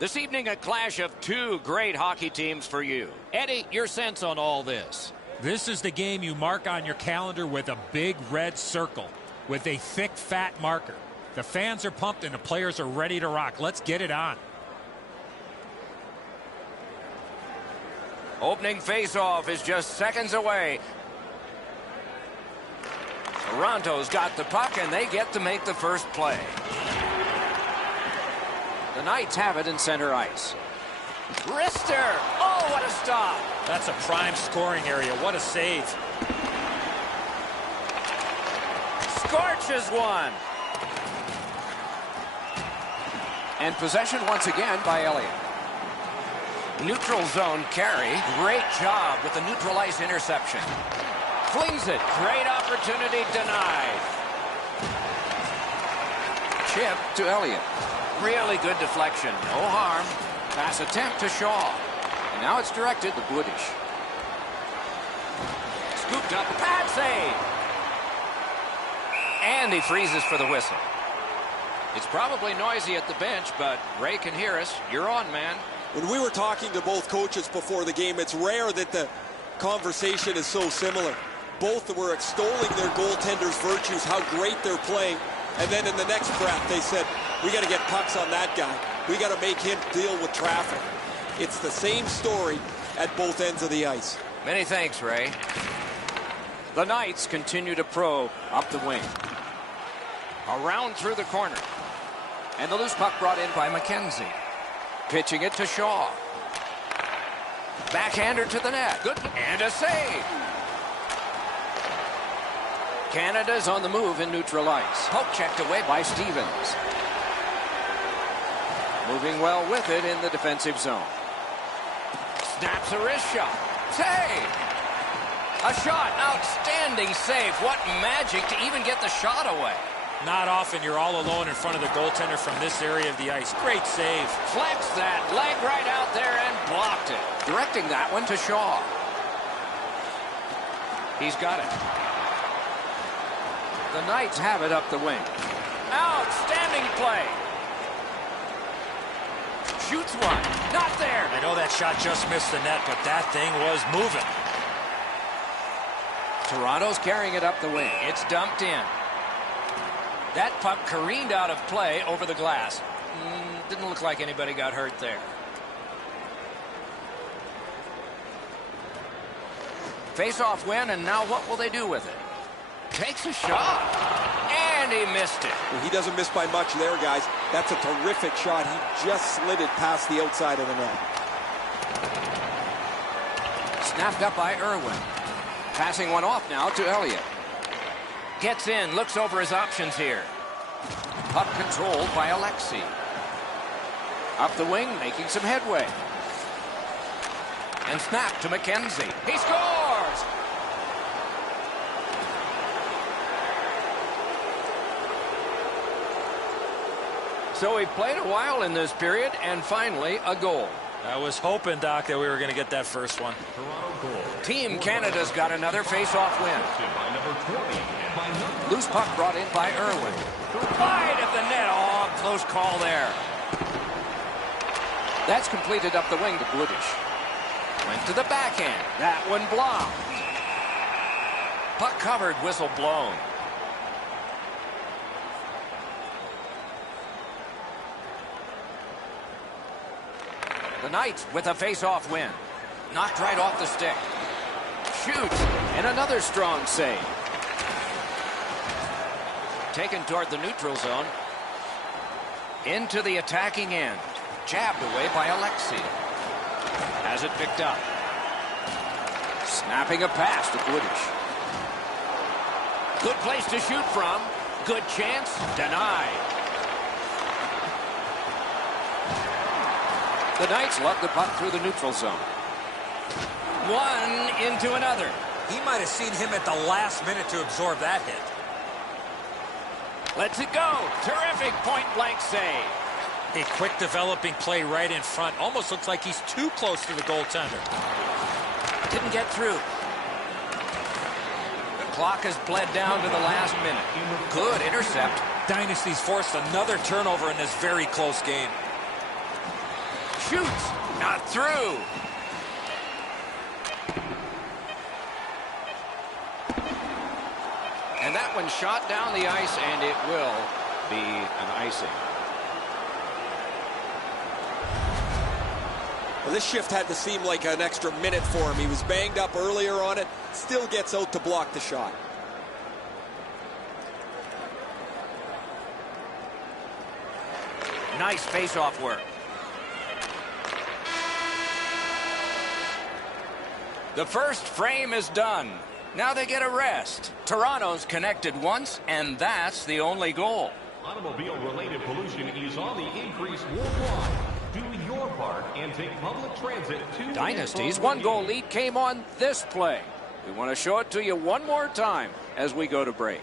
This evening, a clash of two great hockey teams for you. Eddie, your sense on all this? This is the game you mark on your calendar with a big red circle with a thick, fat marker. The fans are pumped and the players are ready to rock. Let's get it on. Opening face-off is just seconds away. Toronto's got the puck, and they get to make the first play. The Knights have it in center ice. Rister! Oh, what a stop! That's a prime scoring area. What a save. Scorches one. And possession once again by Elliott. Neutral zone carry. Great job with the neutral ice interception. Flings it. Great opportunity denied. Chip to Elliott. Really good deflection. No harm. Pass attempt to Shaw. And now it's directed to Budish. Scooped up. Pad save. And he freezes for the whistle. It's probably noisy at the bench, but Ray can hear us. You're on, man. When we were talking to both coaches before the game, it's rare that the conversation is so similar. Both were extolling their goaltenders' virtues, how great they're playing. And then in the next breath, they said, we got to get pucks on that guy. We got to make him deal with traffic. It's the same story at both ends of the ice. Many thanks, Ray. The Knights continue to probe up the wing. Around through the corner. And the loose puck brought in by McKenzie. Pitching it to Shaw. Backhander to the net. Good. And a save. Canada's on the move in neutral ice. Poke checked away by Stevens. Moving well with it in the defensive zone. Snaps a wrist shot. Save. A shot. Outstanding save. What magic to even get the shot away. Not often you're all alone in front of the goaltender from this area of the ice. Great save. Flexed that. Leg right out there and blocked it. Directing that one to Shaw. He's got it. The Knights have it up the wing. Outstanding play. Shoots one. Not there. I know that shot just missed the net, but that thing was moving. Toronto's carrying it up the wing. It's dumped in. That puck careened out of play over the glass. Didn't look like anybody got hurt there. Face-off win, and now what will they do with it? Takes a shot. And he missed it. Well, he doesn't miss by much there, guys. That's a terrific shot. He just slid it past the outside of the net. Snapped up by Irwin. Passing one off now to Elliott. Gets in, looks over his options here. Puck controlled by Alexei. Up the wing, making some headway. And snap to McKenzie. He scores! So he played a while in this period, and finally a goal. I was hoping, Doc, that we were going to get that first one. Team Canada's got another face-off win. Loose puck brought in by Irwin. Wide of the net. Oh, close call there. That's completed up the wing to Budish. Went to the backhand. That one blocked. Puck covered, whistle blown. The Knights with a face-off win. Knocked right off the stick. Shoots, and another strong save. Taken toward the neutral zone. Into the attacking end. Jabbed away by Alexei. Has it picked up. Snapping a pass to Budish. Good place to shoot from. Good chance. Denied. The Knights lug the puck through the neutral zone. One into another. He might have seen him at the last minute to absorb that hit. Lets it go. Terrific point-blank save. A quick developing play right in front. Almost looks like he's too close to the goaltender. Didn't get through. The clock has bled down to the last minute. Good intercept. Dynasty's forced another turnover in this very close game. Shoots, not through. And that one shot down the ice, and it will be an icing. Well, this shift had to seem like an extra minute for him. He was banged up earlier on it, still gets out to block the shot. Nice face-off work. The first frame is done. Now they get a rest. Toronto's connected once, and that's the only goal. Automobile-related pollution is on the increase worldwide. Do your part and take public transit to... Dynasty's one-goal lead came on this play. We want to show it to you one more time as we go to break.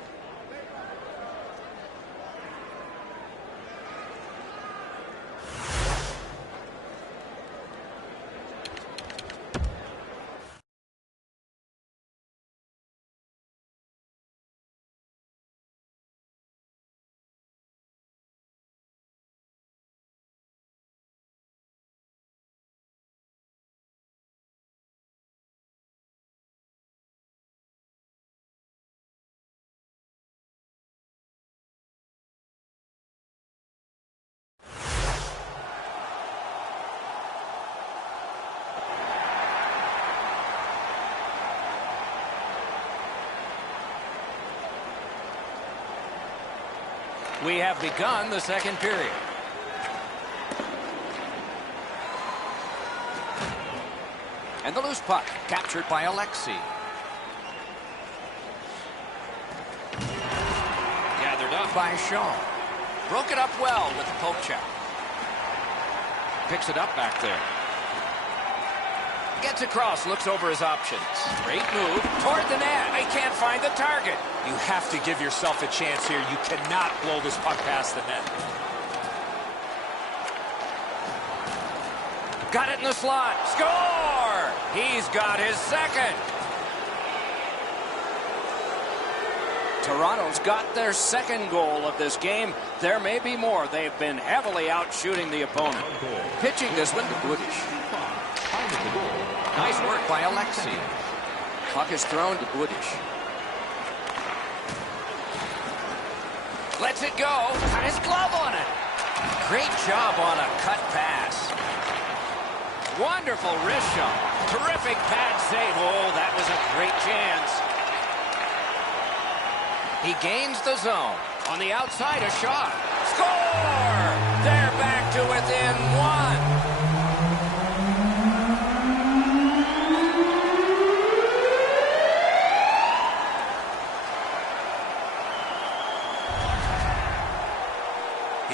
We have begun the second period. And the loose puck captured by Alexei. Gathered up by Shaw. Broke it up well with the poke check. Picks it up back there. Gets across, looks over his options. Great move toward the net. He can't find the target. You have to give yourself a chance here. You cannot blow this puck past the net. Got it in the slot. Score! He's got his second. Toronto's got their second goal of this game. There may be more. They've been heavily out shooting the opponent. Pitching this one to Budish. Nice work by Alexei. Puck is thrown to Budish. Lets it go. Got his glove on it. Great job on a cut pass. Wonderful wrist shot. Terrific pad save. Oh, that was a great chance. He gains the zone. On the outside, a shot. Score! They're back to within one.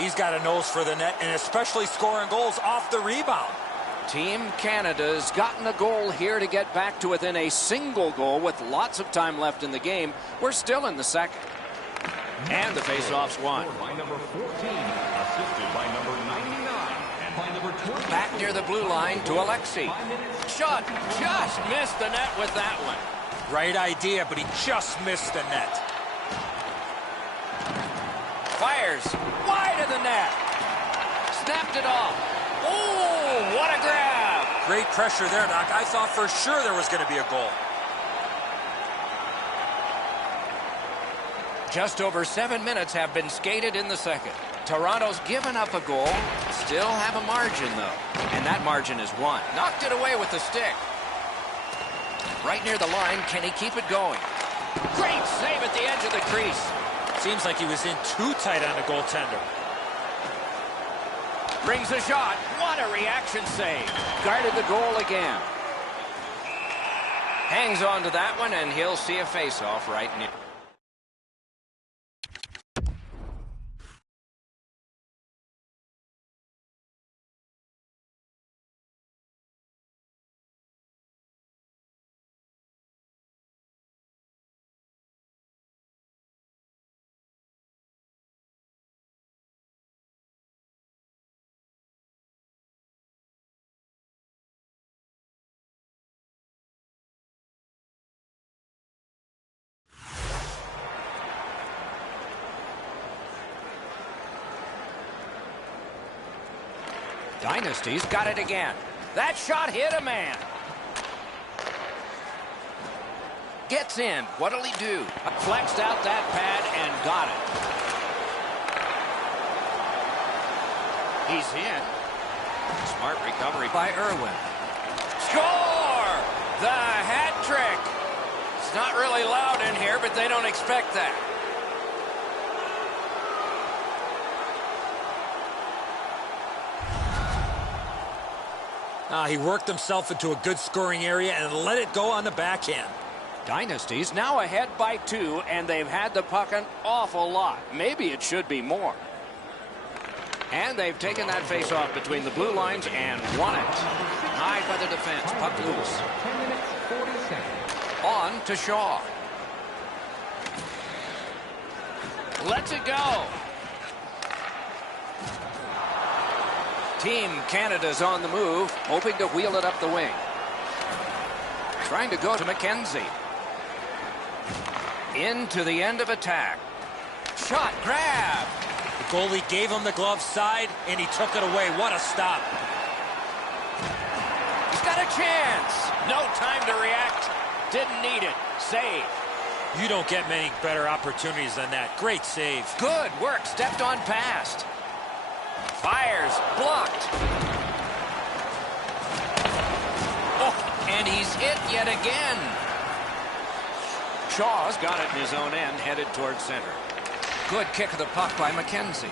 He's got a nose for the net, and especially scoring goals off the rebound. Team Canada's gotten a goal here to get back to within a single goal with lots of time left in the game. We're still in the second. And the faceoff's won. By number 14, assisted by number 99, and by number 20. Back near the blue line to Alexei. Shot, just missed the net with that one. Right idea, but he just missed the net. Fires wide of the net. Snapped it off. Oh, what a grab. Great pressure there, Doc. I thought for sure there was going to be a goal. Just over 7 minutes have been skated in the second. Toronto's given up a goal. Still have a margin, though. And that margin is one. Knocked it away with the stick. Right near the line. Can he keep it going? Great save at the edge of the crease. Seems like he was in too tight on the goaltender. Brings a shot. What a reaction save. Guarded the goal again. Hangs on to that one, and he'll see a face-off right near. Dynasty's got it again. That shot hit a man. Gets in. What'll he do? Flexed out that pad and got it. He's in. Smart recovery by Irwin. Score! The hat trick. It's not really loud in here, but they don't expect that. He worked himself into a good scoring area and let it go on the backhand. Dynasty's now ahead by 2, and they've had the puck an awful lot. Maybe it should be more. And they've taken that face-off between the blue lines and won it. High by the defense. Puck loose. 10 minutes, 40 seconds. On to Shaw. Lets it go. Team Canada's on the move, hoping to wheel it up the wing. Trying to go to McKenzie. Into the end of attack. Shot, grab. The goalie gave him the glove side, and he took it away. What a stop. He's got a chance. No time to react. Didn't need it. Save. You don't get many better opportunities than that. Great save. Good work. Stepped on past. Fires. Blocked. Oh, and he's hit yet again. Shaw's got it in his own end, headed towards center. Good kick of the puck by McKenzie.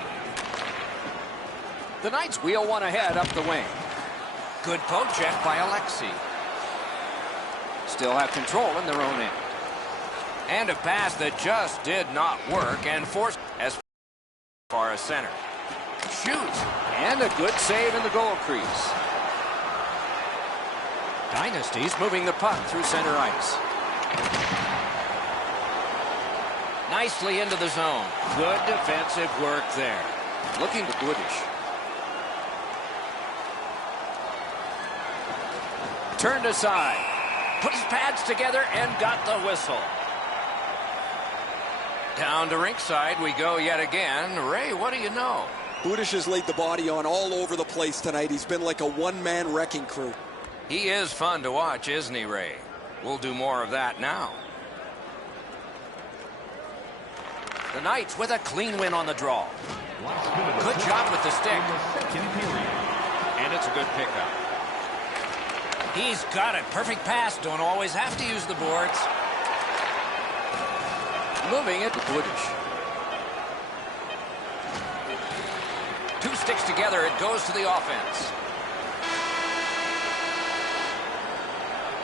The Knights wheel one ahead up the wing. Good poke check by Alexei. Still have control in their own end. And a pass that just did not work and forced as far as center. Shoots. And a good save in the goal crease. Dynasty's moving the puck through center ice. Nicely into the zone. Good defensive work there. Looking to Goodish. Turned aside. Put his pads together and got the whistle. Down to rinkside we go yet again. Ray, what do you know? Goodish has laid the body on all over the place tonight. He's been like a one-man wrecking crew. He is fun to watch, isn't he, Ray? We'll do more of that now. The Knights with a clean win on the draw. Good job with the stick. And it's a good pickup. He's got it. Perfect pass. Don't always have to use the boards. Moving it to Goodish. Two sticks together. It goes to the offense.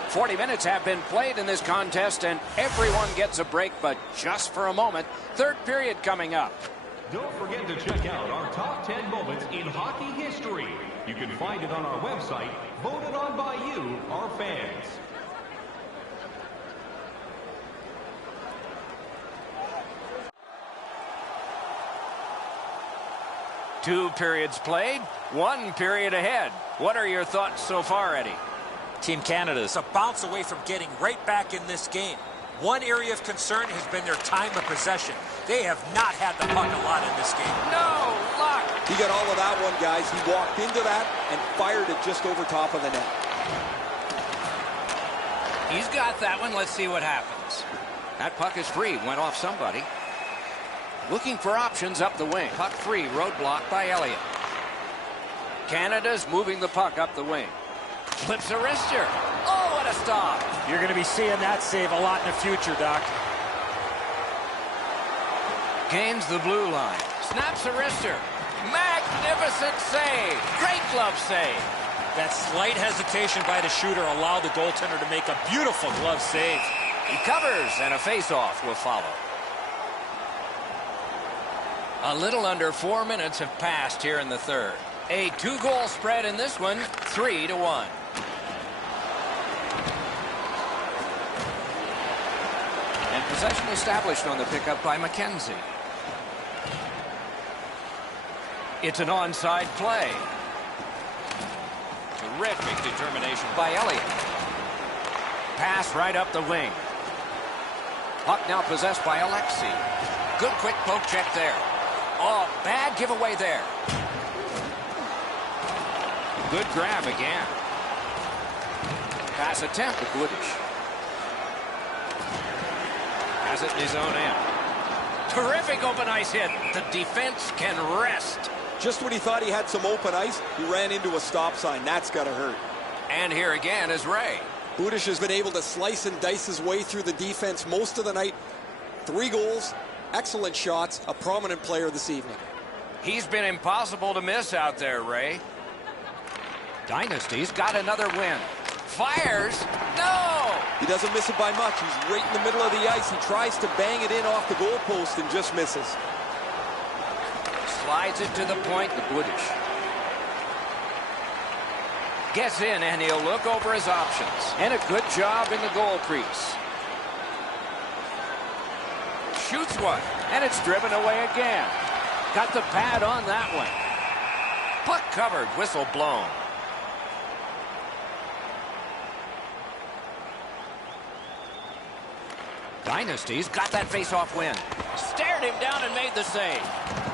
40 minutes have been played in this contest, and everyone gets a break, but just for a moment. Third period coming up. Don't forget to check out our top 10 moments in hockey history. You can find it on our website, voted on by you, our fans. Two periods played, one period ahead. What are your thoughts so far, Eddie? Team Canada's a bounce away from getting right back in this game. One area of concern has been their time of possession. They have not had the puck a lot in this game. No luck. He got all of that one, guys. He walked into that and fired it just over top of the net. He's got that one. Let's see what happens. That puck is free. Went off somebody. Looking for options up the wing. Puck free. Roadblock by Elliott. Canada's moving the puck up the wing. Flips a wrister. Oh, what a stop. You're going to be seeing that save a lot in the future, Doc. Gains the blue line. Snaps a wrister. Magnificent save. Great glove save. That slight hesitation by the shooter allowed the goaltender to make a beautiful glove save. He covers, and a face-off will follow. A little under 4 minutes have passed here in the third. A two-goal spread in this one, 3-1. And possession established on the pickup by McKenzie. It's an onside play. Terrific determination by Elliott. Pass right up the wing. Puck now possessed by Alexei. Good quick poke check there. Oh, bad giveaway there. Good grab again. Pass attempt to Budish. Has it in his own end. Terrific open ice hit. The defense can rest. Just when he thought he had some open ice, he ran into a stop sign. That's got to hurt. And here again is Ray. Budish has been able to slice and dice his way through the defense most of the night. 3 goals, excellent shots, a prominent player this evening. He's been impossible to miss out there, Ray. Dynasty's got another win. Fires. No! He doesn't miss it by much. He's right in the middle of the ice. He tries to bang it in off the goalpost and just misses. Slides it to the point to Budish. Gets in, and he'll look over his options. And a good job in the goal crease. Shoots one, and it's driven away again. Got the pad on that one. Puck covered, whistle blown. Dynasty's got that face-off win. Stared him down and made the save.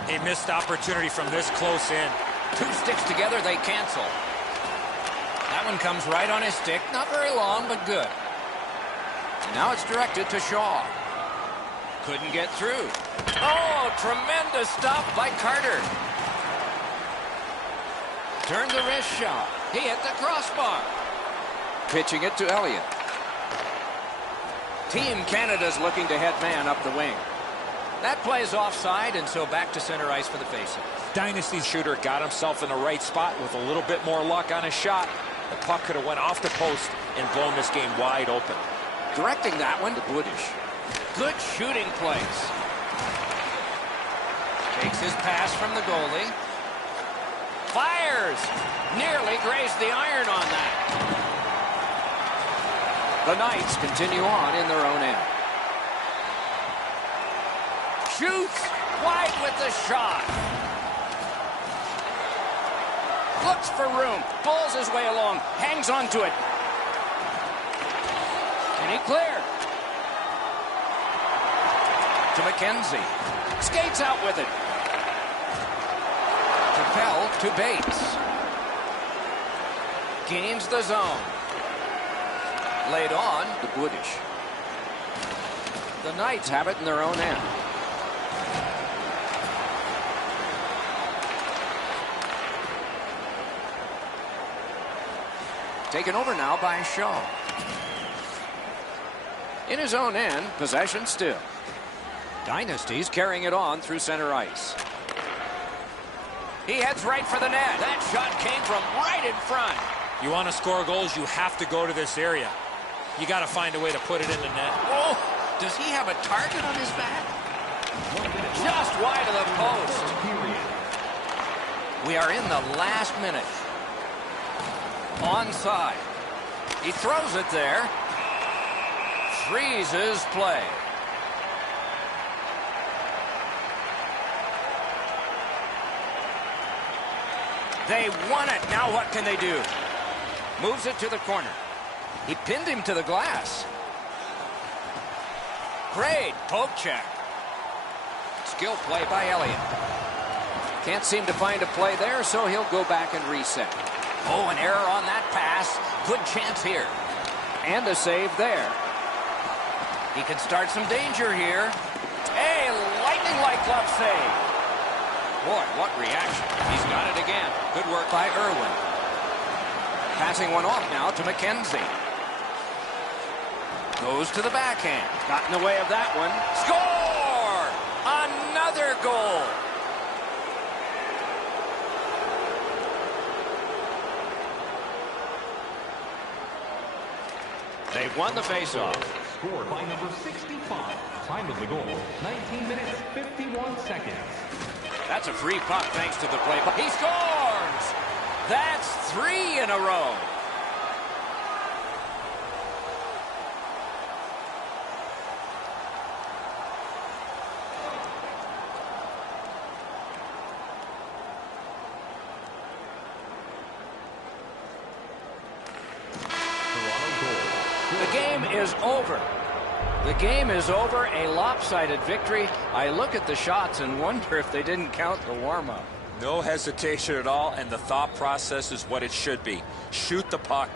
A missed opportunity from this close in. 2 sticks together, they cancel. That one comes right on his stick. Not very long, but good. Now it's directed to Shaw. Couldn't get through. Oh, tremendous stop by Carter. Turned the wrist shot. He hit the crossbar. Pitching it to Elliott. Team Canada's looking to head man up the wing. That play's offside, and so back to center ice for the faceoff. Dynasty's shooter got himself in the right spot with a little bit more luck on his shot. The puck could have went off the post and blown this game wide open. Directing that one to Budish. Good shooting place. Takes his pass from the goalie. Fires! Nearly grazed the iron on that. The Knights continue on in their own end. Shoots! Wide with the shot. Looks for room. Pulls his way along. Hangs onto it. And he cleared. To McKenzie. Skates out with it. Capel to Bates. Gains the zone. Laid on to Budish. The Knights have it in their own end. Taken over now by Shaw. In his own end, possession still. Dynasty's carrying it on through center ice. He heads right for the net. That shot came from right in front. You want to score goals, you have to go to this area. You got to find a way to put it in the net. Oh, does he have a target on his back? Just wide of the post. We are in the last minute. Onside. He throws it there. Freezes play. They won it. Now what can they do? Moves it to the corner. He pinned him to the glass. Great poke check. Skill play by Elliott. Can't seem to find a play there, so he'll go back and reset. Oh, an error on that pass. Good chance here. And a save there. He can start some danger here. A lightning-like glove save. Boy, what reaction. He's got it again. Good work by Irwin. Passing one off now to McKenzie. Goes to the backhand. Got in the way of that one. Score! Another goal. They've won the faceoff. Scored by number 65. Time of the goal, 19 minutes, 51 seconds. That's a free puck thanks to the play. He scores! That's 3 in a row. The game is over. The game is over. A lopsided victory. I look at the shots and wonder if they didn't count the warm-up. No hesitation at all, and the thought process is what it should be. Shoot the puck.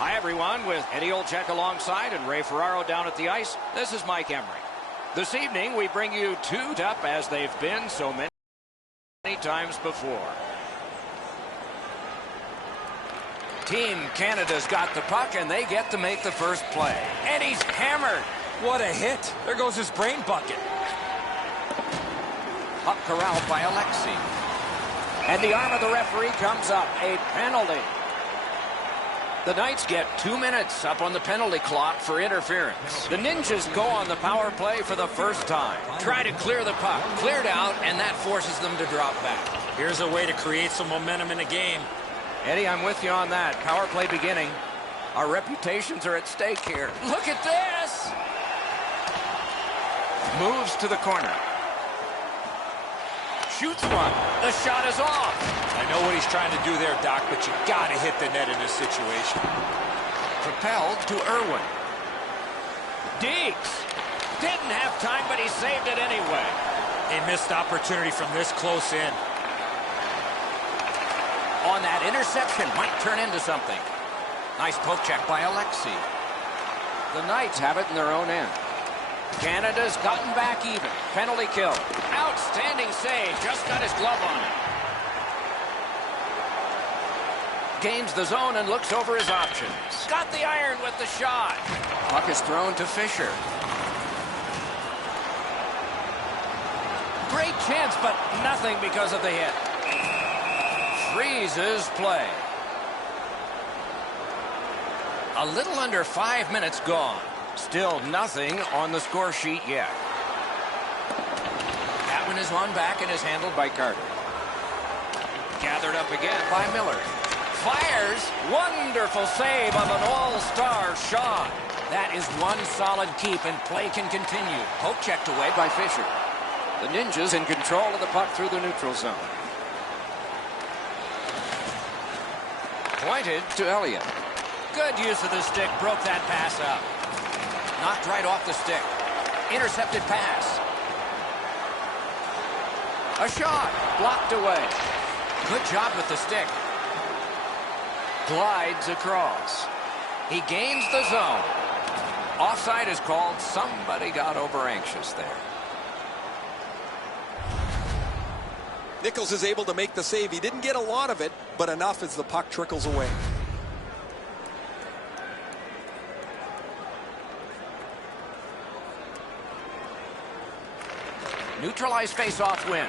Hi, everyone, with Eddie Olczyk alongside and Ray Ferraro down at the ice. This is Mike Emery. This evening, we bring you tuned up as they've been so many times before. Team Canada's got the puck, and they get to make the first play. And he's hammered. What a hit. There goes his brain bucket. Puck corralled by Alexi. And the arm of the referee comes up. A penalty. The Knights get 2 minutes up on the penalty clock for interference. The Ninjas go on the power play for the first time. Try to clear the puck. Cleared out, and that forces them to drop back. Here's a way to create some momentum in the game. Eddie, I'm with you on that. Power play beginning. Our reputations are at stake here. Look at this! Moves to the corner. Shoots one. The shot is off. I know what he's trying to do there, Doc, but you got to hit the net in this situation. Propelled to Irwin. Deeks. Didn't have time, but he saved it anyway. A missed opportunity from this close in. On that interception, might turn into something. Nice poke check by Alexi. The Knights have it in their own end. Canada's gotten back even. Penalty kill. Outstanding save. Just got his glove on it. Gains the zone and looks over his options. Got the iron with the shot. Puck is thrown to Fisher. Great chance, but nothing because of the hit. Freezes play. A little under 5 minutes gone. Still nothing on the score sheet yet. That one is on back and is handled by Carter. Gathered up again by Miller. Fires. Wonderful save of an all-star shot. That is one solid keep, and play can continue. Poke checked away by Fisher. The Ninjas in control of the puck through the neutral zone. Pointed to Elliott. Good use of the stick. Broke that pass up. Knocked right off the stick. Intercepted pass. A shot. Blocked away. Good job with the stick. Glides across. He gains the zone. Offside is called. Somebody got over anxious there. Nichols is able to make the save. He didn't get a lot of it, but enough as the puck trickles away. Neutralized face-off win.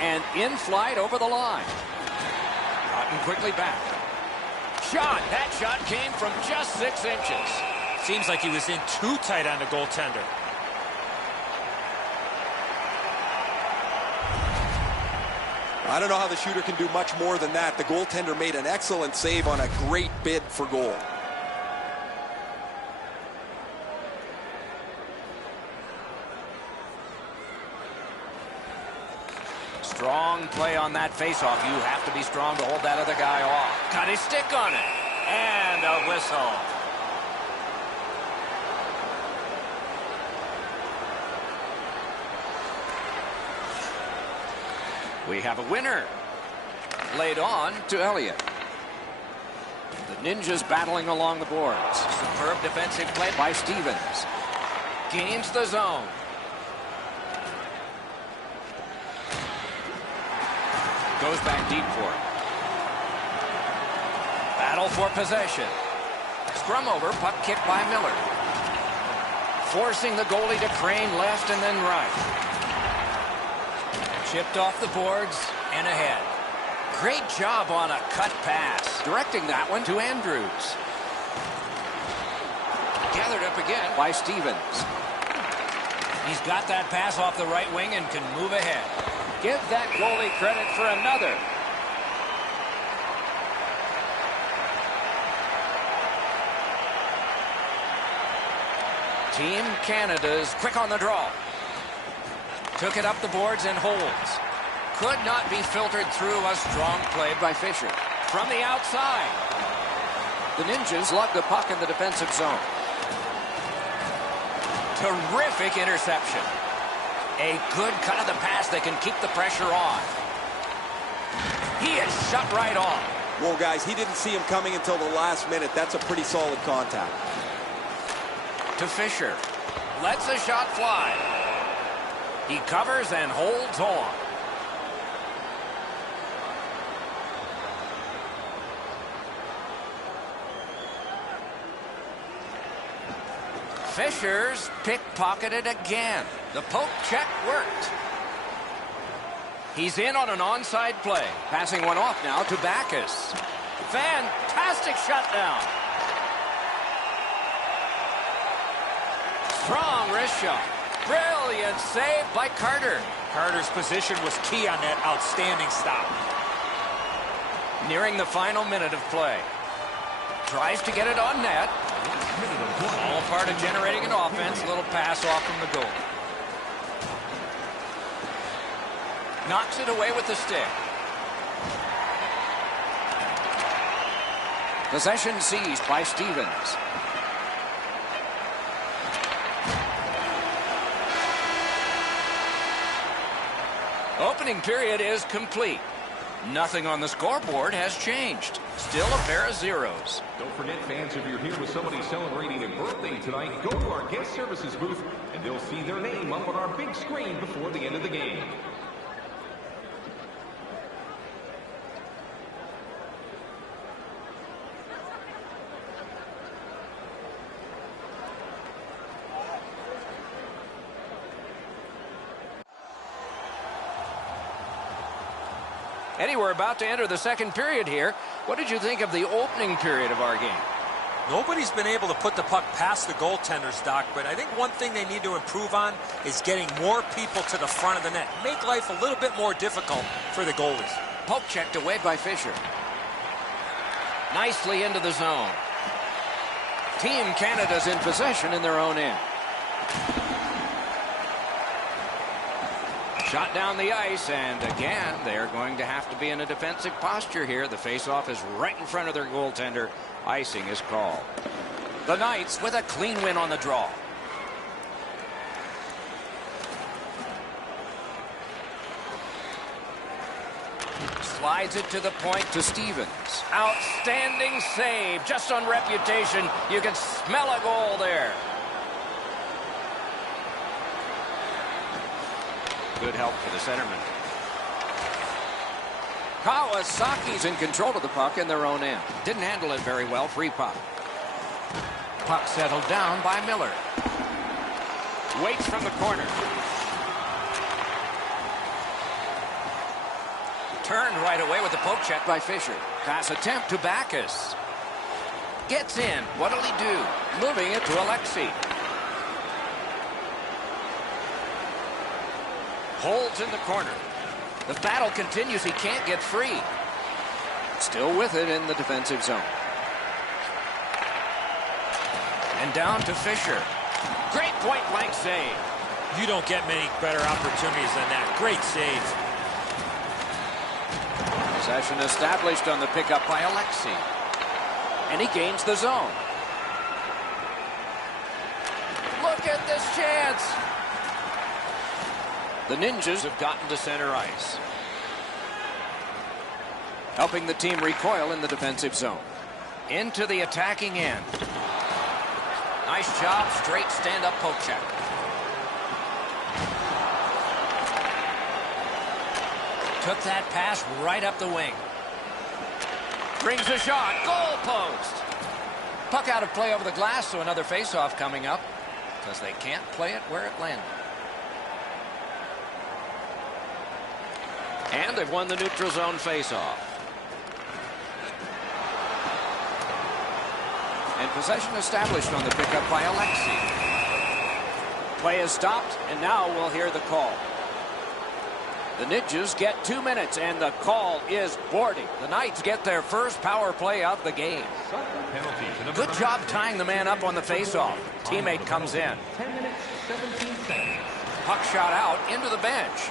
And in flight over the line. Gotten quickly back. Shot. That shot came from just 6 inches. Seems like he was in too tight on the goaltender. I don't know how the shooter can do much more than that. The goaltender made an excellent save on a great bid for goal. Strong play on that faceoff. You have to be strong to hold that other guy off. Got his stick on it. And a whistle. We have a winner. Laid on to Elliott. The Ninjas battling along the boards. Superb defensive play by Stevens. Gains the zone. Goes back deep for it. Battle for possession. Scrum over, puck kicked by Miller. Forcing the goalie to crane left and then right. Chipped off the boards and ahead. Great job on a cut pass. Directing that one to Andrews. Gathered up again by Stevens. He's got that pass off the right wing and can move ahead. Give that goalie credit for another. Team Canada's quick on the draw. Took it up the boards and holds. Could not be filtered through. A strong play by Fisher. From the outside. The Ninjas lug the puck in the defensive zone. Terrific interception. A good cut of the pass that can keep the pressure on. He is shut right off. Well, guys, he didn't see him coming until the last minute. That's a pretty solid contact. To Fisher. Lets a shot fly. He covers and holds on. Fisher's pickpocketed again. The poke check worked. He's in on an onside play. Passing one off now to Backus. Fantastic shutdown. Strong wrist shot. Brilliant save by Carter. Carter's position was key on that outstanding stop. Nearing the final minute of play. Tries to get it on net. All part of generating an offense. A little pass off from the goal. Knocks it away with the stick. Possession seized by Stevens. Opening period is complete. Nothing on the scoreboard has changed. Still a pair of zeros. Don't forget, fans, if you're here with somebody celebrating a birthday tonight, go to our guest services booth, and they'll see their name up on our big screen before the end of the game. Eddie, we're about to enter the second period here. What did you think of the opening period of our game? Nobody's been able to put the puck past the goaltenders, Doc, but I think one thing they need to improve on is getting more people to the front of the net. Make life a little bit more difficult for the goalies. Poke checked away by Fisher. Nicely into the zone. Team Canada's in possession in their own end. Shot down the ice, and again, they're going to have to be in a defensive posture here. The faceoff is right in front of their goaltender. Icing is called. The Knights with a clean win on the draw. Slides it to the point to Stevens. Outstanding save, just on reputation. You can smell a goal there. Good help for the centerman. Kawasaki's in control of the puck in their own end. Didn't handle it very well. Free puck. Puck settled down by Miller. Waits from the corner. Turned right away with the poke check by Fisher. Pass attempt to Backus. Gets in. What'll he do? Moving it to Alexei. Holds in the corner. The battle continues. He can't get free. Still with it in the defensive zone. And down to Fisher. Great point-blank save. You don't get many better opportunities than that. Great save. Possession established on the pickup by Alexei. And he gains the zone. Look at this chance. The Ninjas have gotten to center ice. Helping the team recoil in the defensive zone. Into the attacking end. Nice job, straight stand-up poke check. Took that pass right up the wing. Brings a shot, goal post. Puck out of play over the glass, so another face-off coming up because they can't play it where it landed. And they've won the neutral zone face-off. And possession established on the pickup by Alexei. Play is stopped, and now we'll hear the call. The Ninjas get 2 minutes, and the call is boarding. The Knights get their first power play of the game. Good job tying the man up on the face-off. Teammate comes in. 10 minutes, 17 seconds. Puck shot out into the bench.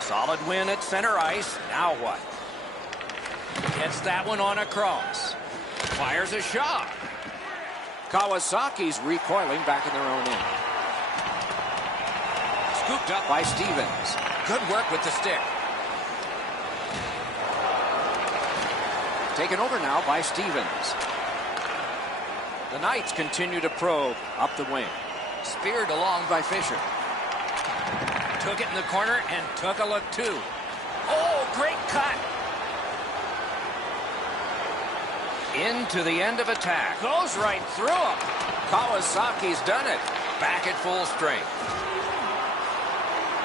Solid win at center ice. Now what? Gets that one on a cross. Fires a shot. Kawasaki's recoiling back in their own end. Scooped up by Stevens. Good work with the stick. Taken over now by Stevens. The Knights continue to probe up the wing. Speared along by Fisher. Took it in the corner and took a look too. Oh, great cut. Into the end of attack. Goes right through him. Kawasaki's done it. Back at full strength.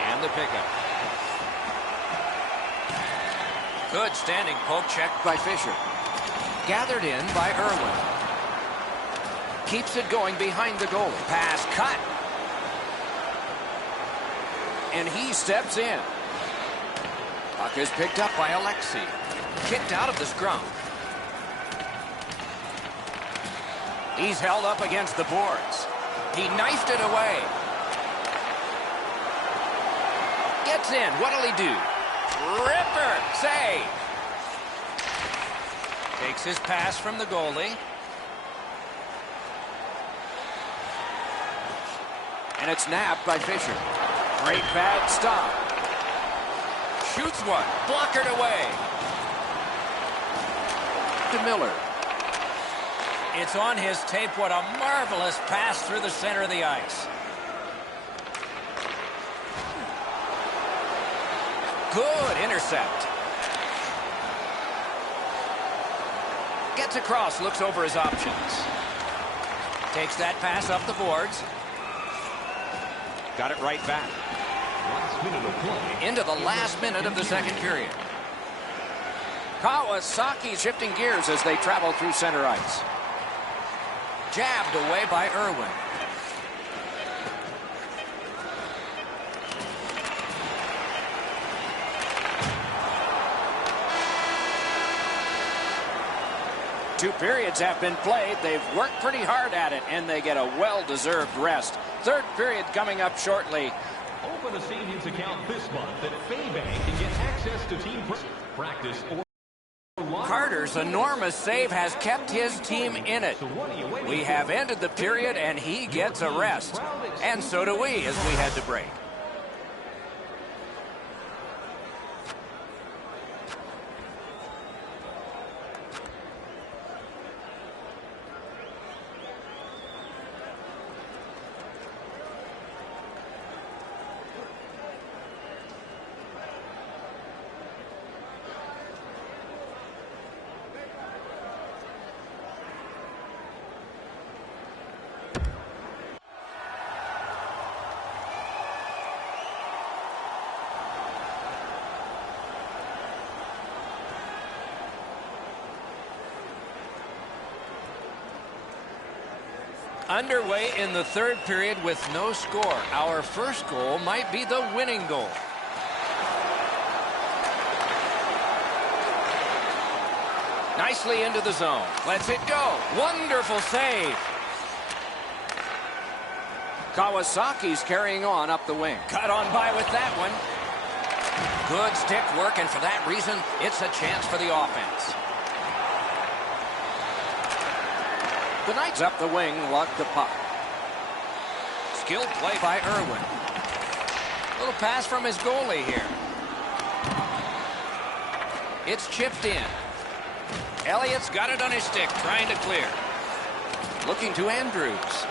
And the pickup. Good standing poke check by Fisher. Gathered in by Irwin. Keeps it going behind the goal. Pass cut. And he steps in. Puck is picked up by Alexi. Kicked out of the scrum. He's held up against the boards. He knifed it away. Gets in. What'll he do? Ripper. Save. Takes his pass from the goalie. And it's nabbed by Fisher. Great bad stop. Shoots one. Blockered away. To Miller. It's on his tape. What a marvelous pass through the center of the ice. Good intercept. Gets across, looks over his options. Takes that pass up the boards. Got it right back. Last minute of play. Into the last minute of the second period. Kawasaki shifting gears as they travel through center ice. Jabbed away by Irwin. Two periods have been played. They've worked pretty hard at it, and they get a well-deserved rest. Third period coming up shortly. Open a savings account this month at Faybank and get access to team practice or Carter's enormous save has kept his team in it. We have ended the period, and he gets a rest. And so do we as we head to break. Underway in the third period with no score. Our first goal might be the winning goal. Nicely into the zone. Lets it go. Wonderful save. Kawasaki's carrying on up the wing. Cut on by with that one. Good stick work, and for that reason, it's a chance for the offense. The Knights up the wing, luck the puck. Skilled play by Irwin. Little pass from his goalie here. It's chipped in. Elliott's got it on his stick, trying to clear. Looking to Andrews.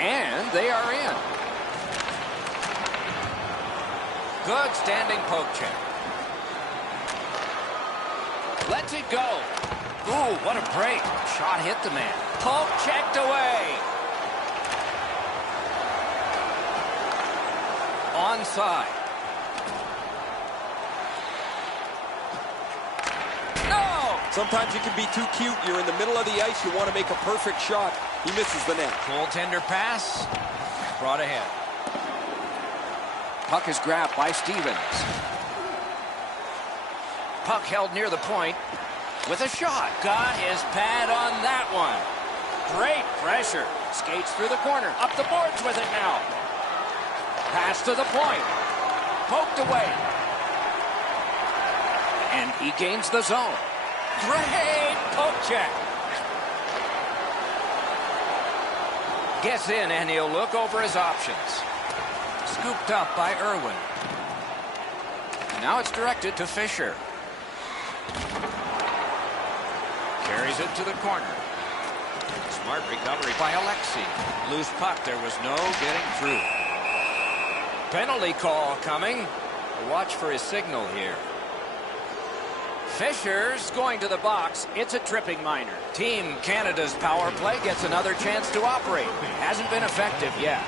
And they are in. Good standing poke check. Lets it go. Ooh, what a break. Shot hit the man. Poke checked away. Onside. No! Sometimes you can be too cute. You're in the middle of the ice. You want to make a perfect shot. He misses the net. Goaltender pass. Brought ahead. Puck is grabbed by Stevens. Puck held near the point. With a shot. Got his pad on that one. Great pressure. Skates through the corner. Up the boards with it now. Pass to the point. Poked away. And he gains the zone. Great poke check. Gets in, and he'll look over his options. Scooped up by Irwin. And now it's directed to Fisher. Carries it to the corner. Smart recovery by Alexi. Loose puck. There was no getting through. Penalty call coming. Watch for his signal here. Fisher's going to the box. It's a tripping minor. Team Canada's power play gets another chance to operate. Hasn't been effective yet.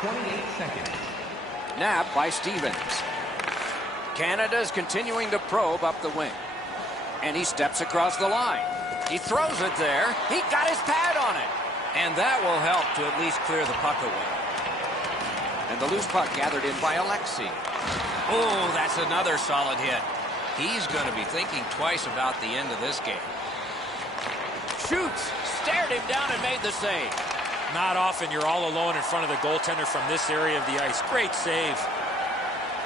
28 seconds. Napped by Stevens. Canada's continuing to probe up the wing. And he steps across the line. He throws it there. He got his pad on it. And that will help to at least clear the puck away. And the loose puck gathered in by Alexei. Oh, that's another solid hit. He's going to be thinking twice about the end of this game. Shoots, stared him down and made the save. Not often you're all alone in front of the goaltender from this area of the ice. Great save.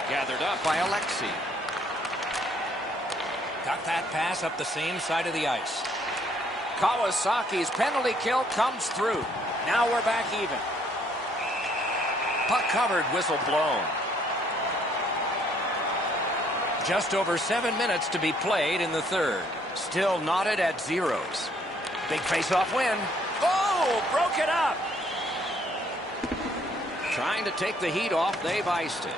Gathered up by Alexei. Got that pass up the same side of the ice. Kawasaki's penalty kill comes through. Now we're back even. Puck covered, whistle blown. Just over 7 minutes to be played in the third. Still knotted at zeros. Big face-off win. Oh, broke it up. Trying to take the heat off, they've iced it.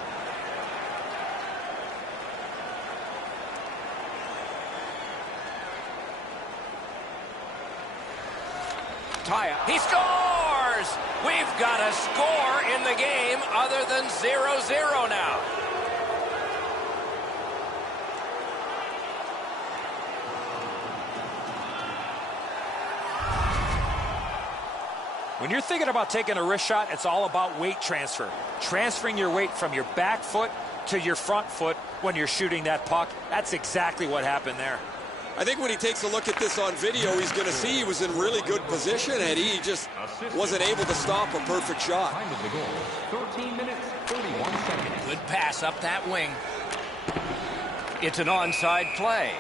Tie-up. He scores! We've got a score in the game other than 0-0 now. When you're thinking about taking a wrist shot, it's all about weight transfer. Transferring your weight from your back foot to your front foot when you're shooting that puck. That's exactly what happened there. I think when he takes a look at this on video, he's going to see he was in really good position, and he just wasn't able to stop a perfect shot. Time of the goal, 13 minutes, 31 seconds. Good pass up that wing. It's an onside play.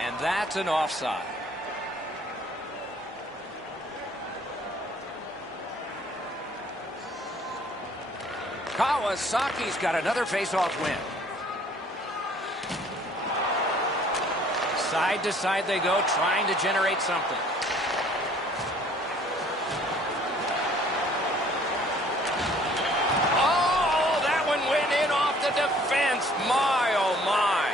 And that's an offside. Kawasaki's got another face-off win. Side to side they go, trying to generate something. Oh, that one went in off the defense. My, oh, my.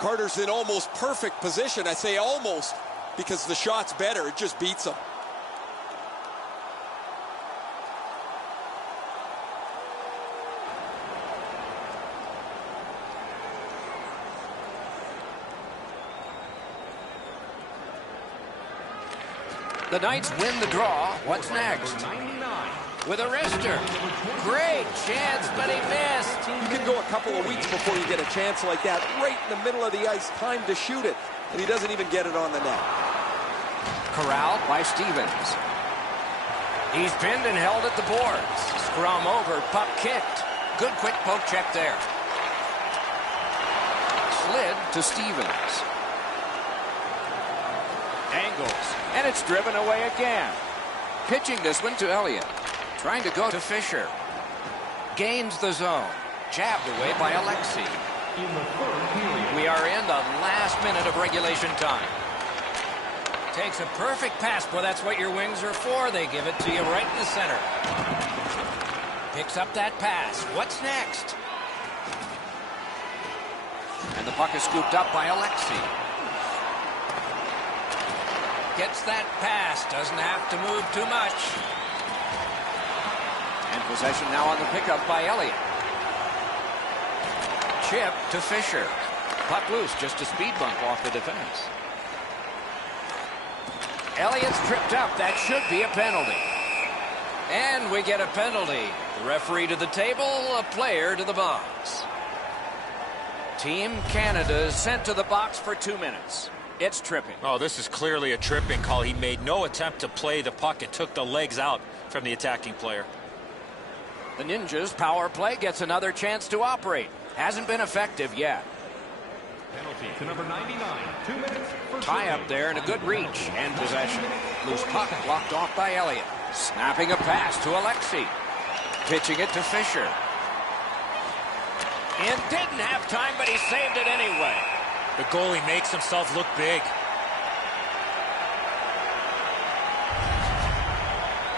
Carter's in almost perfect position. I say almost because the shot's better. It just beats him. The Knights win the draw. What's next? With a wrister. Great chance, but he missed. You can go a couple of weeks before you get a chance like that, right in the middle of the ice, time to shoot it, and he doesn't even get it on the net. Corralled by Stevens. He's pinned and held at the boards. Scrum over, puck kicked. Good quick poke check there. Slid to Stevens. Angles, and it's driven away again. Pitching this one to Elliott. Trying to go to Fisher. Gains the zone. Jabbed away by Alexei. We are in the last minute of regulation time. Takes a perfect pass. Well, that's what your wings are for. They give it to you right in the center. Picks up that pass. What's next? And the puck is scooped up by Alexei. Gets that pass. Doesn't have to move too much. And possession now on the pickup by Elliott. Chip to Fisher. Puck loose, just a speed bump off the defense. Elliott's tripped up. That should be a penalty. And we get a penalty. The referee to the table, a player to the box. Team Canada is sent to the box for 2 minutes. It's tripping. Oh, this is clearly a tripping call. He made no attempt to play the puck and took the legs out from the attacking player. The Ninjas' power play gets another chance to operate. Hasn't been effective yet. Penalty to number 99. 2 minutes. Tie up there and a good reach and possession. Loose puck blocked off by Elliott. Snapping a pass to Alexei. Pitching it to Fisher. And didn't have time, but he saved it anyway. The goalie makes himself look big.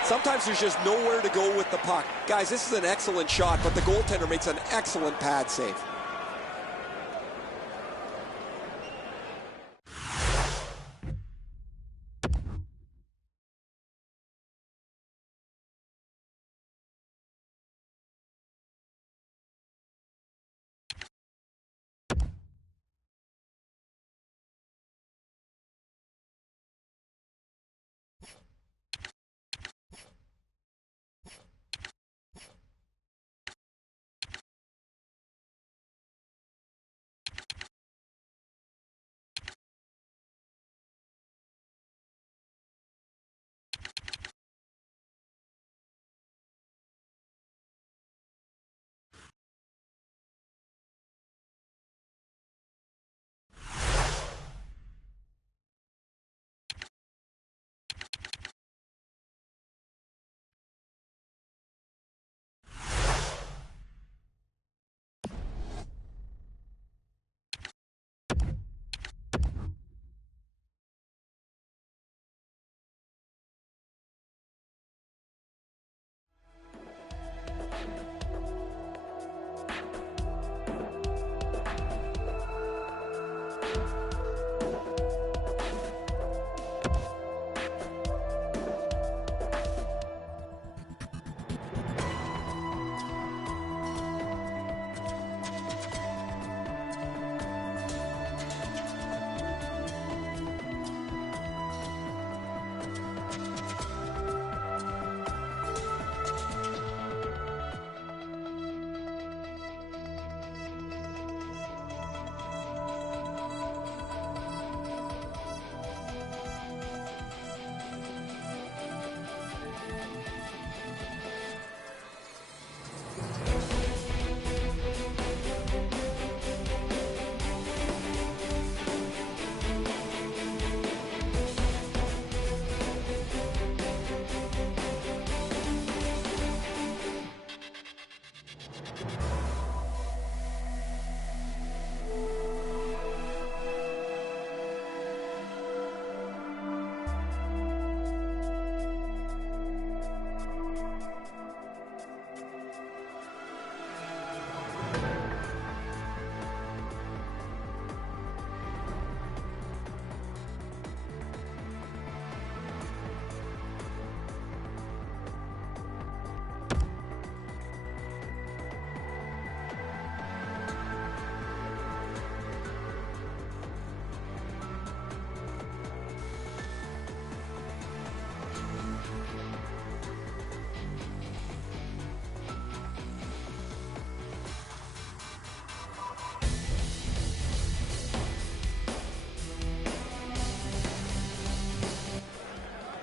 Sometimes there's just nowhere to go with the puck. Guys, this is an excellent shot, but the goaltender makes an excellent pad save.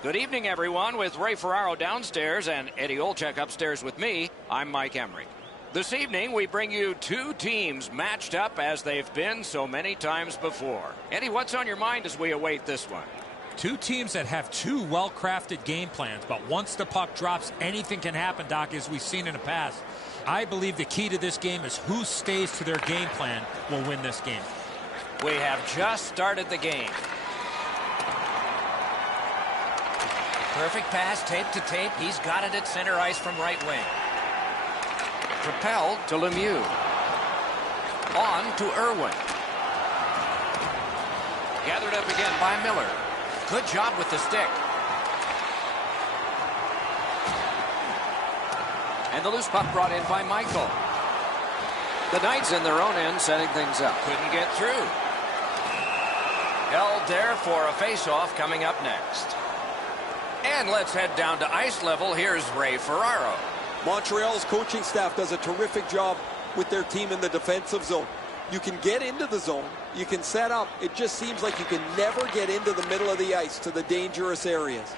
Good evening, everyone, with Ray Ferraro downstairs and Eddie Olczyk upstairs with me. I'm Mike Emrick. This evening, we bring you two teams matched up as they've been so many times before. Eddie, what's on your mind as we await this one? Two teams that have two well-crafted game plans, but once the puck drops, anything can happen, Doc, as we've seen in the past. I believe the key to this game is who stays to their game plan will win this game. We have just started the game. Perfect pass, tape to tape. He's got it at center ice from right wing. Propelled to Lemieux. On to Irwin. Gathered up again by Miller. Good job with the stick. And the loose puck brought in by Michael. The Knights in their own end setting things up. Couldn't get through. Held there for a face-off coming up next. And let's head down to ice level. Here's Ray Ferraro. Montreal's coaching staff does a terrific job with their team in the defensive zone. You can get into the zone. You can set up. It just seems like you can never get into the middle of the ice to the dangerous areas.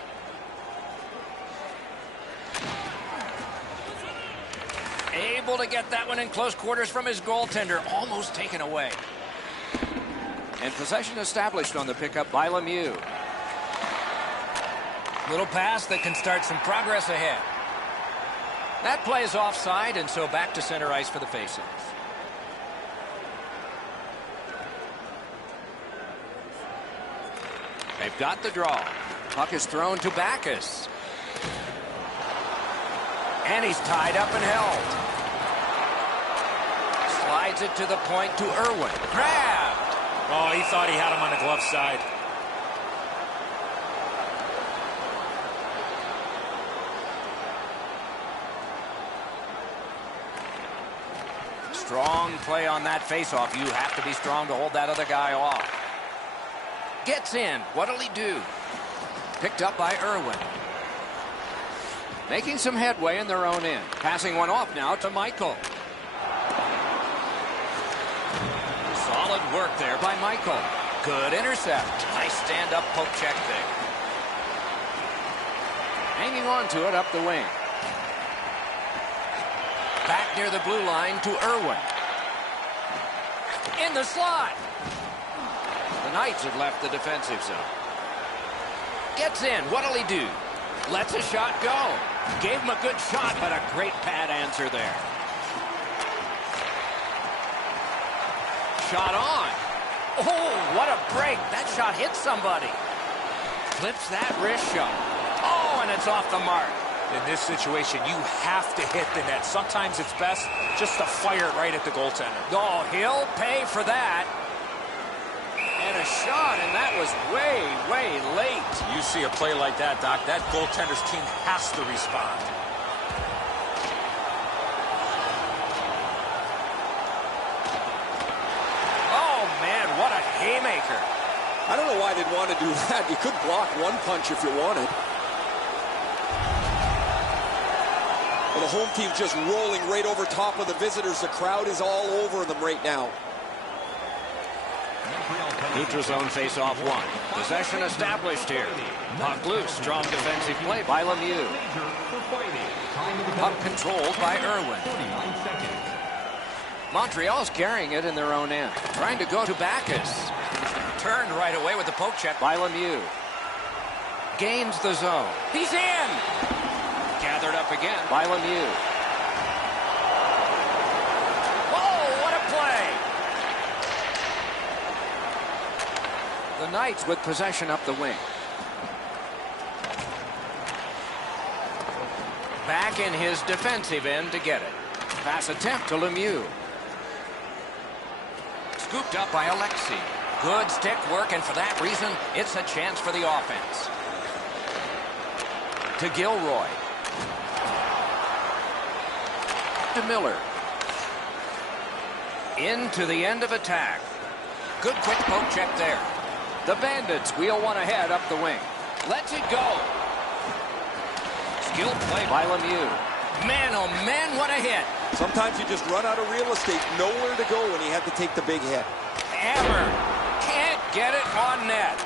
Able to get that one in close quarters from his goaltender. Almost taken away. And possession established on the pickup by Lemieux. Little pass that can start some progress ahead. That play is offside, and so back to center ice for the faceoff. They've got the draw. Puck is thrown to Backus. And he's tied up and held. Slides it to the point to Irwin. Grabbed. Oh, he thought he had him on the glove side. Strong play on that faceoff. You have to be strong to hold that other guy off. Gets in. What'll he do? Picked up by Irwin. Making some headway in their own end. Passing one off now to Michael. Solid work there by Michael. Good intercept. Nice stand-up poke check there. Hanging on to it up the wing. Back near the blue line to Irwin. In the slot. The Knights have left the defensive zone. Gets in. What'll he do? Lets a shot go. Gave him a good shot, but a great pad answer there. Shot on. Oh, what a break. That shot hit somebody. Clips that wrist shot. Oh, and it's off the mark. In this situation, you have to hit the net. Sometimes it's best just to fire it right at the goaltender. Oh, he'll pay for that. And a shot, and that was way, way late. You see a play like that, Doc, that goaltender's team has to respond. Oh, man, what a haymaker. I don't know why they'd want to do that. You could block one punch if you wanted. Well, the home team's just rolling right over top of the visitors. The crowd is all over them right now. Neutral zone face-off one. Possession established here. Puck loose. Strong defensive play by Lemieux. Puck controlled by Irwin. Montreal's carrying it in their own end. Trying to go to Backus. Turned right away with the poke check by Lemieux. Gains the zone. He's in! Gathered up again by Lemieux. Whoa, what a play! The Knights with possession up the wing. Back in his defensive end to get it. Pass attempt to Lemieux. Scooped up by Alexei. Good stick work, and for that reason, it's a chance for the offense. To Gilroy. To Miller. Into the end of attack. Good quick poke check there. The Bandits wheel one ahead up the wing. Lets it go. Skilled play by Lemieux. Man, oh man, what a hit. Sometimes you just run out of real estate, nowhere to go when he had to take the big hit. Hammer. Can't get it on net.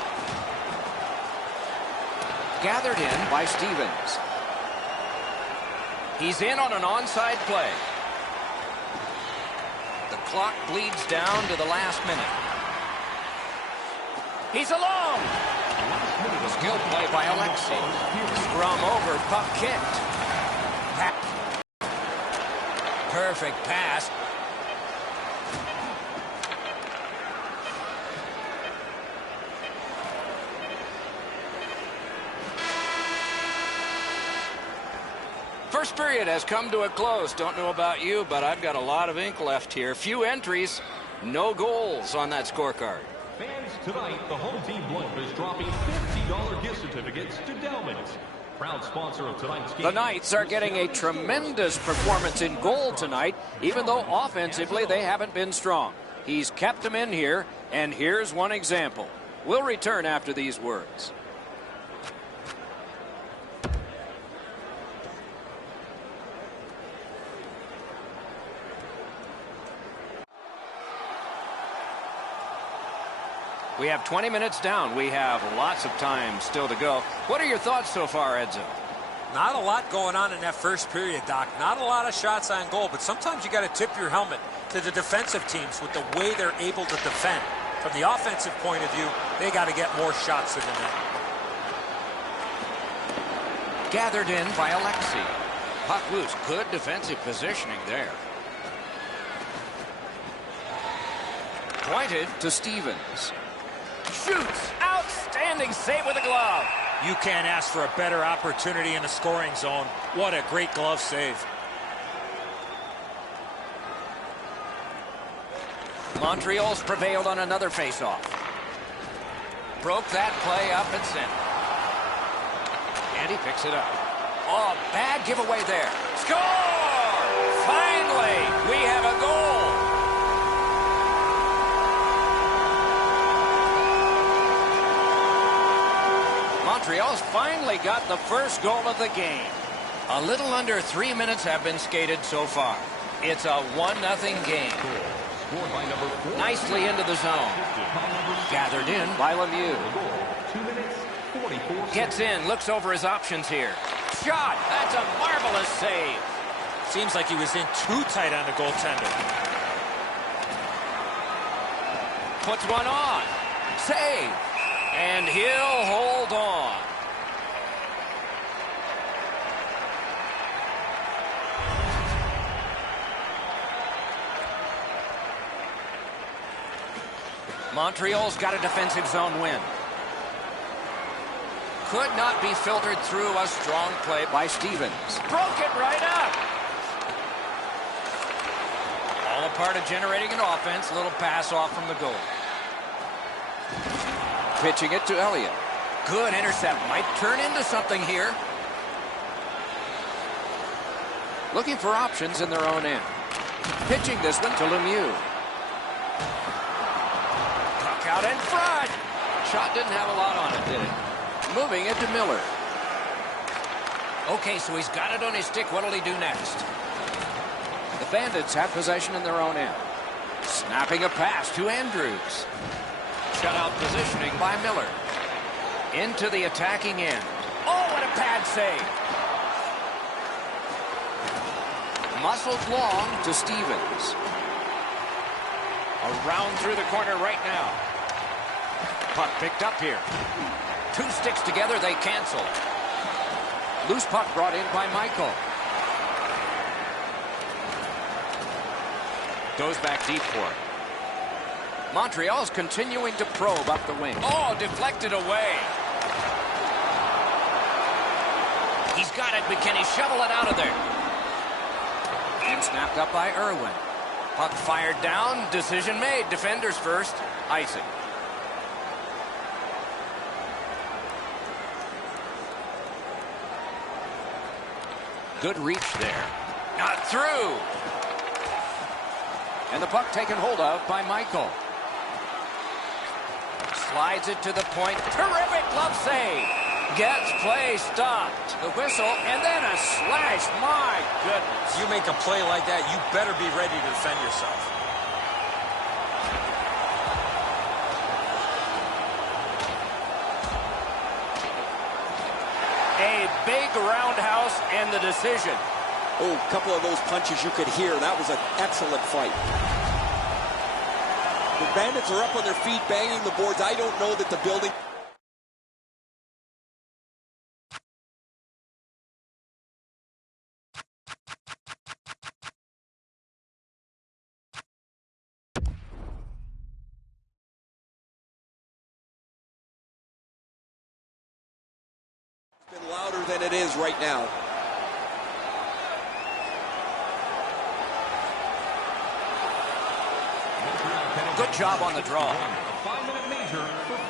Gathered in by Stevens. He's in on an onside play. The clock bleeds down to the last minute. He's alone. Skill play by Alexi. Scrum over, puck kicked. Perfect pass. First period has come to a close. Don't know about you, but I've got a lot of ink left here. Few entries, no goals on that scorecard. Fans, tonight, the home team blimp is dropping $50 gift certificates to Delman's. Proud sponsor of tonight's game. The Knights are getting a tremendous performance in goal tonight, even though offensively they haven't been strong. He's kept them in here, and here's one example. We'll return after these words. We have 20 minutes down. We have lots of time still to go. What are your thoughts so far, Edzo? Not a lot going on in that first period, Doc. Not a lot of shots on goal, but sometimes you got to tip your helmet to the defensive teams with the way they're able to defend. From the offensive point of view, they got to get more shots in the net. Gathered in by Alexi. Puck loose. Good defensive positioning there. Pointed to Stevens. Shoots. Outstanding save with a glove. You can't ask for a better opportunity in the scoring zone. What a great glove save. Montreal's prevailed on another faceoff. Broke that play up and center. And he picks it up. Oh, bad giveaway there. Score! Finally, we have a goal. Montreal's finally got the first goal of the game. A little under 3 minutes have been skated so far. It's a 1-0 game. Nicely into the zone. Gathered in by Lemieux. Gets in, looks over his options here. Shot! That's a marvelous save. Seems like he was in too tight on the goaltender. Puts one on. Save. And he'll hold on. Montreal's got a defensive zone win. Could not be filtered through. A strong play by Stevens. Broke it right up. All a part of generating an offense. A little pass off from the goal. Pitching it to Elliott. Good intercept. Might turn into something here. Looking for options in their own end. Pitching this one to Lemieux. Puck out in front. Shot didn't have a lot on it, did it? Moving it to Miller. Okay, so he's got it on his stick. What'll he do next? The Bandits have possession in their own end. Snapping a pass to Andrews. Shutout positioning by Miller. Into the attacking end. Oh, what a pad save. Muscled long to Stevens. Around through the corner right now. Puck picked up here. Two sticks together, they cancel. Loose puck brought in by Michael. Goes back deep for it. Montreal's continuing to probe up the wing. Oh, deflected away. He's got it, but can he shovel it out of there? And snapped up by Irwin. Puck fired down. Decision made. Defenders first. Icing. Good reach there. Not through. And the puck taken hold of by Michael. Slides it to the point. Terrific glove save. Gets play stopped. The whistle and then a slash. My goodness. You make a play like that, you better be ready to defend yourself. big roundhouse and the decision. Oh, a couple of those punches you could hear. That was an excellent fight. The Bandits are up on their feet, banging the boards. I don't know that the building... It's been louder than it is right now. Good job on the draw.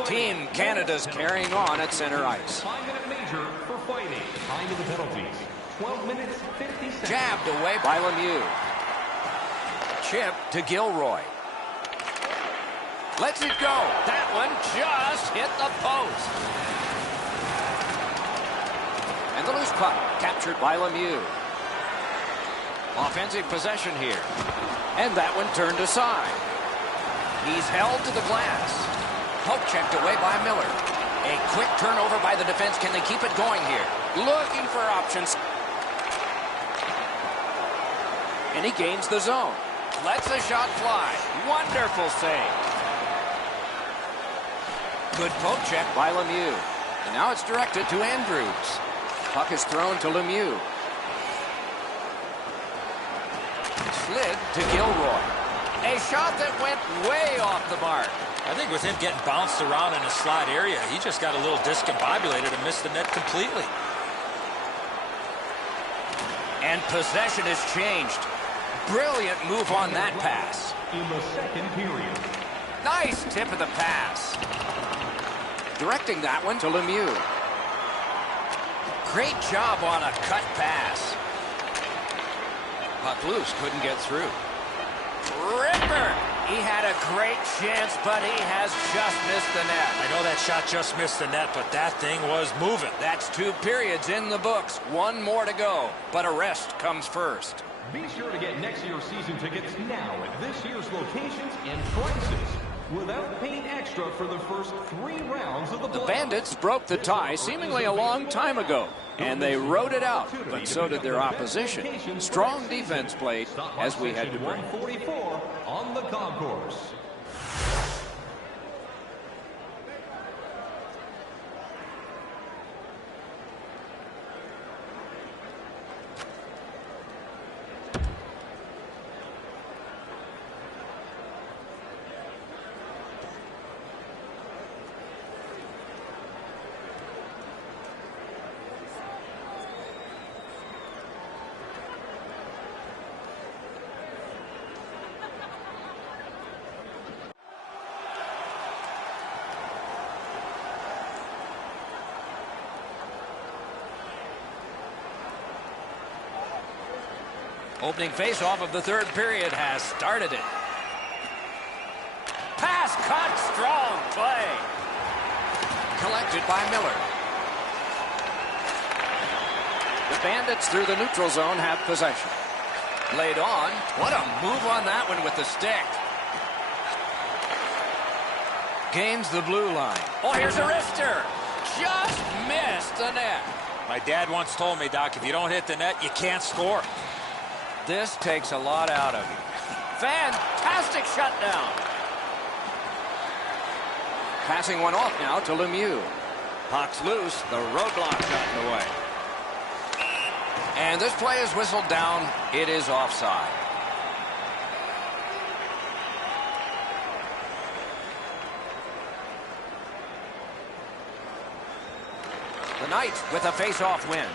Team Canada's carrying on at center ice. 5-minute major for fighting. Time to the penalties. 12 minutes, 50 seconds. Jabbed away by Lemieux. Chip to Gilroy. Lets it go. That one just hit the post. And the loose puck captured by Lemieux. Offensive possession here. And that one turned aside. He's held to the glass. Poke checked away by Miller. A quick turnover by the defense. Can they keep it going here? Looking for options. And he gains the zone. Lets the shot fly. Wonderful save. Good poke check by Lemieux. And now it's directed to Andrews. Puck is thrown to Lemieux. Slid to Gilroy. A shot that went way off the mark. I think with him getting bounced around in a slide area, he just got a little discombobulated and missed the net completely. And possession has changed. Brilliant move on that pass. In the second period. Nice tip of the pass. Directing that one to Lemieux. Great job on a cut pass. Puck loose, couldn't get through. Ripper! He had a great chance, but he has just missed the net. I know that shot just missed the net, but that thing was moving. That's 2 periods in the books. 1 more to go, but a rest comes first. Be sure to get next year's season tickets now at this year's locations and prices without paying extra for the first 3 rounds of the The playoffs. Bandits broke the tie seemingly a long time ago, and they rode it out, but so did their opposition. Strong defense played as we head to break. 144 on the concourse. Opening faceoff of the 3rd period has started it. Pass cut, strong play. Collected by Miller. The Bandits through the neutral zone have possession. Laid on. What a move on that one with the stick. Gains the blue line. Oh, here's a wrister. Just missed the net. My dad once told me, Doc, if you don't hit the net, you can't score. This takes a lot out of you. Fantastic shutdown. Passing one off now to Lemieux. Puck's loose. The roadblock gotten away. And this play is whistled down. It is offside. The Knights with a face-off win.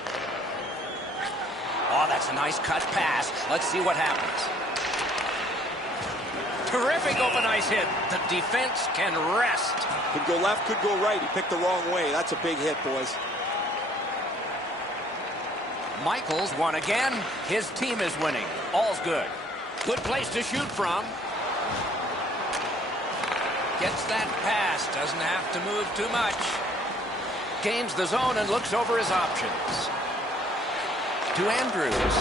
Oh, that's a nice cut pass. Let's see what happens. Terrific open ice hit. The defense can rest. Could go left, could go right. He picked the wrong way. That's a big hit, boys. Michaels won again. His team is winning. All's good. Good place to shoot from. Gets that pass. Doesn't have to move too much. Gains the zone and looks over his options. To Andrews.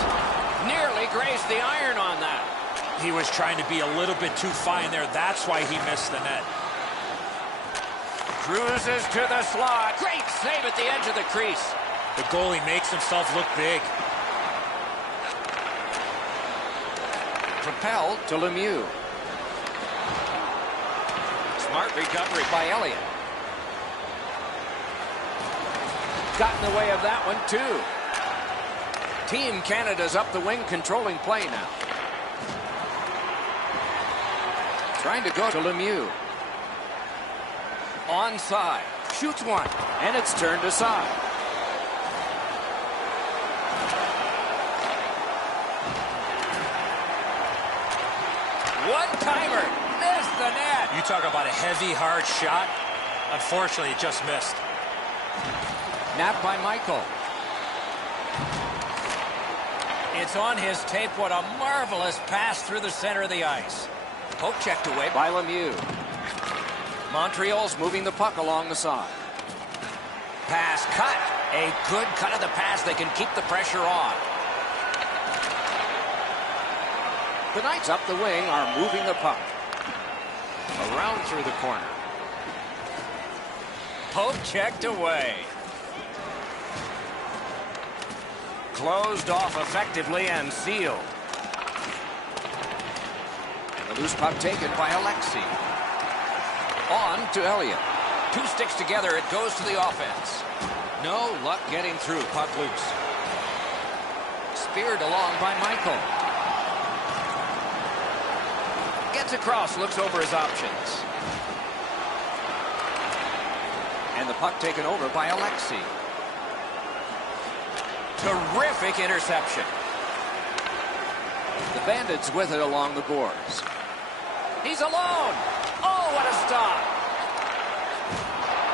Nearly grazed the iron on that. He was trying to be a little bit too fine there. That's why he missed the net. Cruises to the slot. Great save at the edge of the crease. The goalie makes himself look big. Propelled to Lemieux. Smart recovery by Elliott. Got in the way of that one, too. Team Canada's up the wing, controlling play now. Trying to go to Lemieux. Onside. Shoots one, and it's turned aside. One-timer. Missed the net. You talk about a heavy, hard shot. Unfortunately, it just missed. Napped by Michael. It's on his tape. What a marvelous pass through the center of the ice. Poke checked away by Lemieux. Montreal's moving the puck along the side. Pass cut. A good cut of the pass. They can keep the pressure on. The Knights up the wing are moving the puck. Around through the corner. Poke checked away. Closed off effectively and sealed. The loose puck taken by Alexei. On to Elliott. Two sticks together, it goes to the offense. No luck getting through, puck loose. Speared along by Michael. Gets across, looks over his options. And the puck taken over by Alexei. Terrific interception. The Bandits with it along the boards. He's alone. Oh, what a stop.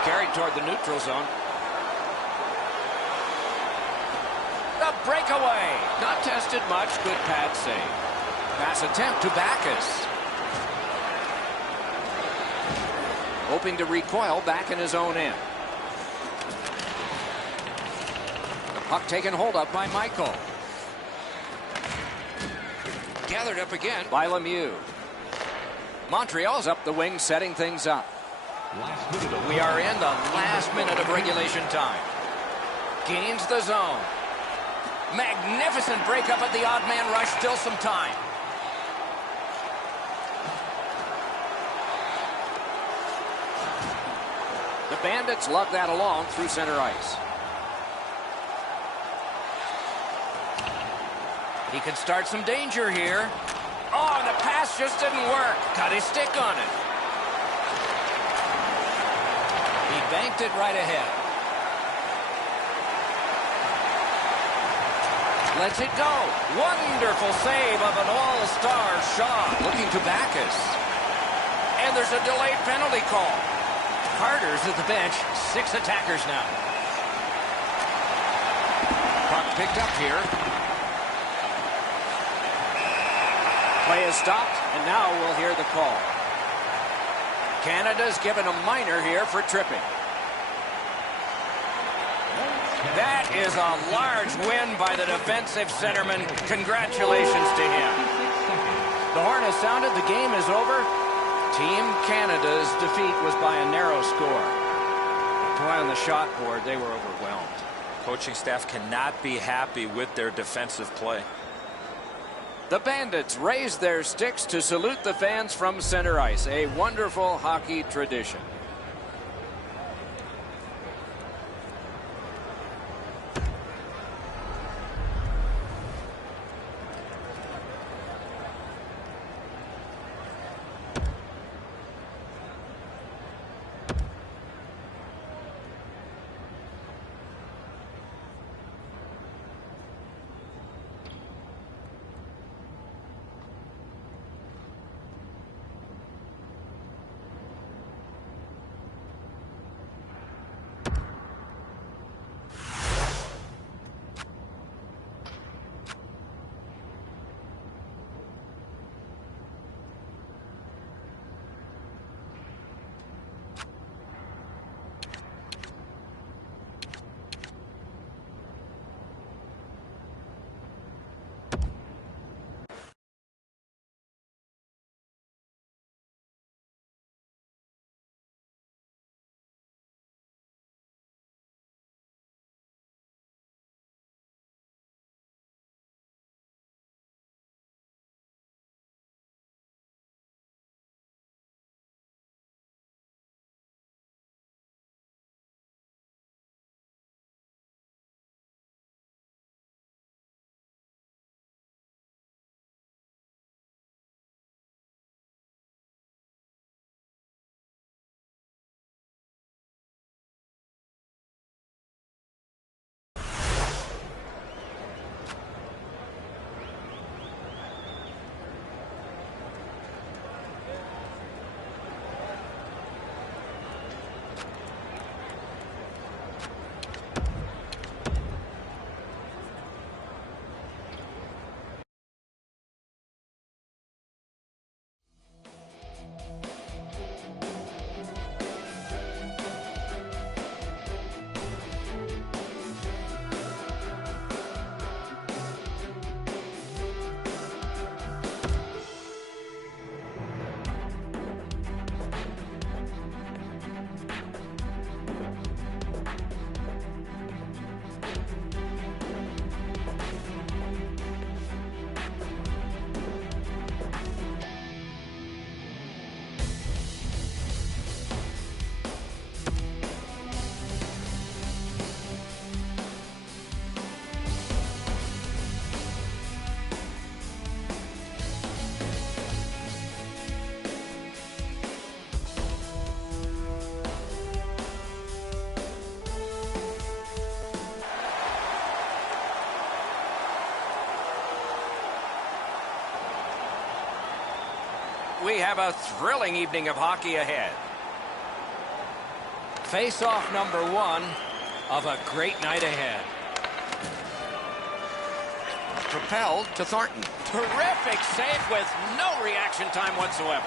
Carried toward the neutral zone. The breakaway. Not tested much. Good pad save. Pass attempt to Backus. Hoping to recoil back in his own end. The puck taken hold of by Michael. Gathered up again by Lemieux. Montreal's up the wing, setting things up. We are in the last minute of regulation time. Gains the zone. Magnificent breakup at the odd man rush. Still some time. The Bandits lug that along through center ice. He could start some danger here. Oh, and the pass just didn't work. Got his stick on it. He banked it right ahead. Lets it go. Wonderful save of an all-star shot. Looking to Backus. And there's a delayed penalty call. Carter's at the bench. 6 attackers now. Puck picked up here. Play is stopped, and now we'll hear the call. Canada's given a minor here for tripping. That is a large win by the defensive centerman. Congratulations to him. The horn has sounded. The game is over. Team Canada's defeat was by a narrow score. Boy, on the shot board, they were overwhelmed. Coaching staff cannot be happy with their defensive play. The Bandits raise their sticks to salute the fans from center ice. A wonderful hockey tradition. have a thrilling evening of hockey ahead. Face-off number 1 of a great night ahead. Propelled to Thornton. Terrific save with no reaction time whatsoever.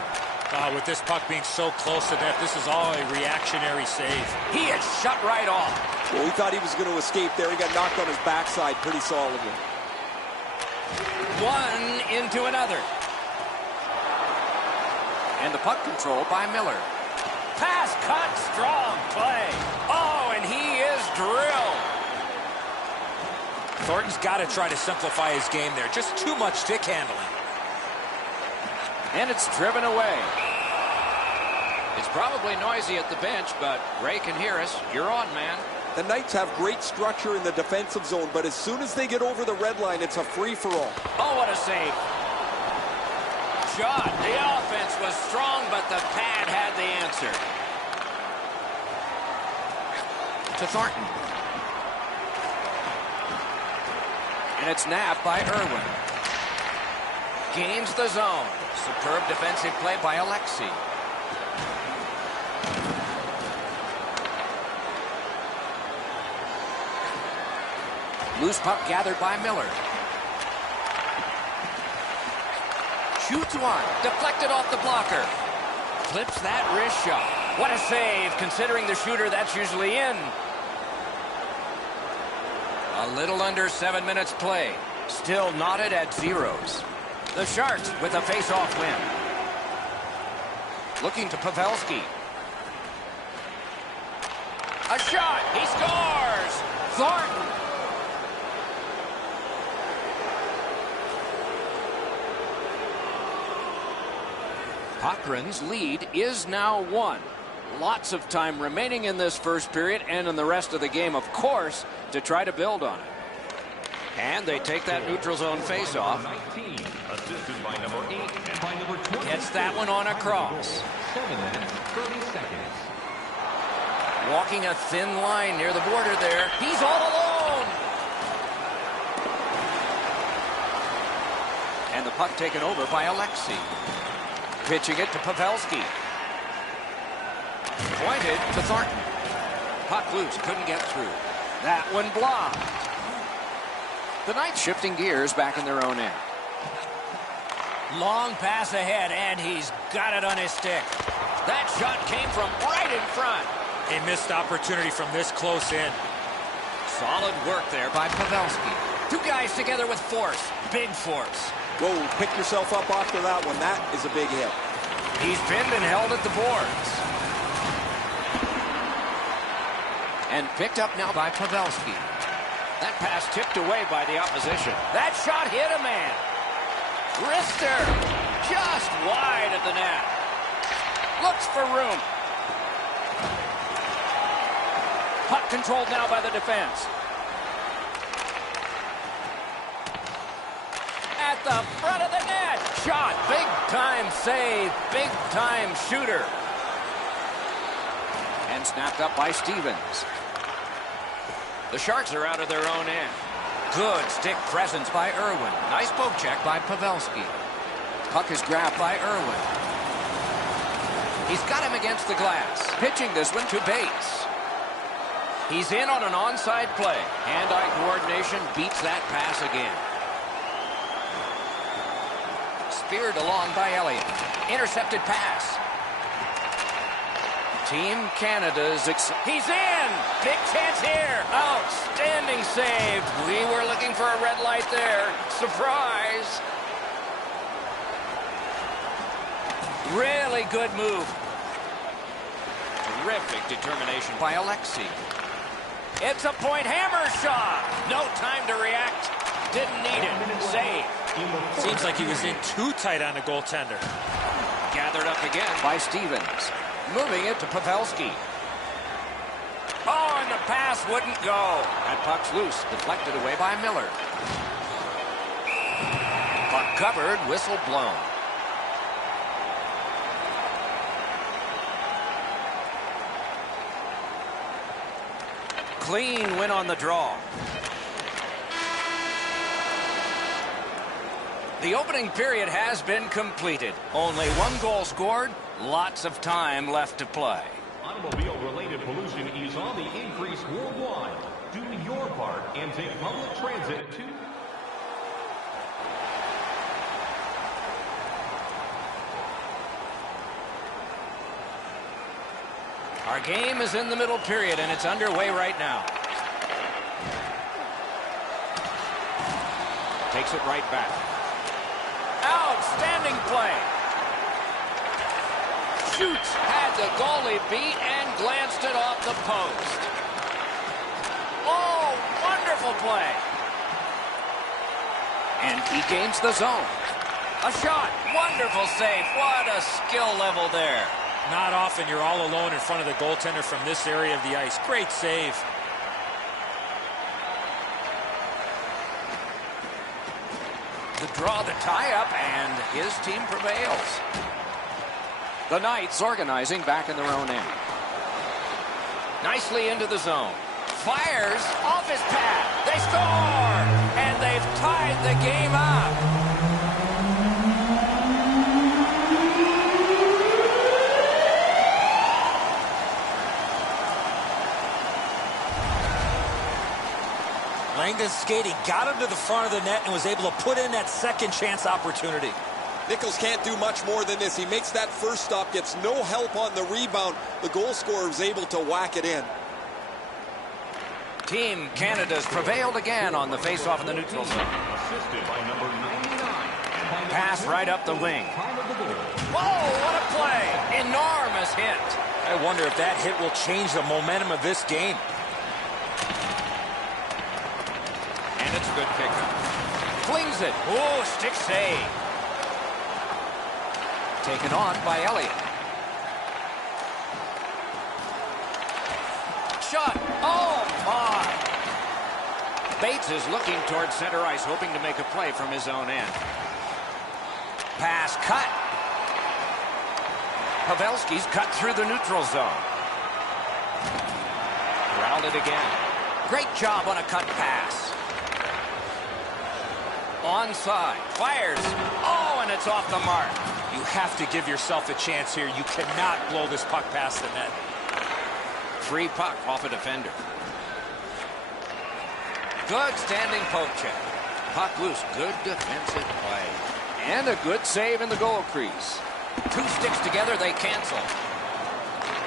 With this puck being so close to that, this is all a reactionary save. He is shut right off. Well, we thought he was going to escape there. He got knocked on his backside pretty solidly. One into another. And the puck controlled by Miller. Pass cut, strong play. Oh, and he is drilled. Thornton's got to try to simplify his game there. Just too much stick handling. And it's driven away. It's probably noisy at the bench, but Ray can hear us. You're on, man. The Knights have great structure in the defensive zone, but as soon as they get over the red line, it's a free-for-all. Oh, what a save. Shot. The offense was strong, but the pad had the answer. To Thornton. And it's nabbed by Irwin. Gains the zone. Superb defensive play by Alexi. Loose puck gathered by Miller. Shoots one. Deflected off the blocker. Clips that wrist shot. What a save, considering the shooter that's usually in. A little under 7 minutes play. Still knotted at zeros. The Sharks with a face-off win. Looking to Pavelski. A shot. He scores. Thornton. Cochran's lead is now 1. Lots of time remaining in this first period and in the rest of the game, of course, to try to build on it. And they take that neutral zone face-off. Assisted by number 8 and by number 20. Gets that one on a cross. 7 minutes, 30 seconds. Walking a thin line near the border there. He's all alone. And the puck taken over by Alexi. Pitching it to Pavelski. Pointed to Thornton. Puck loose, couldn't get through. That one blocked. The Knights shifting gears back in their own end. Long pass ahead, and he's got it on his stick. That shot came from right in front. A missed opportunity from this close in. Solid work there by Pavelski. Two guys together with force. Big force. Whoa, pick yourself up after that one. That is a big hit. He's pinned and held at the boards. And picked up now by Pavelski. That pass tipped away by the opposition. That shot hit a man. Wrister just wide of the net. Looks for room. Puck controlled now by the defense. At the front of the net. Shot. Big time save. Big time shooter. And snapped up by Stevens. The Sharks are out of their own end. Good stick presence by Irwin. Nice poke check by Pavelski. Puck is grabbed by Irwin. He's got him against the glass. Pitching this one to Bates. He's in on an onside play. Hand-eye coordination beats that pass again. Speared along by Elliott. Intercepted pass. Team Canada's... He's in! Big chance here! Outstanding save! We were looking for a red light there. Surprise! Really good move. Terrific determination by Alexi. It's a point hammer shot! No time to react. Didn't need it. Save. Seems like he was in too tight on the goaltender. Gathered up again by Stevens. Moving it to Pavelski. Oh, and the pass wouldn't go. That puck's loose. Deflected away by Miller. Puck covered. Whistle blown. Clean win on the draw. The opening period has been completed. Only one goal scored, lots of time left to play. Automobile-related pollution is on the increase worldwide. Do your part and take public transit to... Our game is in the middle period, and it's underway right now. Takes it right back. Outstanding play. Shoots, had the goalie beat and glanced it off the post. Oh, wonderful play. And he gains the zone. A shot, wonderful save. What a skill level there. Not often you're all alone in front of the goaltender from this area of the ice. Great save. The draw, the tie-up, and his team prevails. The Knights organizing back in their own end. Nicely into the zone. Fires off his pad. They score! And they've tied the game up. Langdon's skating got him to the front of the net and was able to put in that second chance opportunity. Nichols can't do much more than this. He makes that first stop, gets no help on the rebound. The goal scorer is able to whack it in. Team Canada's prevailed again on the face-off in the neutral zone. Assisted by number 99. Pass right up the wing. Whoa, what a play! Enormous hit. I wonder if that hit will change the momentum of this game. And it's a good pickup. Flings it. Oh, stick save. Taken on by Elliott. Shot. Oh, my. Bates is looking towards center ice, hoping to make a play from his own end. Pass cut. Pavelski's cut through the neutral zone. Ground it again. Great job on a cut pass. Onside. Fires. Oh, and it's off the mark. You have to give yourself a chance here. You cannot blow this puck past the net. Free puck off a defender. Good standing poke check. Puck loose. Good defensive play. And a good save in the goal crease. Two sticks together, they cancel.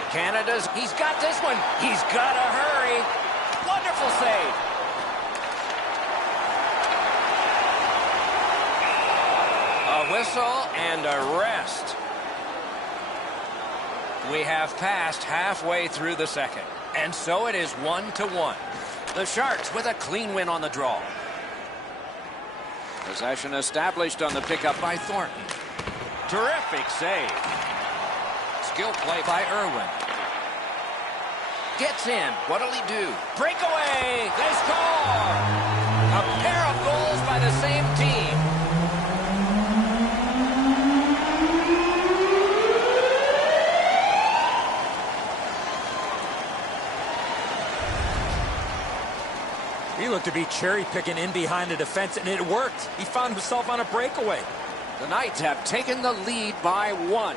Canada's, he's got this one. He's got to hurry. Wonderful save. A whistle and a rest. We have passed halfway through the second. And so it is 1-1. The Sharks with a clean win on the draw. Possession established on the pickup by Thornton. Terrific save. Skill play by Irwin. Gets in. What'll he do? Breakaway. They score. A pair of goals by the same team. He looked to be cherry-picking in behind the defense, and it worked. He found himself on a breakaway. The Knights have taken the lead by 1.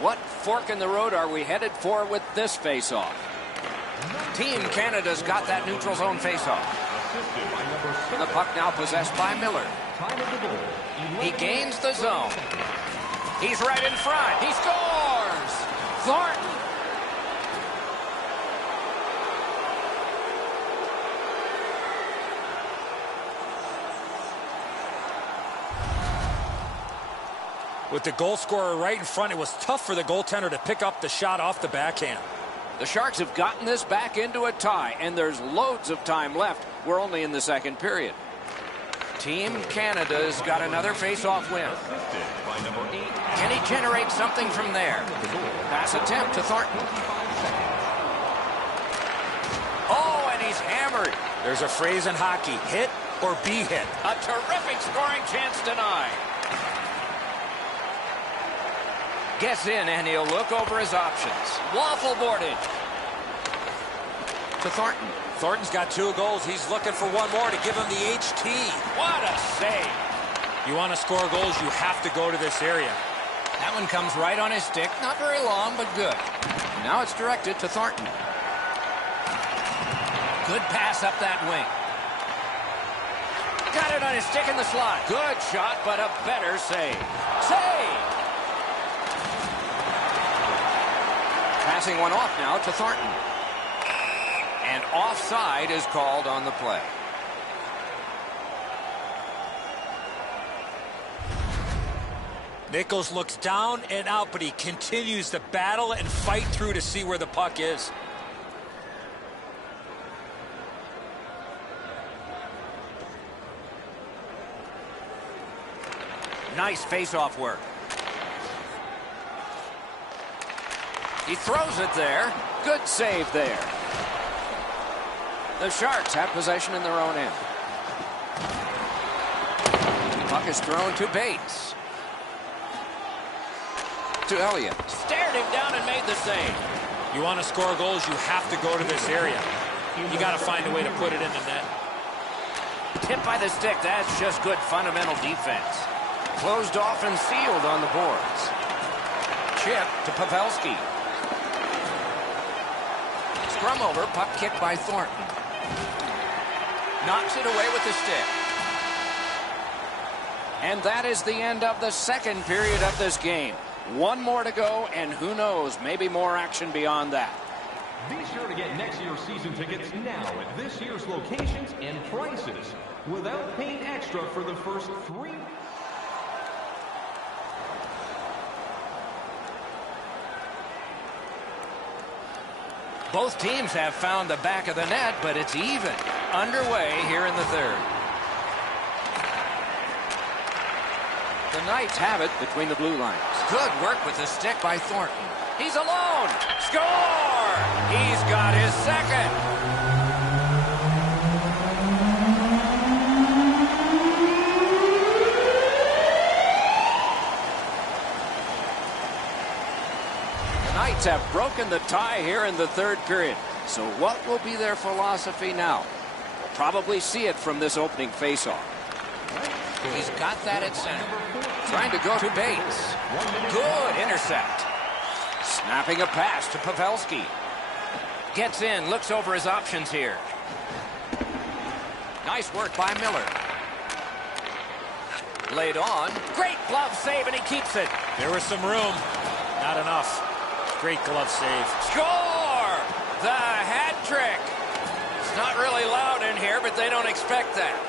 What fork in the road are we headed for with this face-off? Team Canada's got that neutral zone face-off. The puck now possessed by Miller. He gains the zone. He's right in front. He scores! Thornton. With the goal scorer right in front, it was tough for the goaltender to pick up the shot off the backhand. The Sharks have gotten this back into a tie, and there's loads of time left. We're only in the second period. Team Canada's got another face-off win. Can he generate something from there? Pass attempt to Thornton. Oh, and he's hammered. There's a phrase in hockey, hit or be hit. A terrific scoring chance denied. Gets in, and he'll look over his options. Waffle boarded. To Thornton. Thornton's got 2 goals. He's looking for one more to give him the HT. What a save. You want to score goals, you have to go to this area. That one comes right on his stick. Not very long, but good. Now it's directed to Thornton. Good pass up that wing. Got it on his stick in the slot. Good shot, but a better save. Save! Passing one off now to Thornton. And offside is called on the play. Nichols looks down and out, but he continues to battle and fight through to see where the puck is. Nice face-off work. He throws it there. Good save there. The Sharks have possession in their own end. Puck is thrown to Bates. To Elliott. Stared him down and made the save. You want to score goals, you have to go to this area. You got to find a way to put it in the net. Tipped by the stick. That's just good fundamental defense. Closed off and sealed on the boards. Chip to Pavelski. Scrum over, puck kicked by Thornton. Knocks it away with the stick. And that is the end of the second period of this game. One more to go, and who knows, maybe more action beyond that. Be sure to get next year's season tickets now at this year's locations and prices without paying extra for the first 3. Both teams have found the back of the net, but it's even. Underway here in the third. The Knights have it between the blue lines. Good work with the stick by Thornton. He's alone. Score! He's got his second. Knights have broken the tie here in the third period. So what will be their philosophy now? We'll probably see it from this opening faceoff. He's got that at center. Trying to go to Bates. Good intercept. Snapping a pass to Pavelski. Gets in, looks over his options here. Nice work by Miller. Laid on. Great glove save, and he keeps it. There was some room. Not enough. Great glove save. Score! The hat trick. It's not really loud in here, but they don't expect that.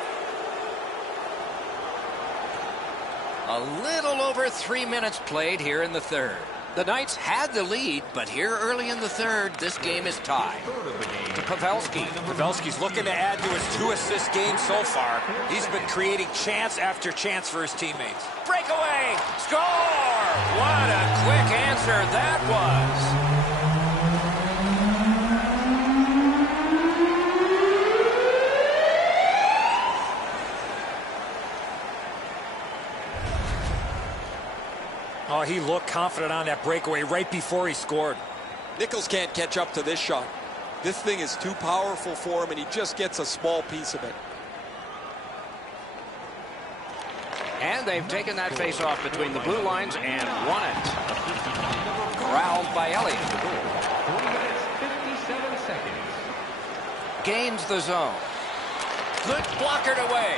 A little over 3 minutes played here in the third. The Knights had the lead, but here early in the third, this game is tied. To Pavelski. Pavelski's looking to add to his 2-assist game so far. He's been creating chance after chance for his teammates. Breakaway! Score! What a quick answer that was. Oh, he looked confident on that breakaway right before he scored. Nichols can't catch up to this shot. This thing is too powerful for him, and he just gets a small piece of it. And they've taken that face-off between the blue lines and won it. Corralled by Elliott. 3 minutes, 57 seconds. Gains the zone. Good blockered away.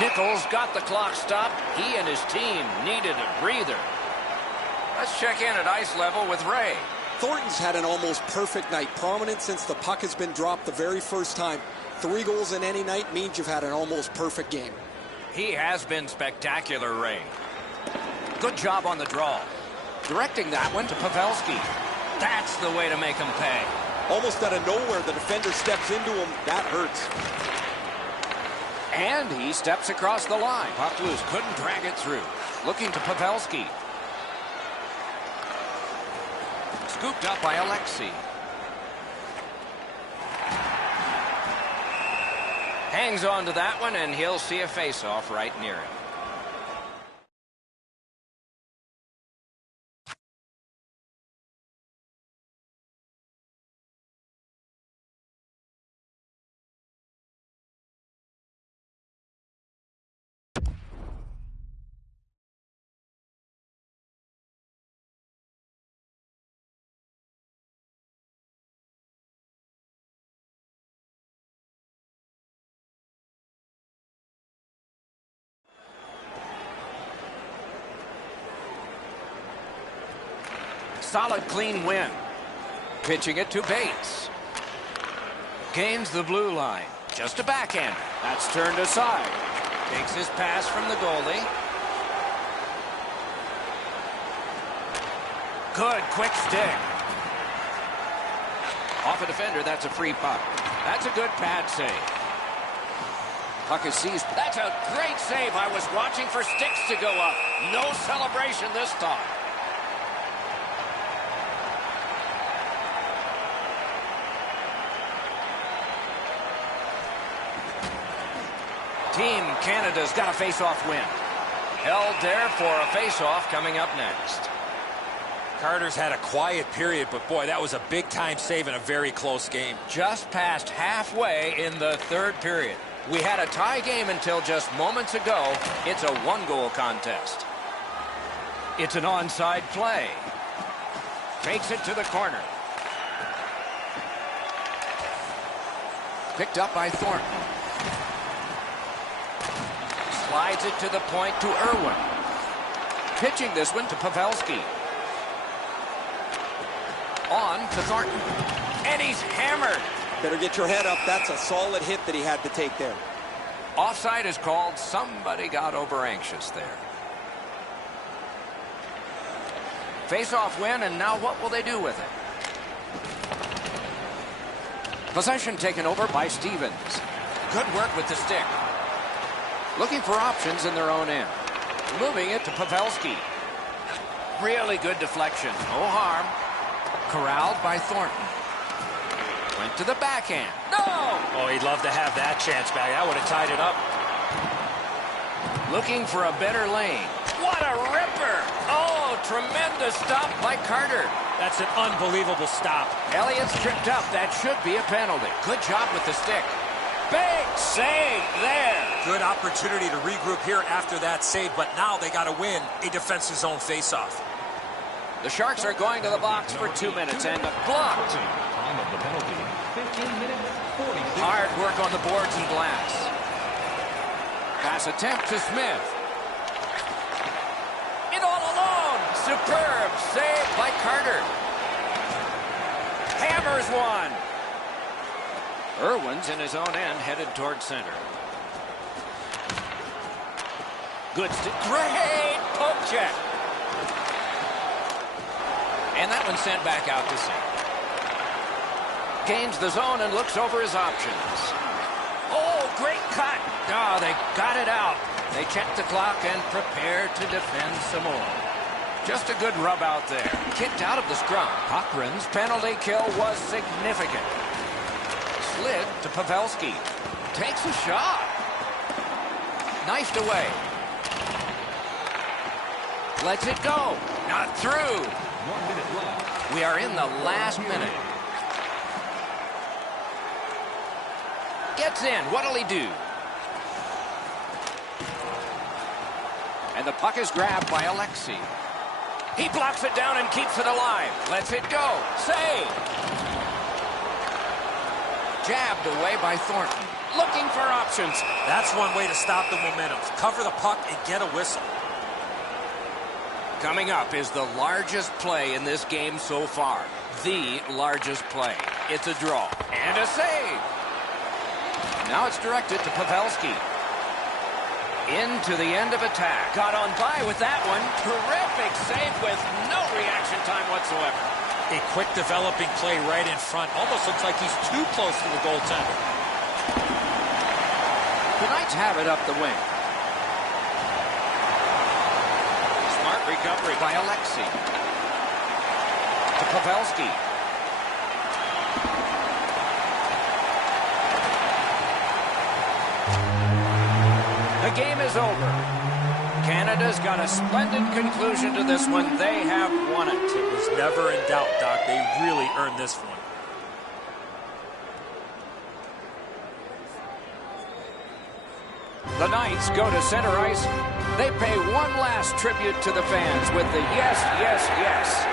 Nichols got the clock stopped. He and his team needed a breather. Let's check in at ice level with Ray. Thornton's had an almost perfect night. Prominent since the puck has been dropped the very first time. 3 goals in any night means you've had an almost perfect game. He has been spectacular, Ray. Good job on the draw. Directing that one to Pavelski. That's the way to make him pay. Almost out of nowhere, the defender steps into him. That hurts. And he steps across the line. Puck loose, couldn't drag it through. Looking to Pavelski. Scooped up by Alexei. Hangs on to that one, and he'll see a face-off right near him. solid, clean win. Pitching it to Bates. Gains the blue line. Just a backhand. That's turned aside. Takes his pass from the goalie. Good, quick stick. Off a defender, that's a free puck. That's a good pad save. Puck is seized. That's a great save. I was watching for sticks to go up. No celebration this time. Team Canada's got a face-off win. Held there for a face-off coming up next. Carter's had a quiet period, but boy, that was a big-time save in a very close game. Just past halfway in the third period. We had a tie game until just moments ago. It's a one-goal contest. It's an onside play. Takes it to the corner. Picked up by Thornton. Slides it to the point to Irwin. Pitching this one to Pavelski. On to Thornton. And he's hammered. Better get your head up. That's a solid hit that he had to take there. Offside is called. Somebody got over anxious there. Face-off win, and now what will they do with it? Possession taken over by Stevens. Good work with the stick. Looking for options in their own end. Moving it to Pavelski. Really good deflection. No harm. Corralled by Thornton. Went to the backhand. No! Oh, he'd love to have that chance back. That would have tied it up. Looking for a better lane. What a ripper! Oh, tremendous stop by Carter. That's an unbelievable stop. Elliott's tripped up. That should be a penalty. Good job with the stick. Big save there. Good opportunity to regroup here after that save, but now they got to win a defensive zone faceoff. The Sharks are going to the box for 2 minutes and blocked. Time of the penalty, 15 minutes, 46. Hard work on the boards and glass. Pass attempt to Smith. In all alone. Superb save by Carter. Hammers one. Irwin's in his own end, headed toward center. Good stick. Great poke check. And that one sent back out to center. Gains the zone and looks over his options. Oh, great cut. Oh, they got it out. They check the clock and prepare to defend some more. Just a good rub out there. Kicked out of the scrum. Cochran's penalty kill was significant. Slid to Pavelski. Takes a shot. Knifed away. Lets it go. Not through. 1 minute left. We are in the last minute. Gets in. What'll he do? And the puck is grabbed by Alexei. He blocks it down and keeps it alive. Lets it go. Save. Jabbed away by Thornton. Looking for options. That's one way to stop the momentum. Cover the puck and get a whistle. Coming up is the largest play in this game so far. The largest play. It's a draw. And a save. Now it's directed to Pavelski. Into the end of attack. Got on by with that one. Terrific save with no reaction time whatsoever. A quick developing play right in front. Almost looks like he's too close to the goaltender. The Knights have it up the wing. Smart recovery by Alexei. To Pavelski. The game is over. Canada's got a splendid conclusion to this one. They have won it. It was never in doubt, Doc. They really earned this one. The Knights go to center ice. They pay one last tribute to the fans with the yes, yes, yes.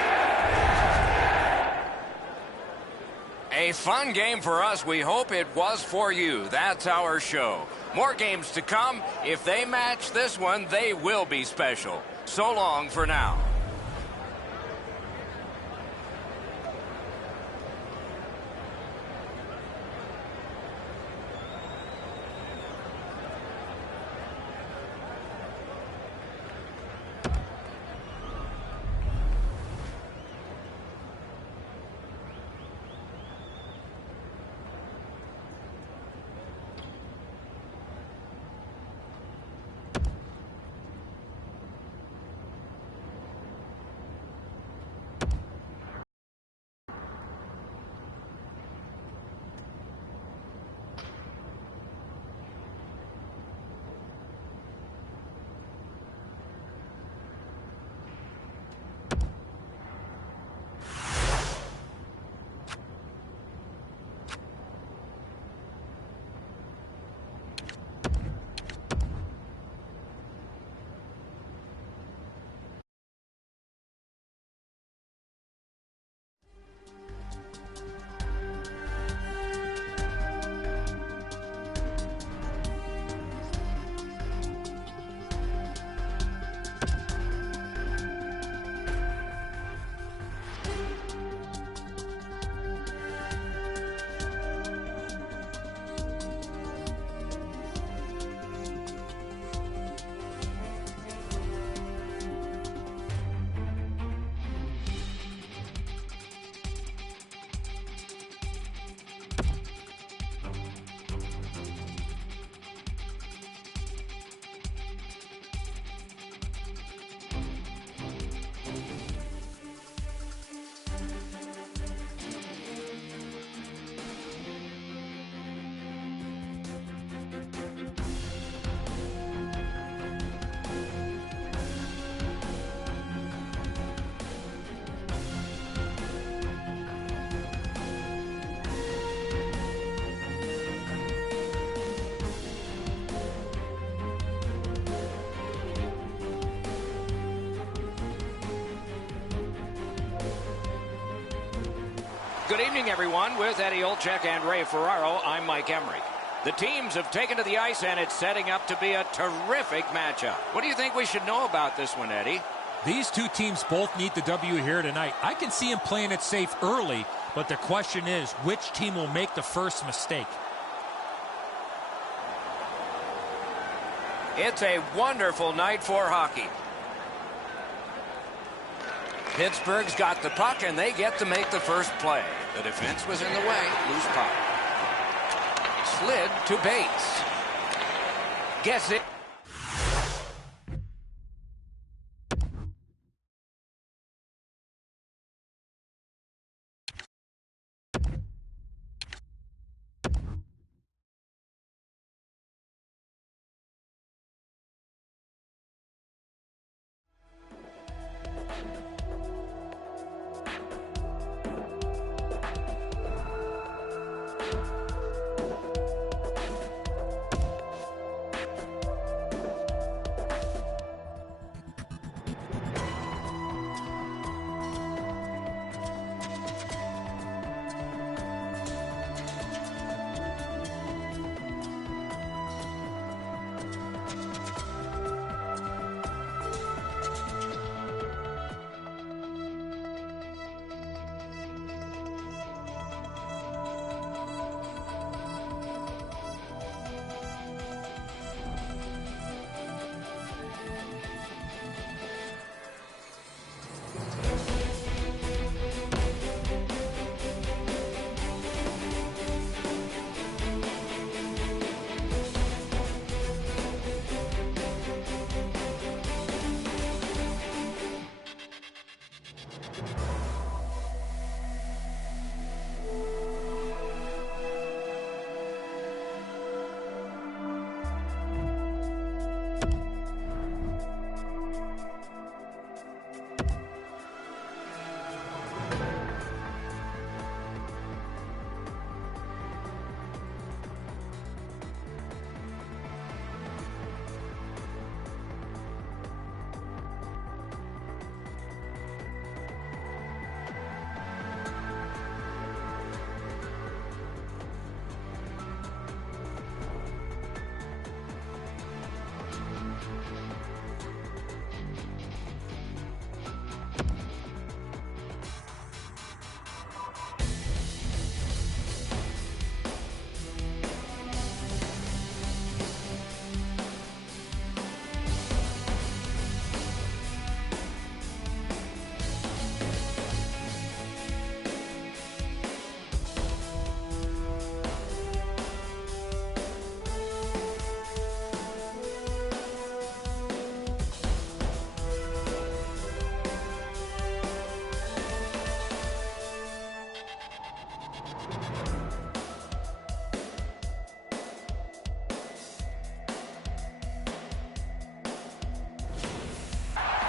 A fun game for us. We hope it was for you. That's our show. More games to come. If they match this one, they will be special. So long for now. Good evening, everyone. With Eddie Olczyk and Ray Ferraro, I'm Mike Emmerich. The teams have taken to the ice, and it's setting up to be a terrific matchup. What do you think we should know about this one, Eddie? These two teams both need the W here tonight. I can see them playing it safe early, but the question is, which team will make the first mistake? It's a wonderful night for hockey. Pittsburgh's got the puck, and they get to make the first play. The defense was in the way. Loose puck. Slid to Bates. Gets it.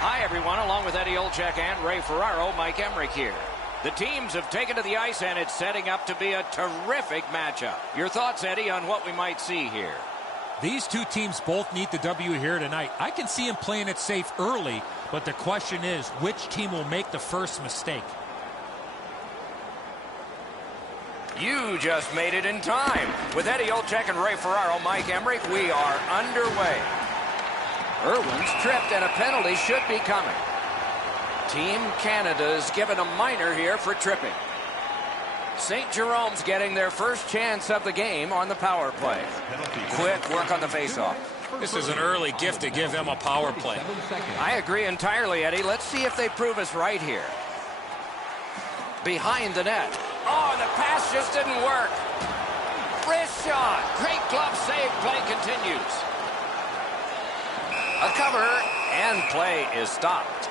Hi, everyone. Along with Eddie Olczyk and Ray Ferraro, Mike Emmerich here. The teams have taken to the ice, and it's setting up to be a terrific matchup. Your thoughts, Eddie, on what we might see here? These two teams both need the W here tonight. I can see them playing it safe early, but the question is, which team will make the first mistake? You just made it in time. With Eddie Olczyk and Ray Ferraro, Mike Emmerich, we are underway. Irwin's tripped, and a penalty should be coming. Team Canada's given a minor here for tripping. St. Jerome's getting their first chance of the game on the power play. Quick work on the faceoff. This is an early gift to give them a power play. I agree entirely, Eddie. Let's see if they prove us right here. Behind the net. Oh, the pass just didn't work. Wrist shot. Great glove save. Play continues. A cover, and play is stopped.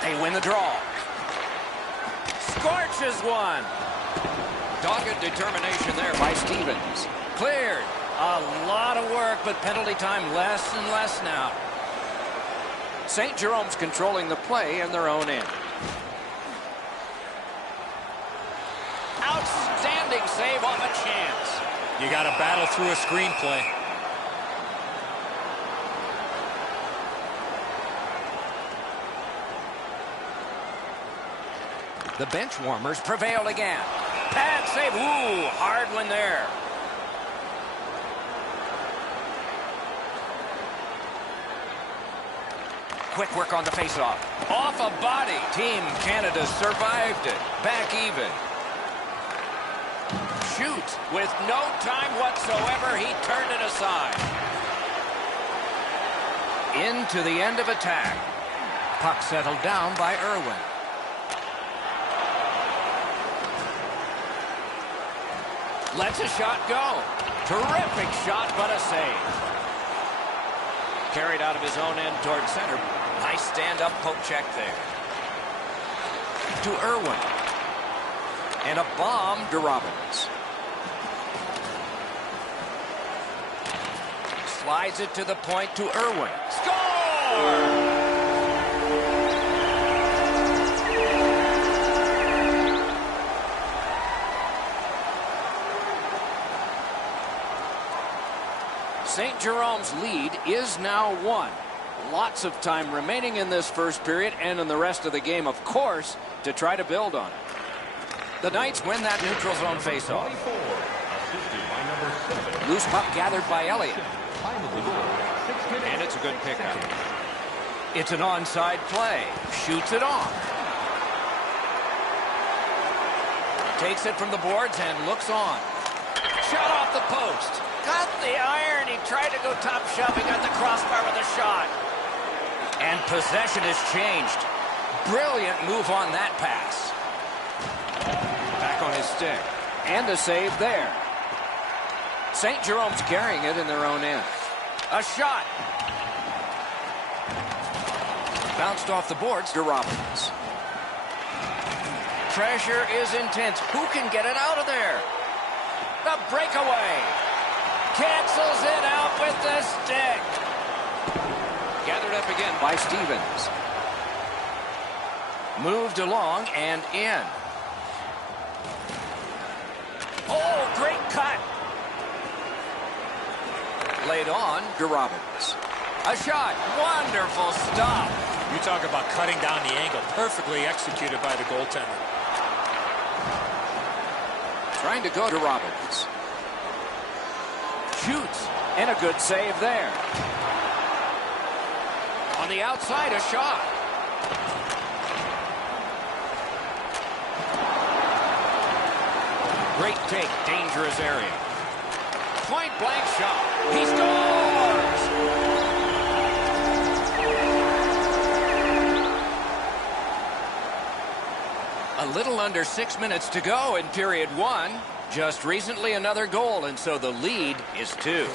They win the draw. Scorches one. Dogged determination there by Stevens. Cleared. A lot of work, but penalty time less and less now. St. Jerome's controlling the play in their own end. Outstanding save on the chance. You got to battle through a screenplay. The bench warmers prevailed again. Pad save. Ooh, hard one there. Quick work on the faceoff. Off a body. Team Canada survived it. Back even. Shoots with no time whatsoever. He turned it aside. Into the end of attack. Puck settled down by Irwin. Lets a shot go. Terrific shot, but a save. Carried out of his own end toward center. Nice stand-up poke check there. To Irwin. And a bomb to Robbins. Slides it to the point to Irwin. Score! St. Jerome's lead is now 1. Lots of time remaining in this first period and in the rest of the game, of course, to try to build on it. The Knights win that neutral zone faceoff. Loose puck gathered by Elliott. And it's a good pickup. It's an onside play. Shoots it off. Takes it from the boards and looks on. Shot off the post. Got the iron. He tried to go top shelf. He got the crossbar with a shot. And possession has changed. Brilliant move on that pass. Back on his stick. And a save there. St. Jerome's carrying it in their own end. A shot. Bounced off the boards to Robbins. Pressure is intense. Who can get it out of there? The breakaway. Cancels it out with the stick. Gathered up again by Stevens. Moved along and in. Oh, great cut. Laid on to Robbins. A shot. Wonderful stop. You talk about cutting down the angle. Perfectly executed by the goaltender. Trying to go to Robbins. Shoots. And a good save there. On the outside, a shot. Great take. Dangerous area. Point blank shot. He scores! A little under 6 minutes to go in period 1. Just recently another goal, and so the lead is 2.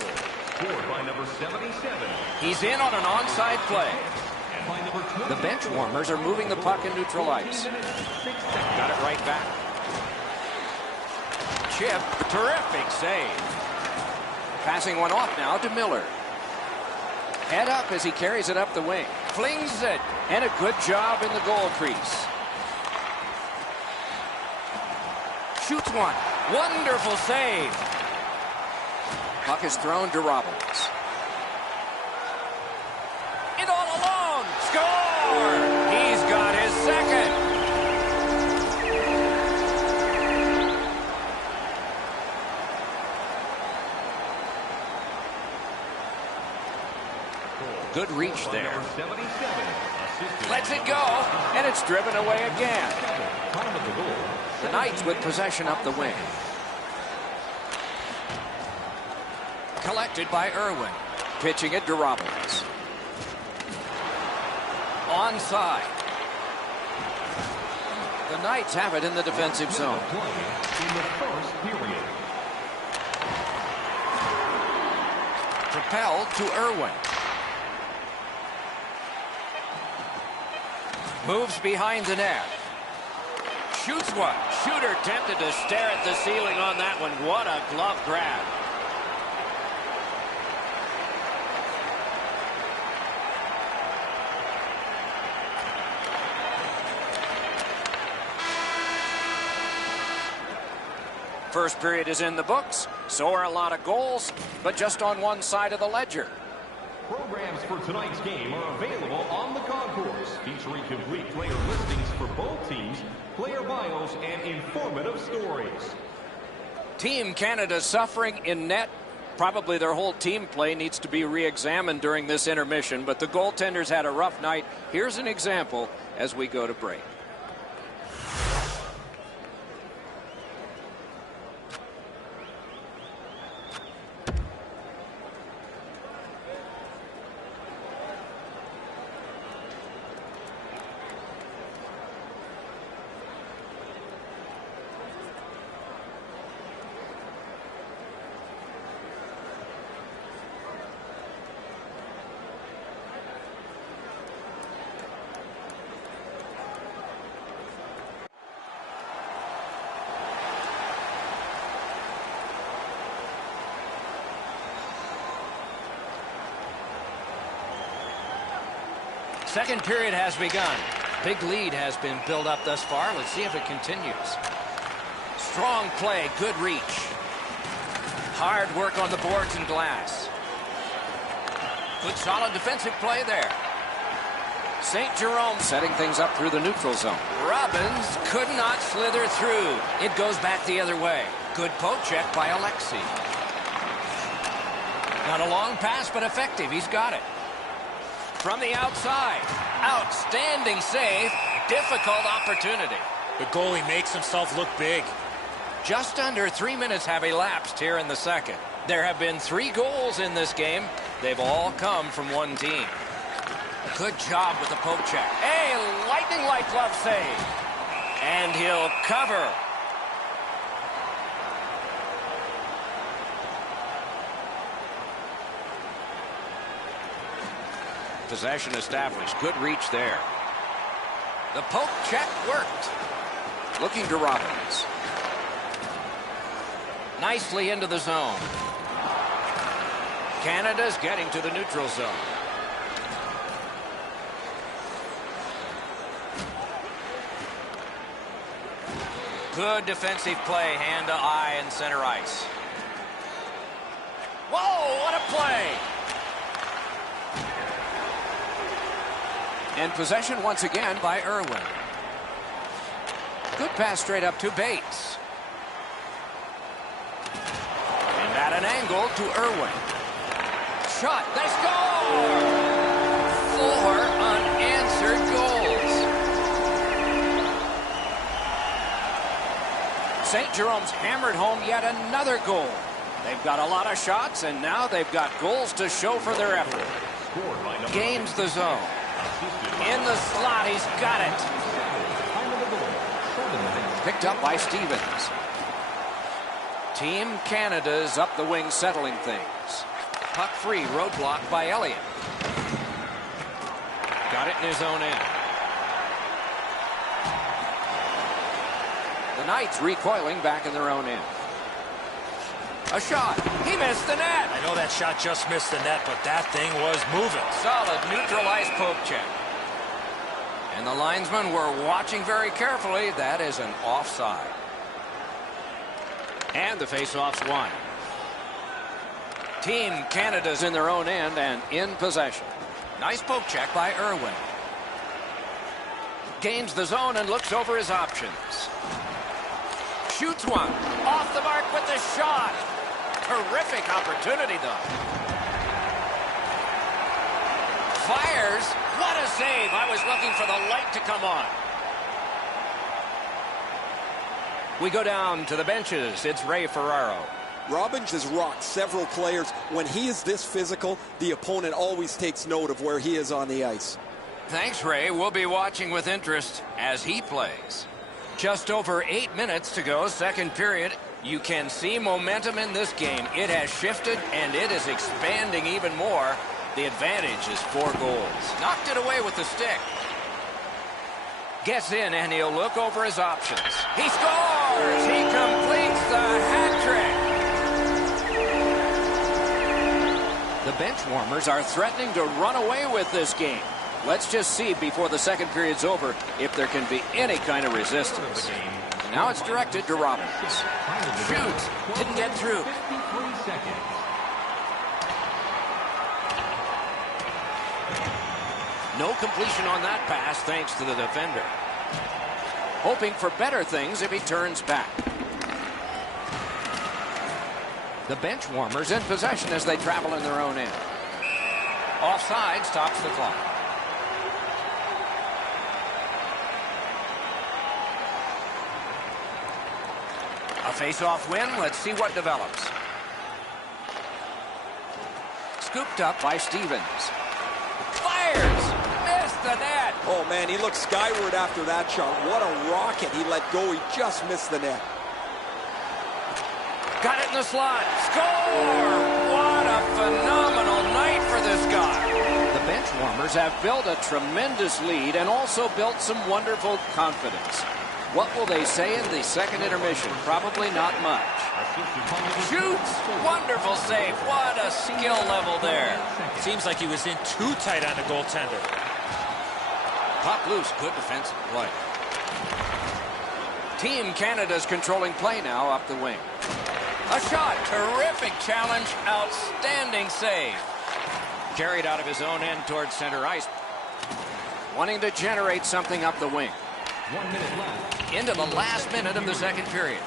Scored by number 77. He's in on an onside play. And by number 20. The bench warmers are moving the puck in neutral ice. Got it right back. Chip, terrific save. Passing one off now to Miller. Head up as he carries it up the wing. Flings it, and a good job in the goal crease. Shoots one. Wonderful save. Puck is thrown to Robbins. And all alone. Score! He's got his second. Good reach there. Lets it go, and it's driven away again. The Knights with possession up the wing. Collected by Irwin. Pitching it to Robbins. Onside. The Knights have it in the defensive zone. In the first period. Propelled to Irwin. Moves behind the net. Shoots one. Shooter tempted to stare at the ceiling on that one. What a glove grab. First period is in the books. So are a lot of goals, but just on one side of the ledger. Programs for tonight's game are available on the concourse, featuring complete player listings for both teams, player bios, and informative stories. Team Canada suffering in net. Probably their whole team play needs to be re-examined during this intermission, but the goaltenders had a rough night. Here's an example as we go to break. Second period has begun. Big lead has been built up thus far. Let's see if it continues. Strong play, good reach. Hard work on the boards and glass. Good solid defensive play there. St. Jerome setting things up through the neutral zone. Robbins could not slither through. It goes back the other way. Good poke check by Alexi. Not a long pass, but effective. He's got it. From the outside, outstanding save, difficult opportunity. The goalie makes himself look big. Just under 3 minutes have elapsed here in the second. There have been 3 goals in this game. They've all come from one team. Good job with the poke check. A lightning-like glove save. And he'll cover. Possession established. Good reach there. The poke check worked. Looking to Robbins. Nicely into the zone. Canada's getting to the neutral zone. Good defensive play, hand to eye and center ice. Whoa, what a play! And possession once again by Irwin. Good pass straight up to Bates. And at an angle to Irwin. Shot, they score! 4 unanswered goals. St. Jerome's hammered home yet another goal. They've got a lot of shots, and now they've got goals to show for their effort. Gains the zone. In the slot, he's got it. Picked up by Stevens. Team Canada's up the wing settling things. Puck free, roadblock by Elliott. Got it in his own end. The Knights recoiling back in their own end. A shot. He missed the net. I know that shot just missed the net, but that thing was moving. Solid neutral ice poke check. And the linesmen were watching very carefully. That is an offside. And the faceoff's won. Team Canada's in their own end and in possession. Nice poke check by Irwin. Gains the zone and looks over his options. Shoots one. Off the mark with the shot. Terrific opportunity, though. Fires. What a save. I was looking for the light to come on. We go down to the benches. It's Ray Ferraro. Robbins has rocked several players. When he is this physical, the opponent always takes note of where he is on the ice. Thanks, Ray. We'll be watching with interest as he plays. Just over 8 minutes to go, second period. You can see momentum in this game. It has shifted, and it is expanding even more. The advantage is 4 goals. Knocked it away with the stick. Gets in, and he'll look over his options. He scores! He completes the hat trick. The bench warmers are threatening to run away with this game. Let's just see before the second period's over if there can be any kind of resistance. Now it's directed to Robbins. Shoots. Didn't get through. No completion on that pass thanks to the defender. Hoping for better things if he turns back. The bench warmers in possession as they travel in their own end. Offside stops the clock. A face-off win. Let's see what develops. Scooped up by Stevens. Fires! Missed the net! Oh, man, he looked skyward after that shot. What a rocket he let go. He just missed the net. Got it in the slot. Score! What a phenomenal night for this guy. The bench warmers have built a tremendous lead and also built some wonderful confidence. What will they say in the second intermission? Probably not much. Shoots! Wonderful save. What a skill level there. Seems like he was in too tight on the goaltender. Pop loose. Good defensive play. Team Canada's controlling play now up the wing. A shot. Terrific challenge. Outstanding save. Carried out of his own end towards center ice. Wanting to generate something up the wing. 1 minute left. Into the last minute of the second period.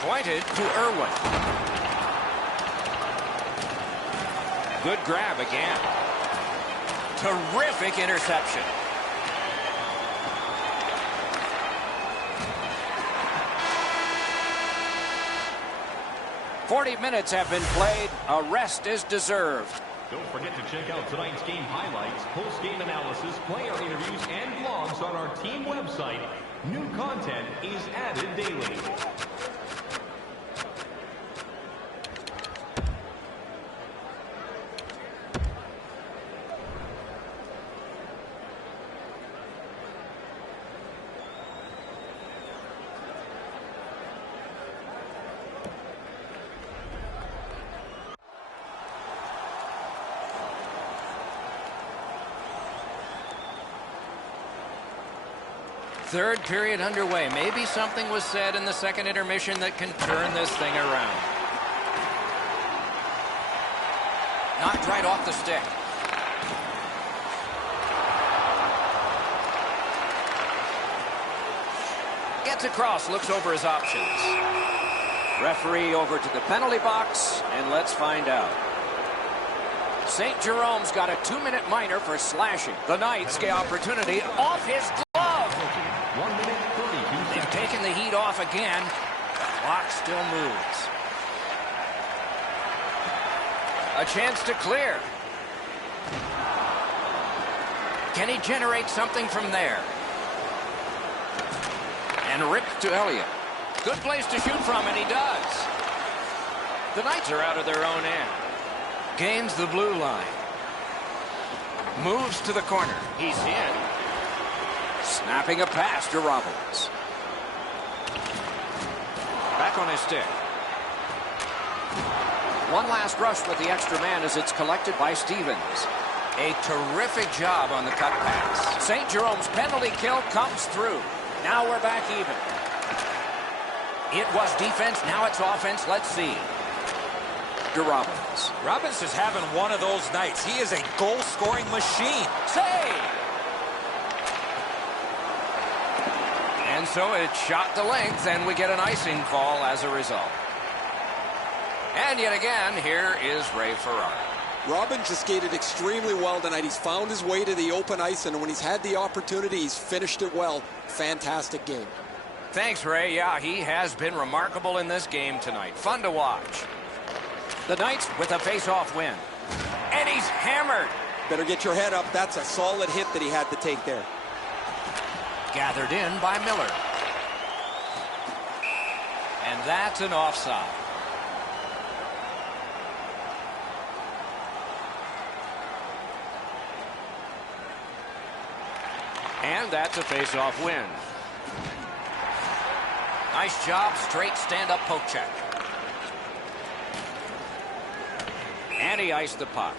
Pointed to Irwin. Good grab again. Terrific interception. "40 minutes have been played. A rest is deserved." Don't forget to check out tonight's game highlights, post-game analysis, player interviews, and vlogs on our team website. New content is added daily. Third period underway. Maybe something was said in the second intermission that can turn this thing around. Knocked right off the stick. Gets across, looks over his options. Referee over to the penalty box, and let's find out. St. Jerome's got a 2-minute minor for slashing. The Knights get opportunity off his glove. 1 minute, 32 seconds. They've taken the heat off again. The clock still moves. A chance to clear. Can he generate something from there? And ripped to Elliott. Good place to shoot from, and he does. The Knights are out of their own end. Gains the blue line. Moves to the corner. He's in. Snapping a pass to Roberts. Back on his stick. One last rush with the extra man as it's collected by Stevens. A terrific job on the cut pass. St. Jerome's penalty kill comes through. Now we're back even. It was defense, now it's offense. Let's see. To Robbins. Robbins is having one of those nights. He is a goal-scoring machine. Save! And so it shot the length, and we get an icing call as a result. And yet again, here is Ray Ferraro. Robin just skated extremely well tonight. He's found his way to the open ice, and when he's had the opportunity, he's finished it well. Fantastic game. Thanks, Ray. Yeah, he has been remarkable in this game tonight. Fun to watch. The Knights with a face-off win. And he's hammered. Better get your head up. That's a solid hit that he had to take there. Gathered in by Miller. And that's an offside. And that's a face-off win. Nice job, straight stand-up poke check. And he iced the puck.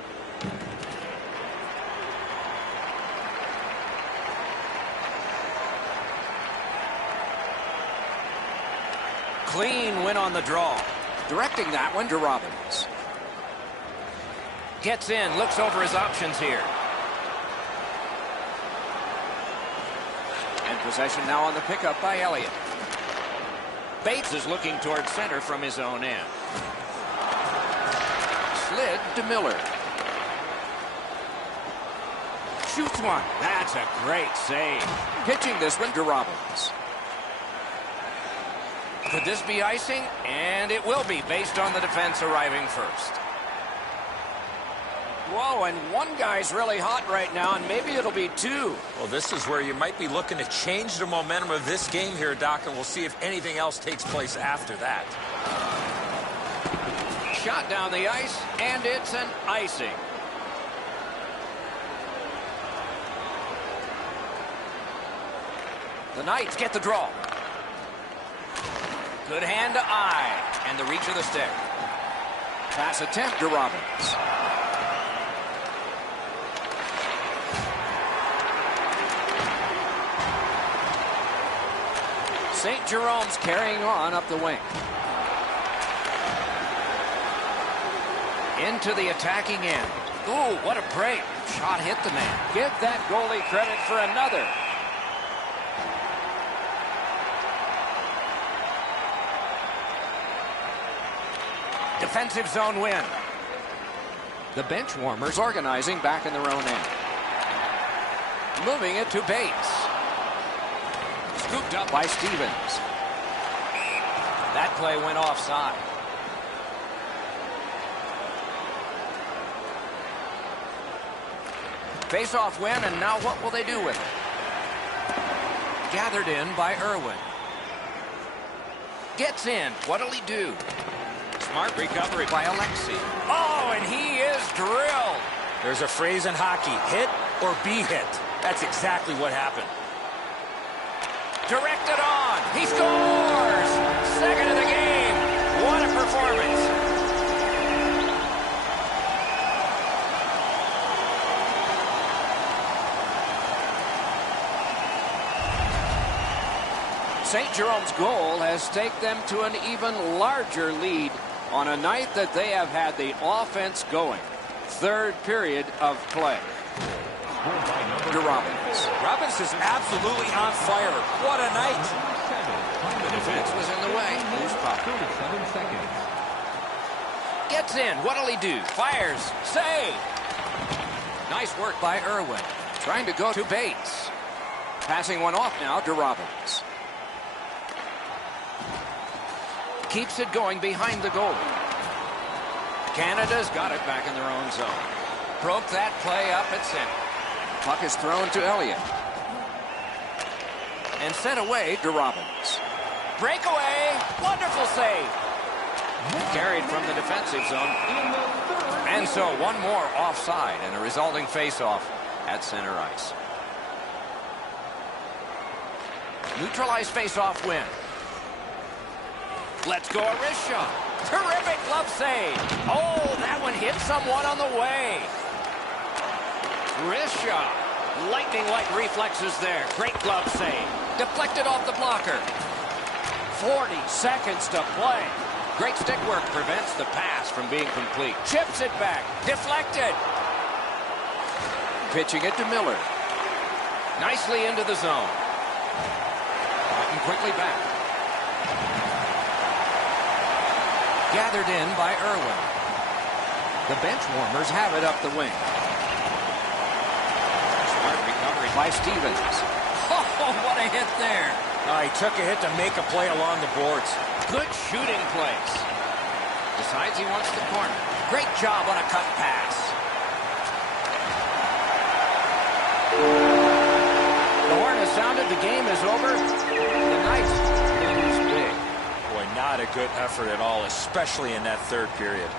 Clean win on the draw. Directing that one to Robbins. Gets in, looks over his options here. And possession now on the pickup by Elliott. Bates is looking towards center from his own end. Slid to Miller. Shoots one. That's a great save. Pitching this one to Robbins. Could this be icing? And it will be, based on the defense arriving first. Whoa, and one guy's really hot right now, and maybe it'll be two. Well, this is where you might be looking to change the momentum of this game here, Doc, and we'll see if anything else takes place after that. Shot down the ice, and it's an icing. The Knights get the draw. Good hand to eye, and the reach of the stick. Pass attempt to Robbins. St. Jerome's carrying on up the wing. Into the attacking end. Ooh, what a break. Shot hit the man. Give that goalie credit for another. Defensive zone win. The bench warmers organizing back in their own end. Moving it to Bates. Scooped up by Stevens. That play went offside. Face-off win, and now what will they do with it? Gathered in by Irwin. Gets in. What'll he do? Smart recovery by Alexei. Oh, and he is drilled. There's a phrase in hockey, hit or be hit. That's exactly what happened. Directed on. He scores! Second of the game. What a performance. St. Jerome's goal has taken them to an even larger lead on a night that they have had the offense going. Third period of play. To Robbins. Robbins is absolutely on fire. What a night. The defense was in the way. Loose puck. 37 seconds. Gets in. What'll he do? Fires. Save. Nice work by Irwin. Trying to go to Bates. Passing one off now to Robbins. Keeps it going behind the goal. Canada's got it back in their own zone. Broke that play up at center. Puck is thrown to Elliott. And sent away to Robbins. Breakaway. Wonderful save. Carried from the defensive zone. And so one more offside and a resulting face-off at center ice. Neutralized face-off win. Let's go, a wrist shot. Terrific glove save. Oh, that one hit someone on the way. Wrist shot. Lightning-like reflexes there. Great glove save. Deflected off the blocker. 40 seconds to play. Great stick work prevents the pass from being complete. Chips it back. Deflected. Pitching it to Miller. Nicely into the zone. Gotten quickly back. Gathered in by Irwin. The bench warmers have it up the wing. Smart recovery by Stevens. Oh, what a hit there. He took a hit to make a play along the boards. Good shooting place. Decides he wants the corner. Great job on a cut pass. The horn has sounded. The game is over. The Knights lose big. Boy, not a good effort at all, especially in that third period.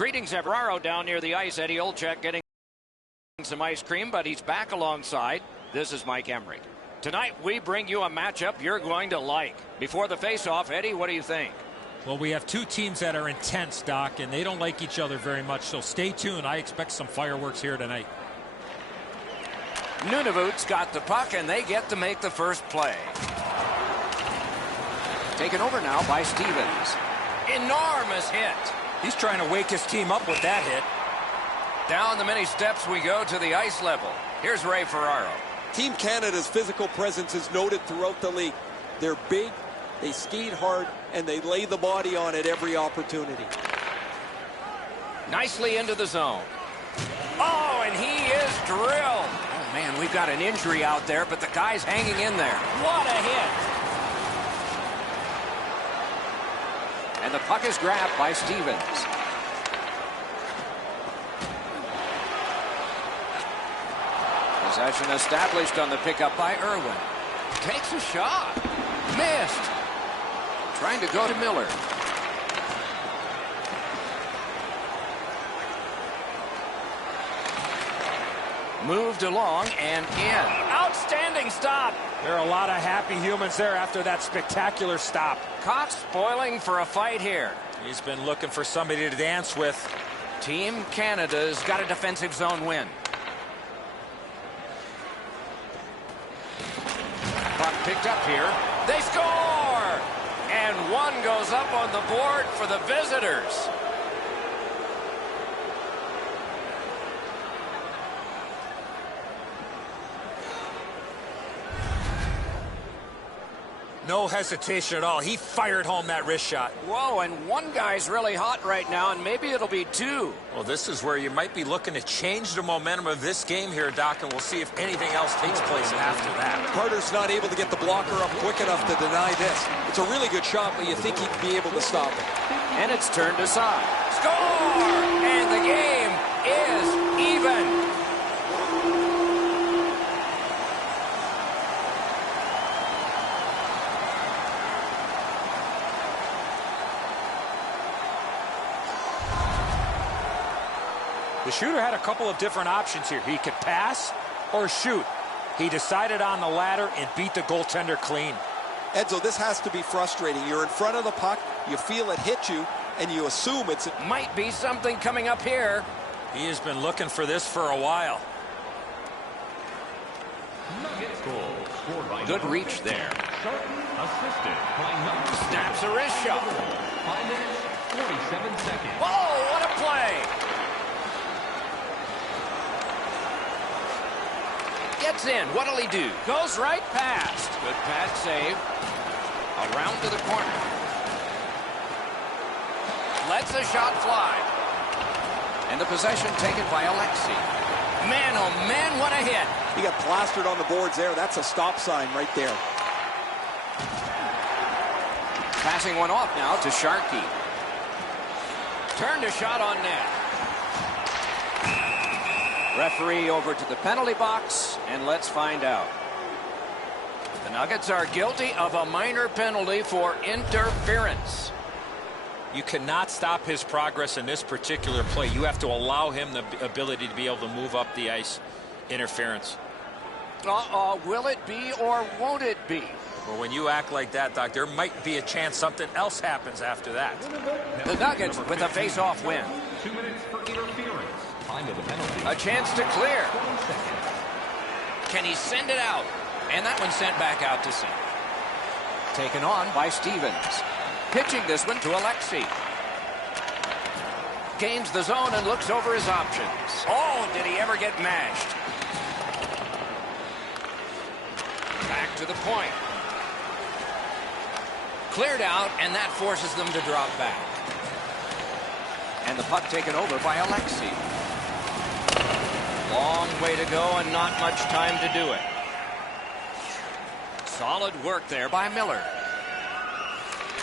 Greetings, Everaro down near the ice. Eddie Olczyk getting some ice cream, but he's back alongside. This is Mike Emrick. Tonight, we bring you a matchup you're going to like. Before the face-off, Eddie, what do you think? Well, we have two teams that are intense, Doc, and they don't like each other very much, so stay tuned. I expect some fireworks here tonight. Nunavut's got the puck, and they get to make the first play. Taken over now by Stevens. Enormous hit. He's trying to wake his team up with that hit. Down the many steps we go to the ice level. Here's Ray Ferraro. Team Canada's physical presence is noted throughout the league. They're big, they skate hard, and they lay the body on at every opportunity. Nicely into the zone. Oh, and he is drilled. Oh, man, we've got an injury out there, but the guy's hanging in there. What a hit. And the puck is grabbed by Stevens. Possession established on the pickup by Irwin. Takes a shot. Missed. Trying to go to Miller. Moved along and in. Outstanding stop. There are a lot of happy humans there after that spectacular stop. Caught spoiling for a fight here. He's been looking for somebody to dance with. Team Canada's got a defensive zone win. Puck picked up here. They score! And one goes up on the board for the visitors. No hesitation at all. He fired home that wrist shot. Whoa, and one guy's really hot right now, and maybe it'll be two. Well, this is where you might be looking to change the momentum of this game here, Doc, and we'll see if anything else takes place after that. Carter's not able to get the blocker up quick enough to deny this. It's a really good shot, but you think he'd be able to stop it. And it's turned aside. Score! And the game is even. The shooter had a couple of different options here. He could pass or shoot. He decided on the latter and beat the goaltender clean. Edzo, this has to be frustrating. You're in front of the puck, you feel it hit you, and you assume it's... Might be something coming up here. He has been looking for this for a while. Nuggets goal scored by Good reach there. Assisted by number Snaps a wrist shot. 5 minutes, 47 seconds. Whoa, what a play. Gets in. What'll he do? Goes right past. Good pad save. Around to the corner. Lets the shot fly. And the possession taken by Alexei. Man, oh man, what a hit. He got plastered on the boards there. That's a stop sign right there. Passing one off now to Sharkey. Turned a shot on net. Referee over to the penalty box, and let's find out. The Nuggets are guilty of a minor penalty for interference. You cannot stop his progress in this particular play. You have to allow him the ability to be able to move up the ice. Interference. Will it be or won't it be? Well, when you act like that, Doc, there might be a chance something else happens after that. The Nuggets with a face-off win. 2 minutes for interference. Time of the penalty. A chance to clear. Can he send it out? And that one sent back out to center. Taken on by Stevens. Pitching this one to Alexei. Gains the zone and looks over his options. Oh, did he ever get mashed? Back to the point. Cleared out, and that forces them to drop back. And the puck taken over by Alexei. Long way to go and not much time to do it. Solid work there by Miller.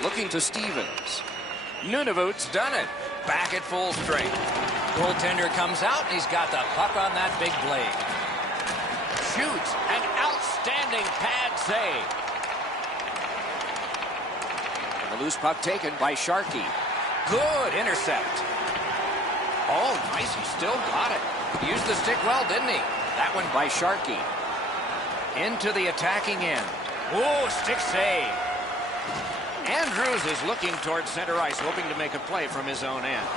Looking to Stevens. Nunavut's done it. Back at full strength. Goaltender comes out, and he's got the puck on that big blade. Shoots. An outstanding pad save. And the loose puck taken by Sharkey. Good intercept. Oh, nice. He still got it. Used the stick well, didn't he? That one by Sharkey. Into the attacking end. Whoa, stick save. Andrews is looking towards center ice, hoping to make a play from his own end.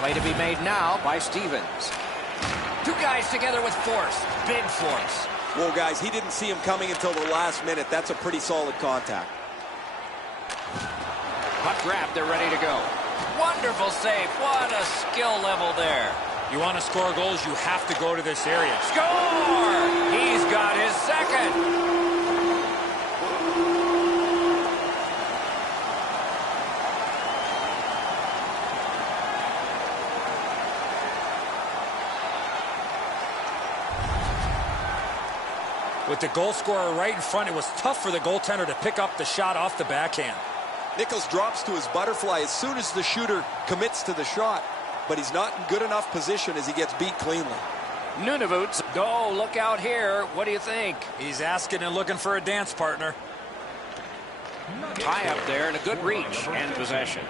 Play to be made now by Stevens. Two guys together with force. Big force. Well, guys, he didn't see him coming until the last minute. That's a pretty solid contact. Puck grab, they're ready to go. Wonderful save. What a skill level there. You want to score goals, you have to go to this area. Score! He's got his second. With the goal scorer right in front, it was tough for the goaltender to pick up the shot off the backhand. Nichols drops to his butterfly as soon as the shooter commits to the shot, but he's not in good enough position as he gets beat cleanly. Nunavut's go. Look out here. What do you think? He's asking and looking for a dance partner. Tie up there and a good reach and possession.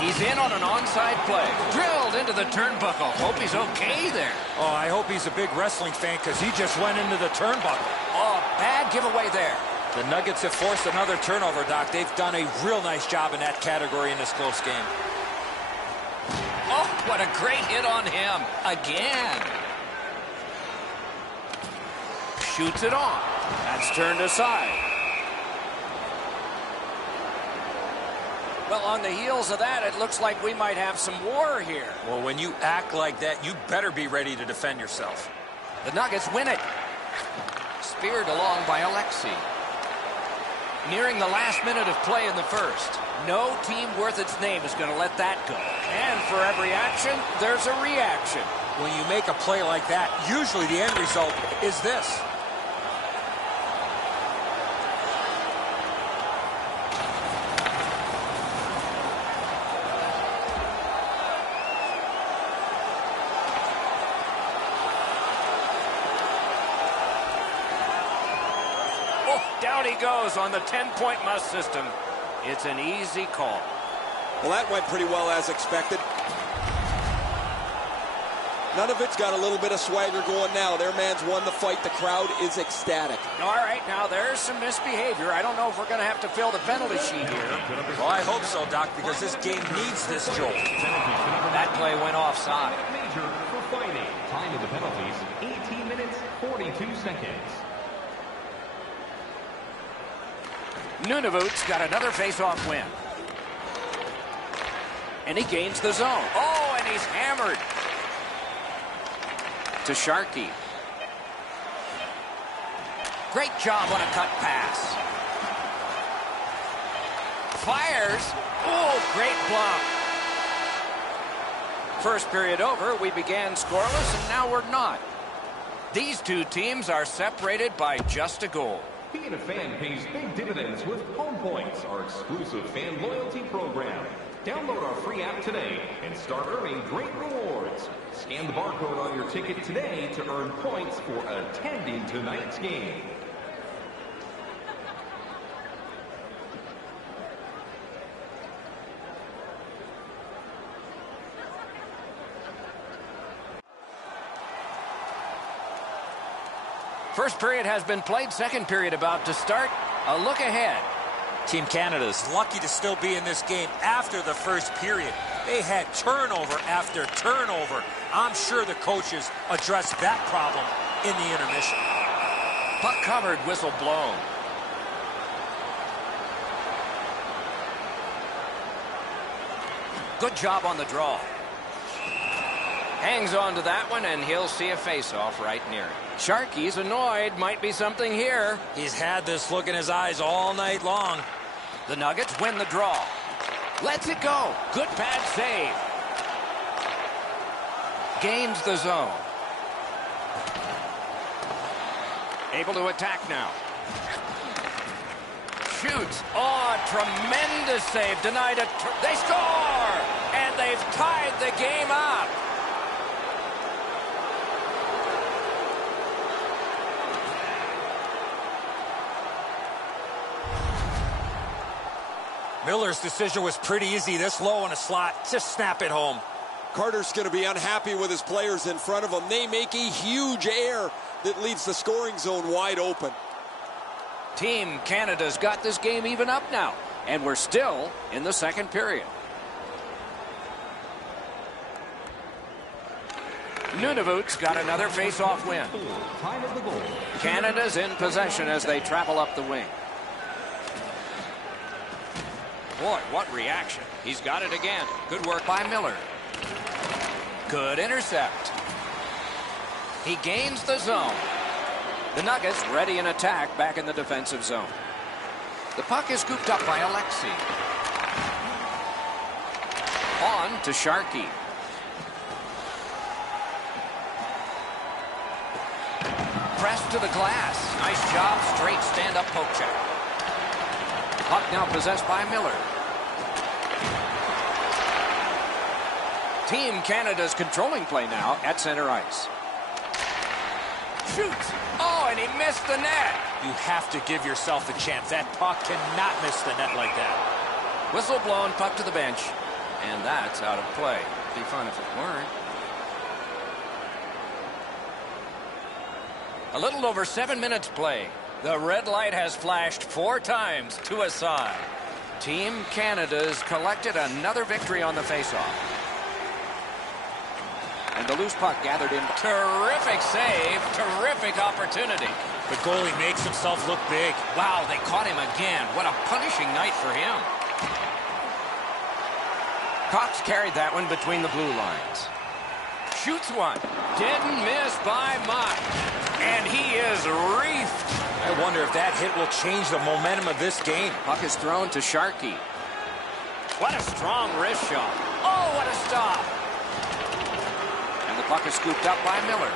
He's in on an onside play. Drilled into the turnbuckle. Hope he's okay there. Oh, I hope he's a big wrestling fan because he just went into the turnbuckle. Oh, bad giveaway there. The Nuggets have forced another turnover, Doc. They've done a real nice job in that category in this close game. Oh, what a great hit on him. Again. Shoots it on. That's turned aside. Well, on the heels of that, it looks like we might have some war here. Well, when you act like that, you better be ready to defend yourself. The Nuggets win it. Speared along by Alexei. Nearing the last minute of play in the first. No team worth its name is going to let that go. And for every action, there's a reaction. When you make a play like that, usually the end result is this. Down he goes on the 10-point must system. It's an easy call. Well, that went pretty well as expected. None of it's got a little bit of swagger going now. Their man's won the fight. The crowd is ecstatic. All right, now there's some misbehavior. I don't know if we're going to have to fill the penalty sheet here. Well, I hope so, Doc, because this game needs this jolt. That play went offside. Major for fighting. Time of the penalties, 18 minutes, 42 seconds. Nunavut's got another face-off win. And he gains the zone. Oh, and he's hammered. To Sharkey. Great job on a cut pass. Fires. Oh, great block. First period over, we began scoreless, and now we're not. These two teams are separated by just a goal. Being a fan pays big dividends with Home Points, our exclusive fan loyalty program. Download our free app today and start earning great rewards. Scan the barcode on your ticket today to earn points for attending tonight's game. First period has been played. Second period about to start. A look ahead. Team Canada's lucky to still be in this game after the first period. They had turnover after turnover. I'm sure the coaches addressed that problem in the intermission. Puck covered, whistle blown. Good job on the draw. Hangs on to that one, and he'll see a face-off right near him. Sharkey's annoyed. Might be something here. He's had this look in his eyes all night long. The Nuggets win the draw. Lets it go. Good pad save. Gains the zone. Able to attack now. Shoots. Oh, tremendous save. Denied it. They score! And they've tied the game up. Miller's decision was pretty easy. This low in a slot, just snap it home. Carter's going to be unhappy with his players in front of him. They make a huge error that leaves the scoring zone wide open. Team Canada's got this game even up now, and we're still in the second period. Nunavut's got another face-off win. Time of the goal. Canada's in possession as they travel up the wing. Boy, what reaction. He's got it again. Good work by Miller. Good intercept. He gains the zone. The Nuggets ready in attack back in the defensive zone. The puck is scooped up by Alexei. On to Sharkey. Press to the glass. Nice job, straight stand-up poke check. Puck now possessed by Miller. Team Canada's controlling play now at center ice. Shoots. Oh, and he missed the net. You have to give yourself a chance. That puck cannot miss the net like that. Whistle blown, puck to the bench. And that's out of play. Be fun if it weren't. A little over 7 minutes play. The red light has flashed 4 times to a side. Team Canada's collected another victory on the faceoff. And the loose puck gathered in. Terrific save. Terrific opportunity. The goalie makes himself look big. Wow, they caught him again. What a punishing night for him. Cox carried that one between the blue lines. Shoots one. Didn't miss by much. And he is reefed. I wonder if that hit will change the momentum of this game. Puck is thrown to Sharkey. What a strong wrist shot. Oh, what a stop. And the puck is scooped up by Miller.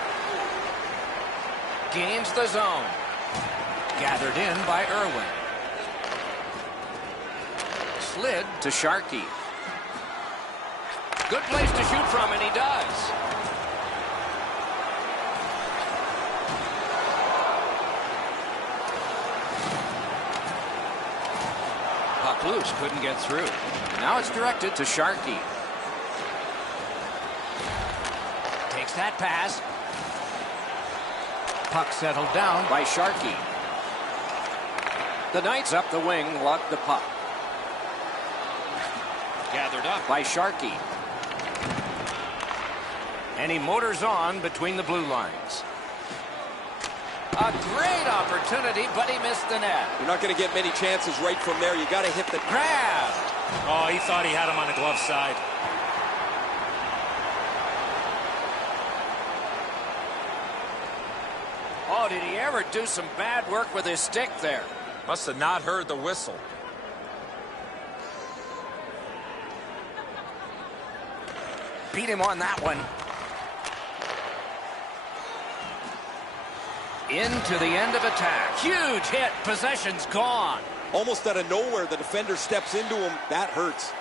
Gains the zone. Gathered in by Irwin. Slid to Sharkey. Good place to shoot from, and he does. Puck loose, couldn't get through. Now it's directed to Sharkey. Takes that pass. Puck settled down by Sharkey. The Knights up the wing lug the puck. Gathered up by Sharkey. And he motors on between the blue lines. A great opportunity, but he missed the net. You're not going to get many chances right from there. You got to hit the Grab. Oh, he thought he had him on the glove side. Oh, did he ever do some bad work with his stick there? Must have not heard the whistle. Beat him on that one. Into the end of attack. Huge hit. Possession's gone. almost out of nowhere. The defender steps into him. That hurts.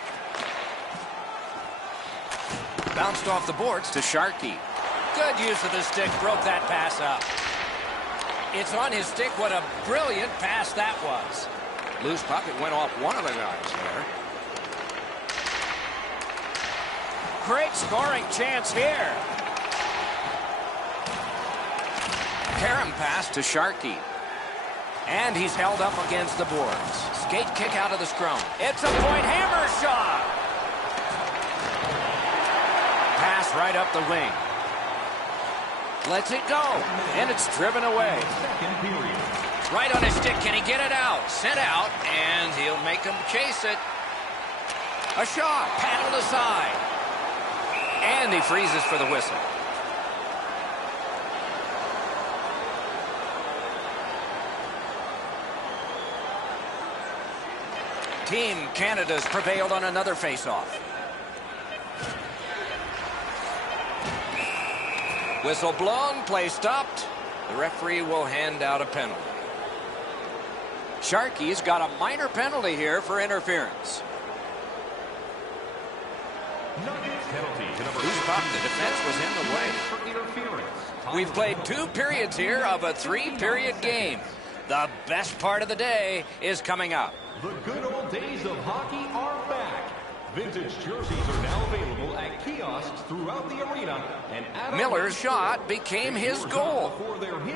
Bounced off the boards to Sharkey. Good use of the stick. Broke that pass up. It's on his stick. What a brilliant pass that was. Loose puck. It went off one of the guys there. Great scoring chance here. Karam pass to Sharkey. And he's held up against the boards. Skate kick out of the scrum. It's a point hammer shot. Pass right up the wing. Lets it go. And it's driven away. Right on his stick. Can he get it out? Sent out. And he'll make him chase it. A shot. Paddled aside. And he freezes for the whistle. Team Canada's prevailed on another face-off. Whistle blown, play stopped. The referee will hand out a penalty. Sharkey's got a minor penalty here for interference. Loose puck, the defense was in the way. We've played 2 periods here of a 3-period game. The best part of the day is coming up. The good old days of hockey are back. Vintage jerseys are now available at kiosks throughout the arena. And Miller's shot became his goal.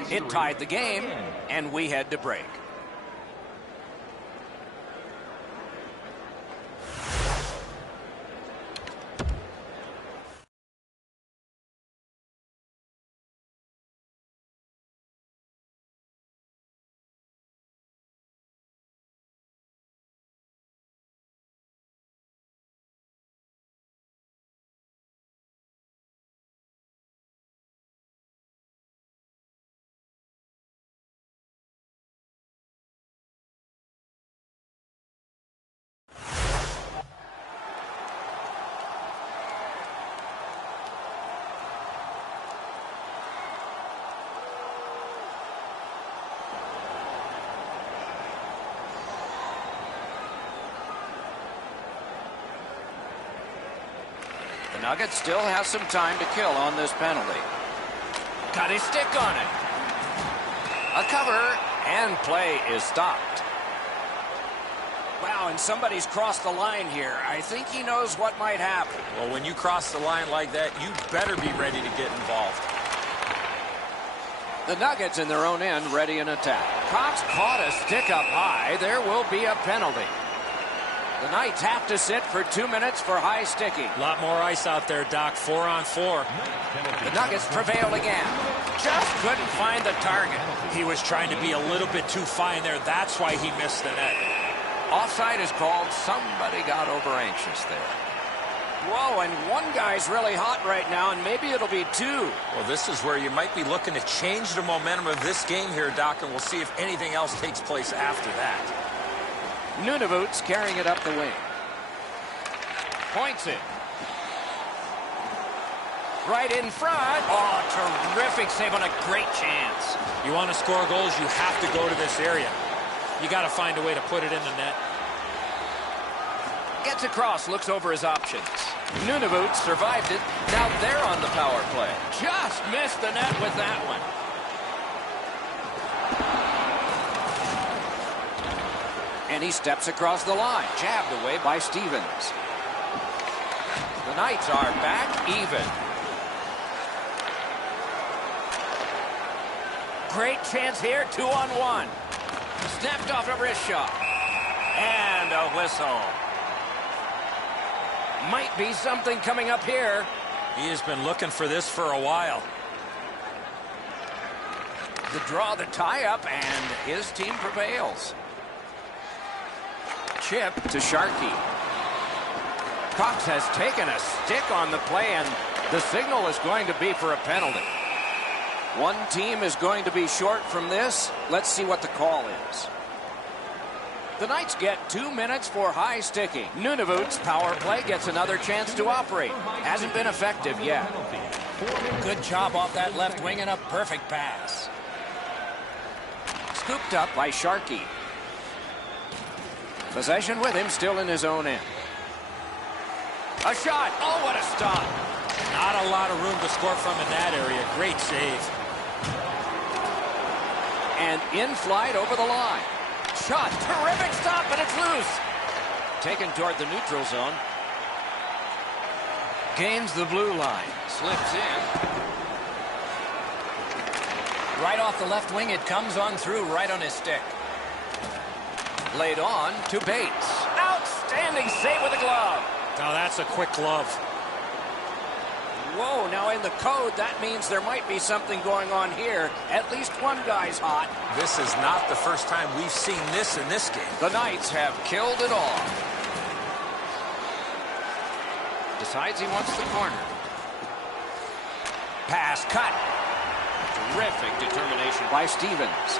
It tied the game, and we had to break. The Nuggets still have some time to kill on this penalty. Got his stick on it. A cover, and play is stopped. Wow, and somebody's crossed the line here. I think he knows what might happen. Well, when you cross the line like that, you better be ready to get involved. The Nuggets in their own end ready in attack. Cox caught a stick up high. There will be a penalty. The Knights have to sit for 2 minutes for high sticking. A lot more ice out there, Doc. 4-on-4. The Nuggets prevail again. Just couldn't find the target. He was trying to be a little bit too fine there. That's why he missed the net. Offside is called. Somebody got over anxious there. Whoa, and one guy's really hot right now, and maybe it'll be two. Well, this is where you might be looking to change the momentum of this game here, Doc, and we'll see if anything else takes place after that. Nunavut's carrying it up the wing. Points it. Right in front. Oh, terrific save on a great chance. You want to score goals, you have to go to this area. You got to find a way to put it in the net. Gets across, looks over his options. Nunavut survived it. Now they're on the power play. Just missed the net with that one. And he steps across the line. Jabbed away by Stevens. The Knights are back even. Great chance here, 2-on-1. Snapped off over his shot. And a whistle. Might be something coming up here. He has been looking for this for a while. The draw, the tie-up, and his team prevails. Chip to Sharkey. Cox has taken a stick on the play, and the signal is going to be for a penalty. One team is going to be short from this. Let's see what the call is. The Knights get 2 minutes for high sticking. Nunavut's power play gets another chance to operate. Hasn't been effective yet. Good job off that left wing and a perfect pass. Scooped up by Sharkey. Possession with him, still in his own end. A shot. Oh, what a stop. Not a lot of room to score from in that area. Great save. And in flight over the line. Shot. Terrific stop, and it's loose. Taken toward the neutral zone. Gains the blue line. Slips in. Right off the left wing, it comes on through right on his stick. Laid on to Bates. Outstanding save with a glove. Now that's a quick glove. Whoa, now in the code, that means there might be something going on here. At least one guy's hot. This is not the first time we've seen this in this game. The Knights have killed it all. Decides he wants the corner. Pass cut. Terrific determination by Stevens.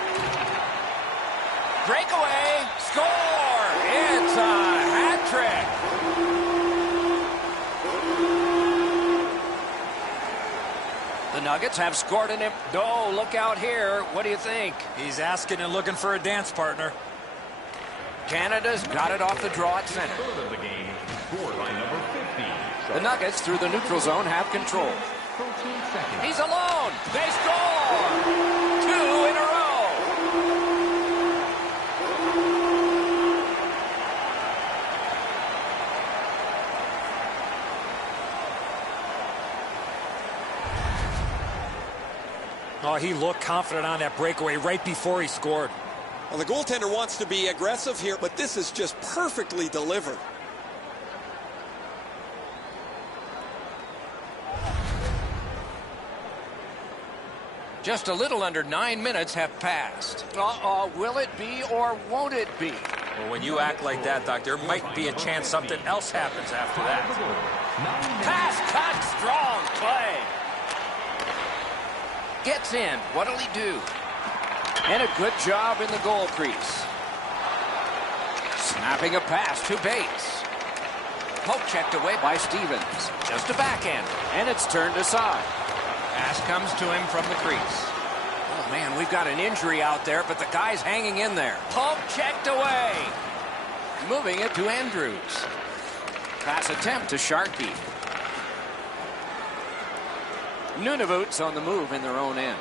Breakaway. Score. It's a hat trick. The Nuggets have scored an Oh, look out here. What do you think? He's asking and looking for a dance partner. Canada's got it off the draw at center. Third of the game, scored by number 50. The Nuggets through the neutral zone have control. 13 seconds. He's alone. They score. 2 in a row. Oh, he looked confident on that breakaway right before he scored. Well, the goaltender wants to be aggressive here, but this is just perfectly delivered. Just a little under 9 minutes have passed. Will it be or won't it be? Well, when you act like that, Doc, there might be a chance something else happens after that. Pass cut, strong play. Gets in. What'll he do? And a good job in the goal crease. Snapping a pass to Bates. Poke checked away by Stevens. Just a backhand, and it's turned aside. Pass comes to him from the crease. Oh, man, we've got an injury out there, but the guy's hanging in there. Poke checked away. Moving it to Andrews. Pass attempt to Sharkey. Nunavut's on the move in their own end.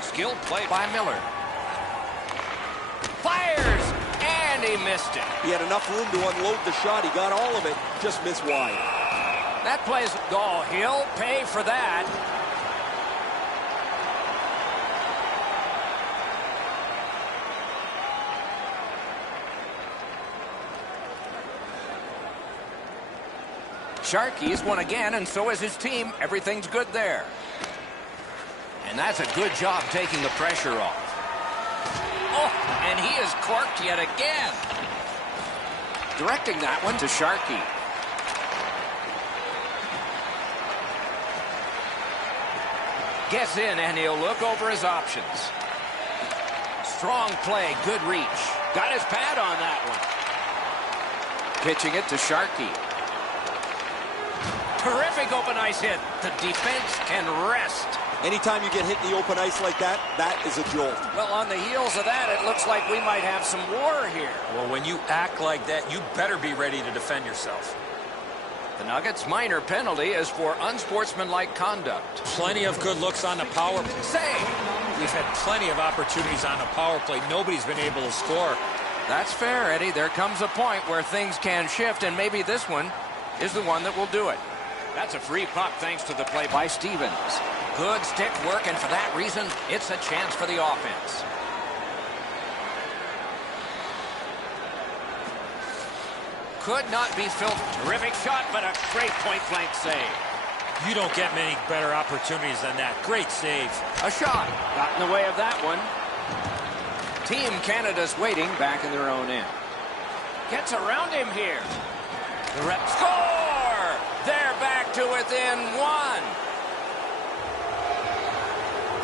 Skilled play by Miller. Fires, and he missed it. He had enough room to unload the shot. He got all of it, just missed wide. That plays, oh, he'll pay for that. Sharkey's won again, and so is his team. Everything's good there. And that's a good job taking the pressure off. Oh, and he is corked yet again. Directing that one to Sharkey. Gets in, and he'll look over his options. Strong play, good reach. Got his pad on that one. Pitching it to Sharkey. Terrific open ice hit. The defense can rest. Anytime you get hit in the open ice like that, that is a jolt. Well, on the heels of that, it looks like we might have some war here. Well, when you act like that, you better be ready to defend yourself. The Nuggets' minor penalty is for unsportsmanlike conduct. Plenty of good looks on the power play. Save. We've had plenty of opportunities on the power play. Nobody's been able to score. That's fair, Eddie. There comes a point where things can shift, and maybe this one is the one that will do it. That's a free puck thanks to the play by Stevens. Good stick work, and for that reason, it's a chance for the offense. Could not be filled. Terrific shot, but a great point-blank save. You don't get many better opportunities than that. Great save. A shot. Got in the way of that one. Team Canada's waiting back in their own end. Gets around him here. The rep score! They're back to within one.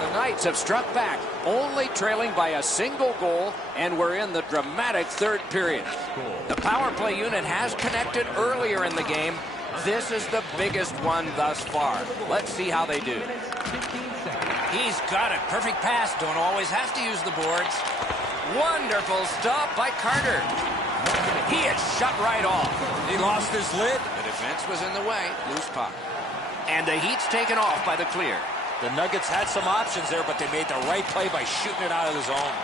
The Knights have struck back, only trailing by a single goal, and we're in the dramatic third period. The power play unit has connected earlier in the game. This is the biggest one thus far. Let's see how they do. He's got it. Perfect pass. Don't always have to use the boards. Wonderful stop by Carter. He is shut right off. He lost his lid. The defense was in the way. Loose puck. And the heat's taken off by the clear. The Nuggets had some options there, but they made the right play by shooting it out of the zone.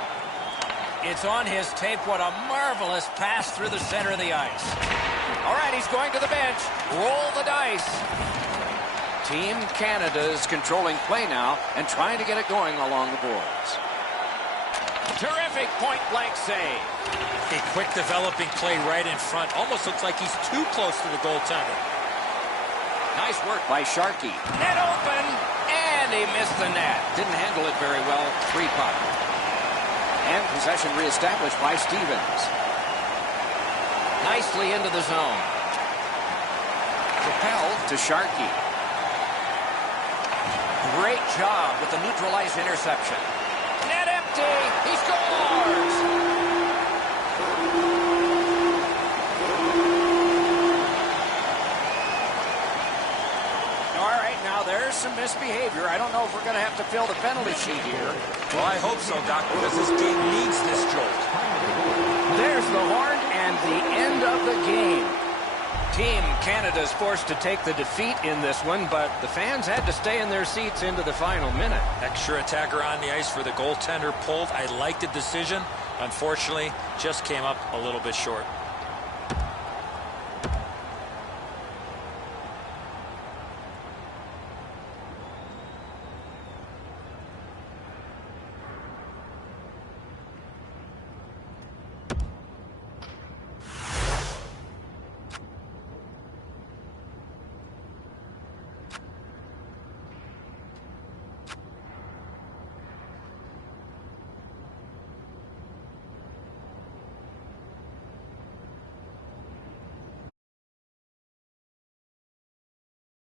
It's on his tape. What a marvelous pass through the center of the ice. All right, he's going to the bench. Roll the dice. Team Canada is controlling play now and trying to get it going along the boards. Terrific point-blank save. A quick developing play right in front. Almost looks like he's too close to the goaltender. Nice work by Sharkey. Net open, and he missed the net. Didn't handle it very well. Free puck. And possession reestablished by Stevens. Nicely into the zone. Propelled to Sharkey. Great job with the neutral ice interception. Net empty. He scores! All right, now there's some misbehavior. I don't know if we're going to have to fill the penalty sheet here. Well, I hope so, Doc, because this game needs this jolt. There's the horn and the end of the game. Team Canada's forced to take the defeat in this one, but the fans had to stay in their seats into the final minute. Extra attacker on the ice for the goaltender pulled. I liked the decision. Unfortunately, just came up a little bit short.